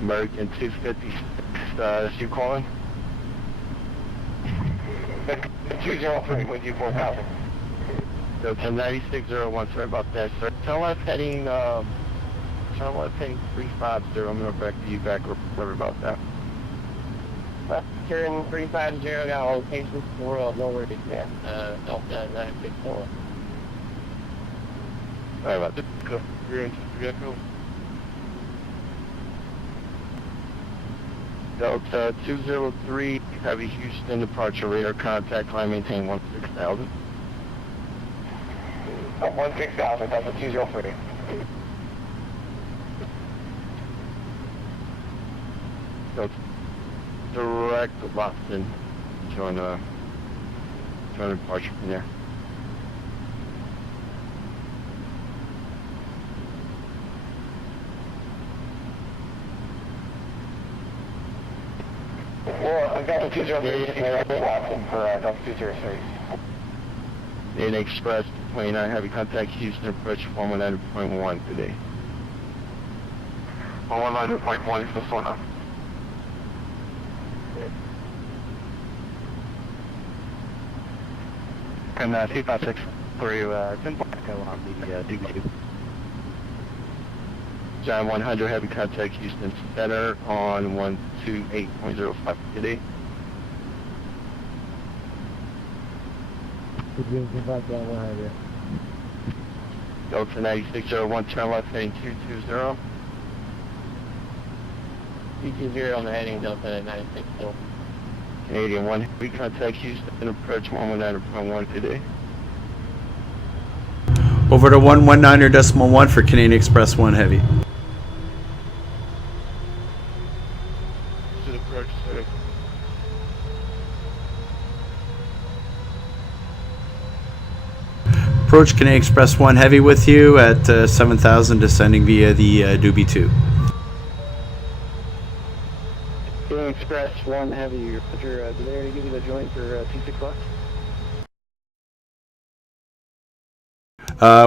American 256, is you calling? 203 with you, 4,000. So 109601, sorry about that, sir. Tell us heading, heading 350, I'm going to back to you back, sorry about that. Left turn 350, got all locations in the world, no worries, man. Delta 964. Sorry about that. You're in Gecko. Delta 203, heavy Houston departure radar contact, climb maintain 16,000. 16,000, Delta 203. So direct to Boston. Join departure from there. Well, I've got the 203 Watson for Delta 203. In Xpress 29, heavy contact Houston approach 119.1 today. 119.1 is this one now. And 256 through 10 Echo on the DB2. John 100, heavy contact Houston Center on 128.05 today. Delta 9601, turn left heading 220. 220 on the heading, Delta 960. Canadian 1, heavy contact Houston approach 119.1 today. Over to 119.1 for Canadian Express 1 Heavy. To the approach center. Approach Canadian Express 1 Heavy with you at 7,000, descending via the Doobie 2. Canadian Express 1 Heavy, Roger, did they already give you the joint for T6 left?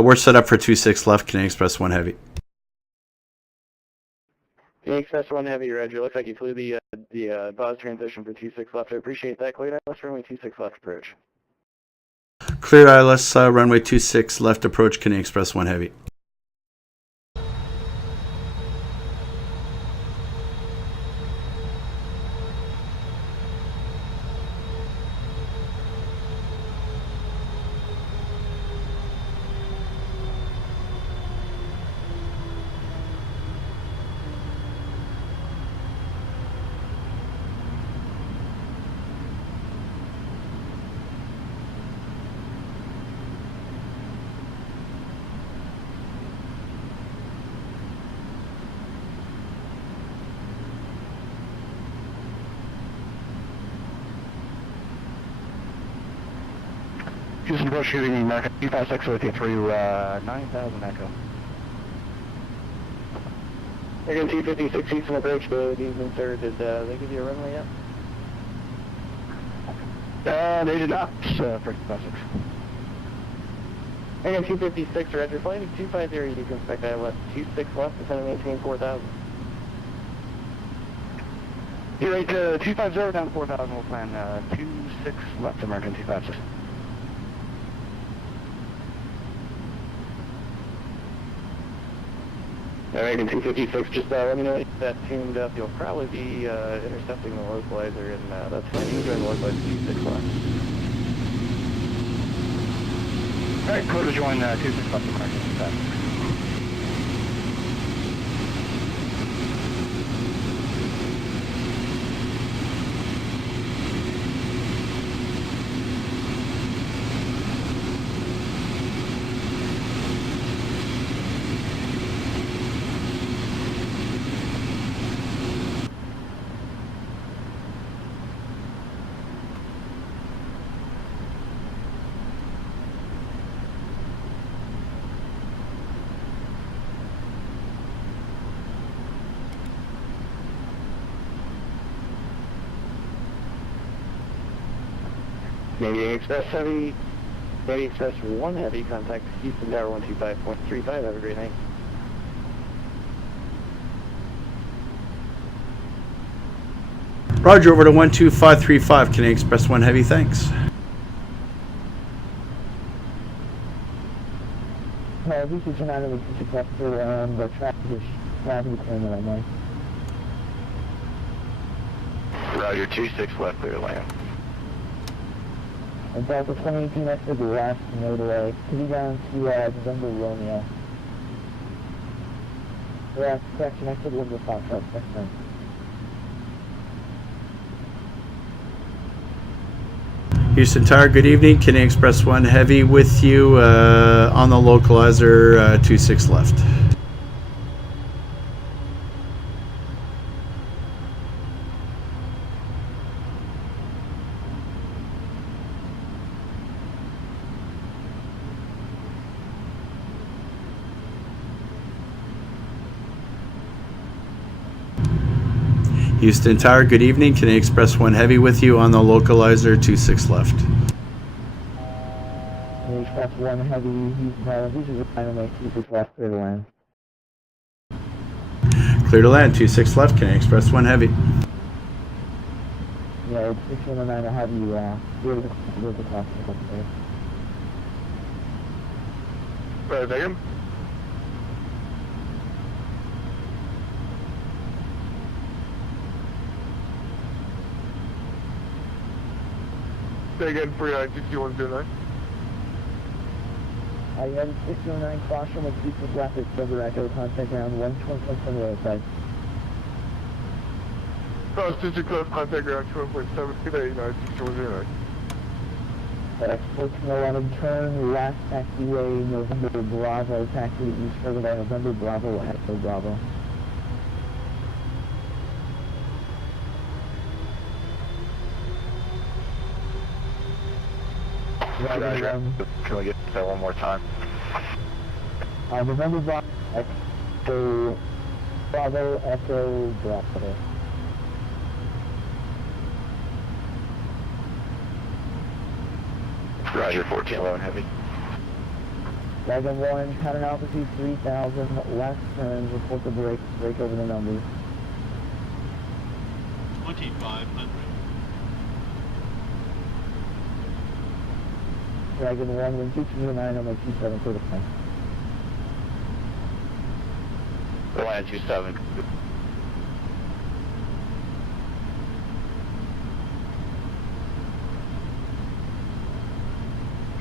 We're set up for 26 left, Canadian Express 1 Heavy. Canadian Express 1 Heavy, Roger. Looks like you flew the pause transition for 26 left. I appreciate that. Cleared ILS runway 26 left approach. Cleared ILS runway 26 left approach, Canadian Express 1 Heavy. Houston approach shooting American 256 with you through 9,000 Echo. Again, 256 Houston approach, evening sir. Did they give you a runway yet? They did not, for 256. Again, 256, Roger. Flight 250, you can expect that left 26 left, descend and maintain 4,000. You're right, 250 down to 4,000, we'll plan 26 left American 256. Alright, 256, just let me know if that's tuned up. You'll probably be intercepting the localizer, and that's fine. You can join the localizer 26 left. Alright, clear to join 26 left American 256. Canadian Express Heavy, Canadian Express 1 Heavy, contact Houston Tower 125.35. Have a great night. Roger, over to 12535, Canadian Express 1 Heavy, thanks. This is an item of the traffic is traffic deployment on my. Roger, 26 left, clear to land. And Delta 2018, that's the last motorway. City down to November Romeo. Yeah, correction, I said November Foxtrot, that's fine. Houston Tower, good evening. Can I Express 1 Heavy with you on the localizer 26 left. Houston Tower, good evening. Can I Express 1 Heavy with you on the localizer 26 left. Express 1 Heavy, Houston Tower, this is the final make 26 left, clear to land. Clear to land, 26 left. Can I Express 1 Heavy? Yeah, it's 6109, I'll have you, clear the cross up there. Take him. Say again, 396109. You have 609 caution with equal traffic, Silver Echo, contact ground 121 from the other side. Cross 26 left, contact ground 21.7, good 89, 6109. Export no on turn, last taxiway, November Bravo, taxi to east further by November Bravo, Echo Bravo. Roger. Can we get that one more time? November Bravo, Echo Bravo, Echo Bravo. Roger, 1411 heavy. Wagon 1, pattern altitude 3000, left turn, report the break over the numbers. 2500. Dragon 1, wind 229 on my 27 for the plan. The land 27.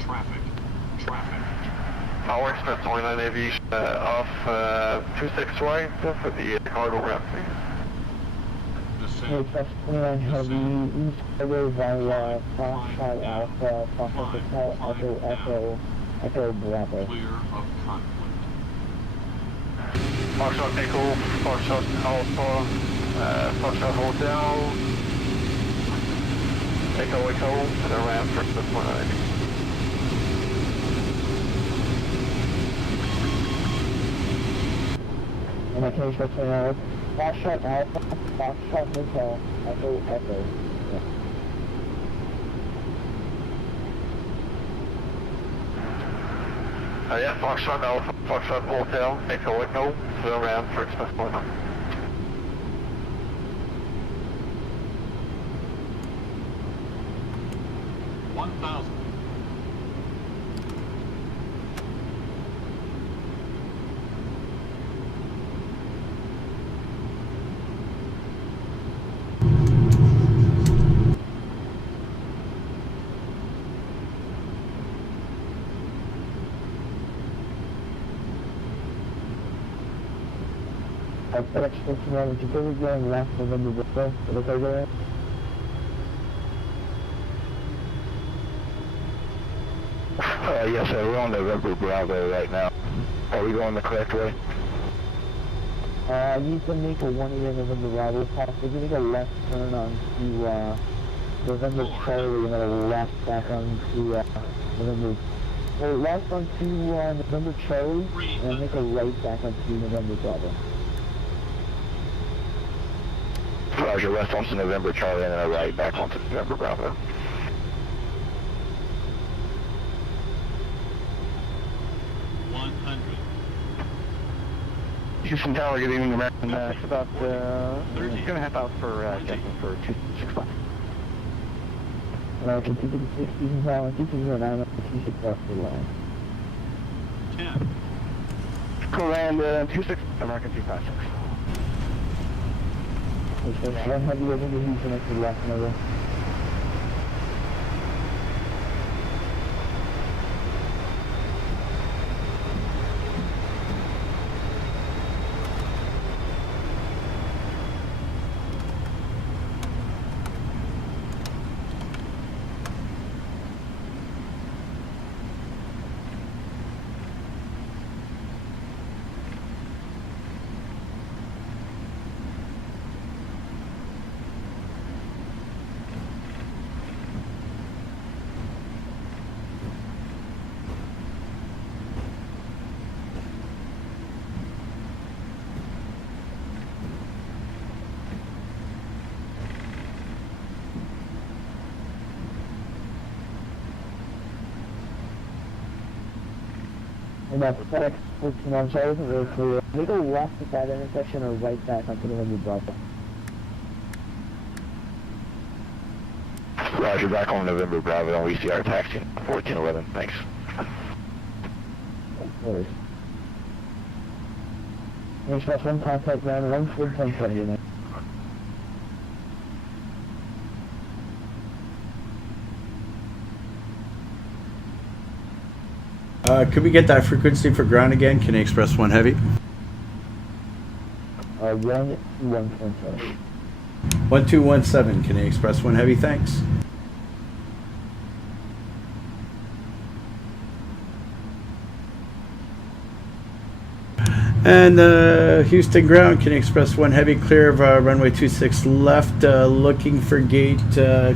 Traffic. Power Express 29 Aviation off 26Y for the cargo ramp. Express 29 Heavy, East Highway via Foxtrot Alpha, Foxtrot Hotel, Echo Bravo. Clear of conflict. Foxtrot Echo, Foxtrot Alpha, Foxtrot Hotel, Echo, to the ramp for Express 29. And I can Express 29, Foxtrot Alpha, Foxtrot Hotel, Echo. Yeah, Foxtrot Alpha, Foxtrot Hotel, Echo, to the ramp for Express 29. FedEx 59, would you please going left November Bravo, for the cargo ramp? Yes, sir, we're on November Bravo right now. Are we going the correct way? You can make a 1-year November Bravo, possibly make a left turn onto, November Charlie, and then a left back onto, November, or left onto, November Charlie, and make a right back onto November Bravo. Roger, left onto November Charlie and then a right back onto November Bravo. Houston Tower, good evening, American. It's about, gonna head out for, Justin for 26 left. American 256, Houston Tower, 209, 26 left for the line. 10. Cool, land, 26, American 256. Express 1 Heavy over to Houston, next to the last over. And that FedEx 14, I'm sorry, isn't really clear. Can we go left at that intersection or right back onto the November Bravo? Roger, back on November Bravo on VCR taxi 1411. Thanks. Worries. Express 1 contact ground, 1 full 1020 unit. Could we get that frequency for ground again? Can I Express 1 Heavy? 12117. 1217, can I Express 1 Heavy? Thanks. And Houston ground, can I Express 1 Heavy, clear of runway 26 left, looking for gate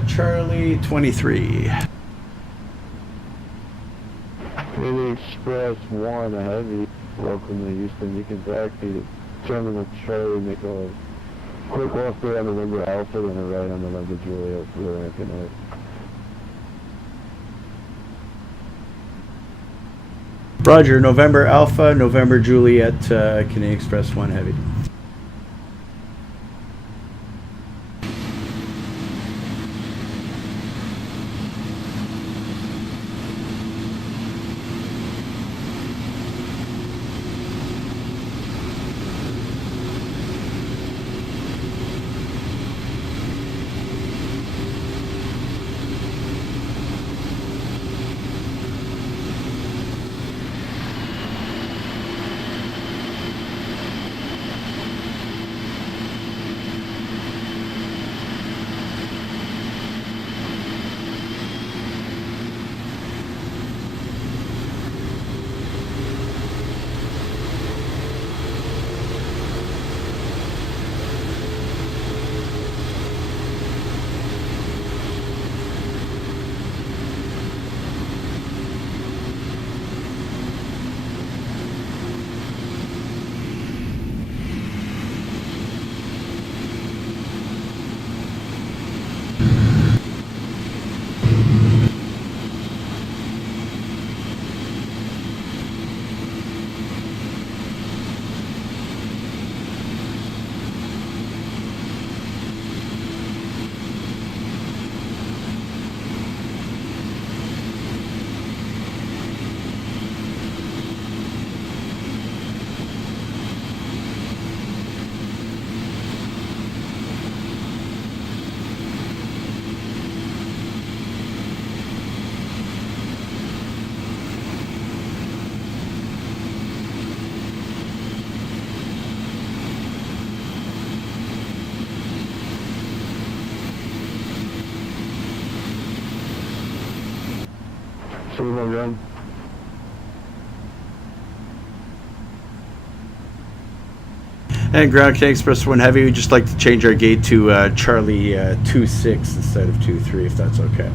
Charlie 23. Express 1 Heavy, welcome to Houston. You can taxi Terminal Charlie, make a quick left there on November Alpha and a right on November Juliet for the ramp. Good night. Roger, November Alpha, November Juliet, can I Express 1 Heavy. Again. And ground, can I Express 1 Heavy? We'd just like to change our gate to Charlie 26 instead of 23, if that's okay.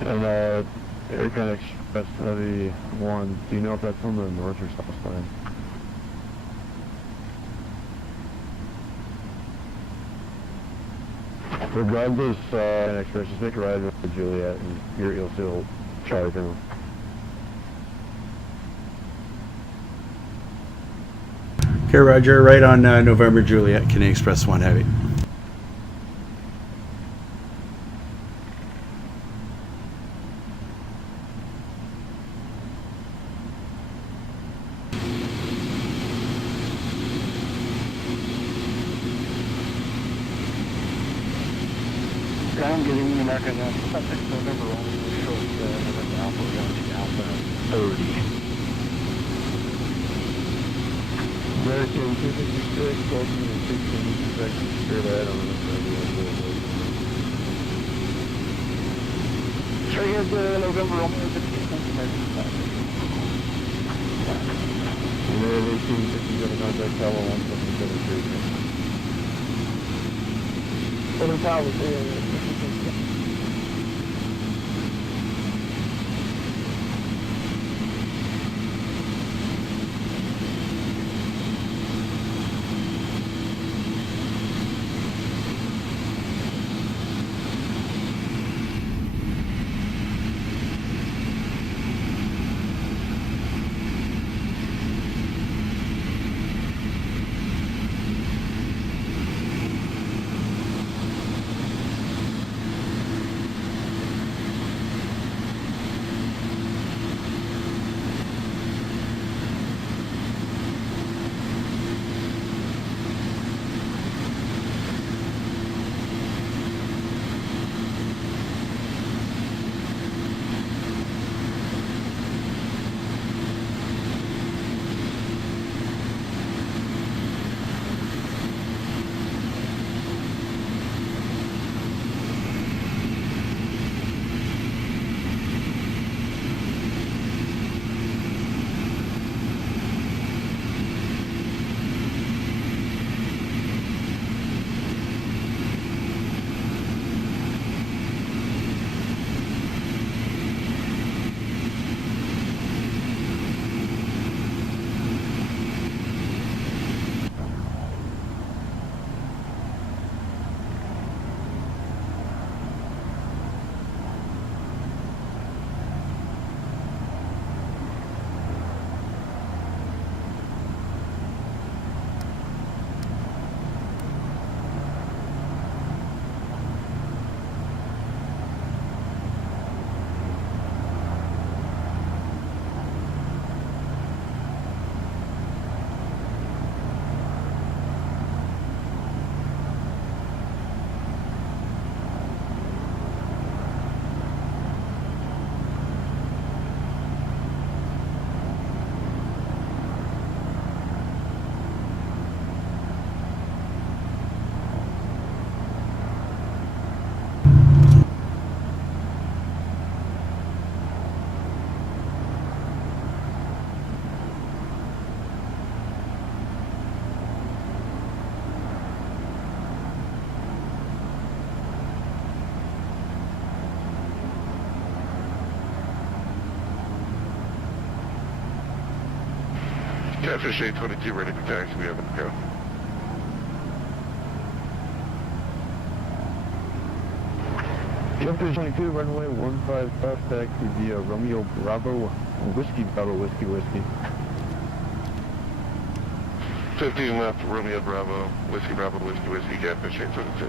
And Airline Express Heavy 1, do you know if that's on the north or south side? Regardless, Express, just make a ride with Juliet and you'll still Charlie General. Okay, Roger, right on November Juliet, can I Express 1 Heavy. I'm getting American November only short November Alpha, we're going to Alpha 30. American 256, 12 minutes, 16 seconds, straight ahead on the 3 November only 15 seconds. United 1857 contact tower 177 Southern Towers, Catfish 822 ready for taxi, we have it to go. Catfish 22, runway 155, taxi via Romeo Bravo, Whiskey Bravo, Whiskey Whiskey. 15 left, Romeo Bravo, Whiskey Bravo, Whiskey Whiskey, Catfish 822.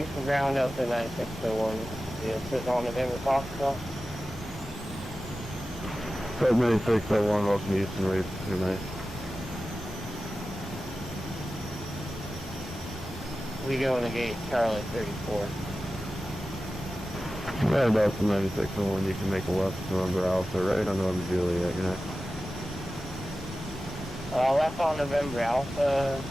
Houston ground up to 9601. Yeah, sitting on November Foxtrot. Club 9601, welcome to Houston, wait, good night. We go in the gate, Charlie 34. Right about the 9601, you can make a left to November Alpha, right on November Juliet, good night. Left on November Alpha.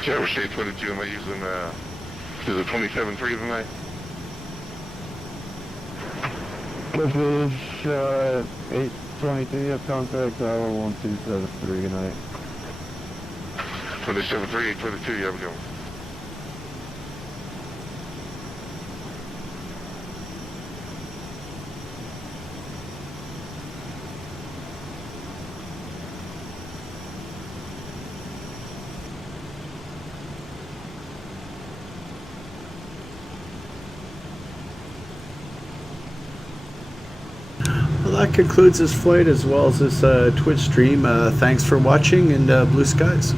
Whichever shape 22 am I using, is it 27.3 tonight? This is, 822, you have contact, tower 1273, good night. 27.3, 822, you have a good one. Well, that concludes this flight as well as this Twitch stream. Thanks for watching, and blue skies.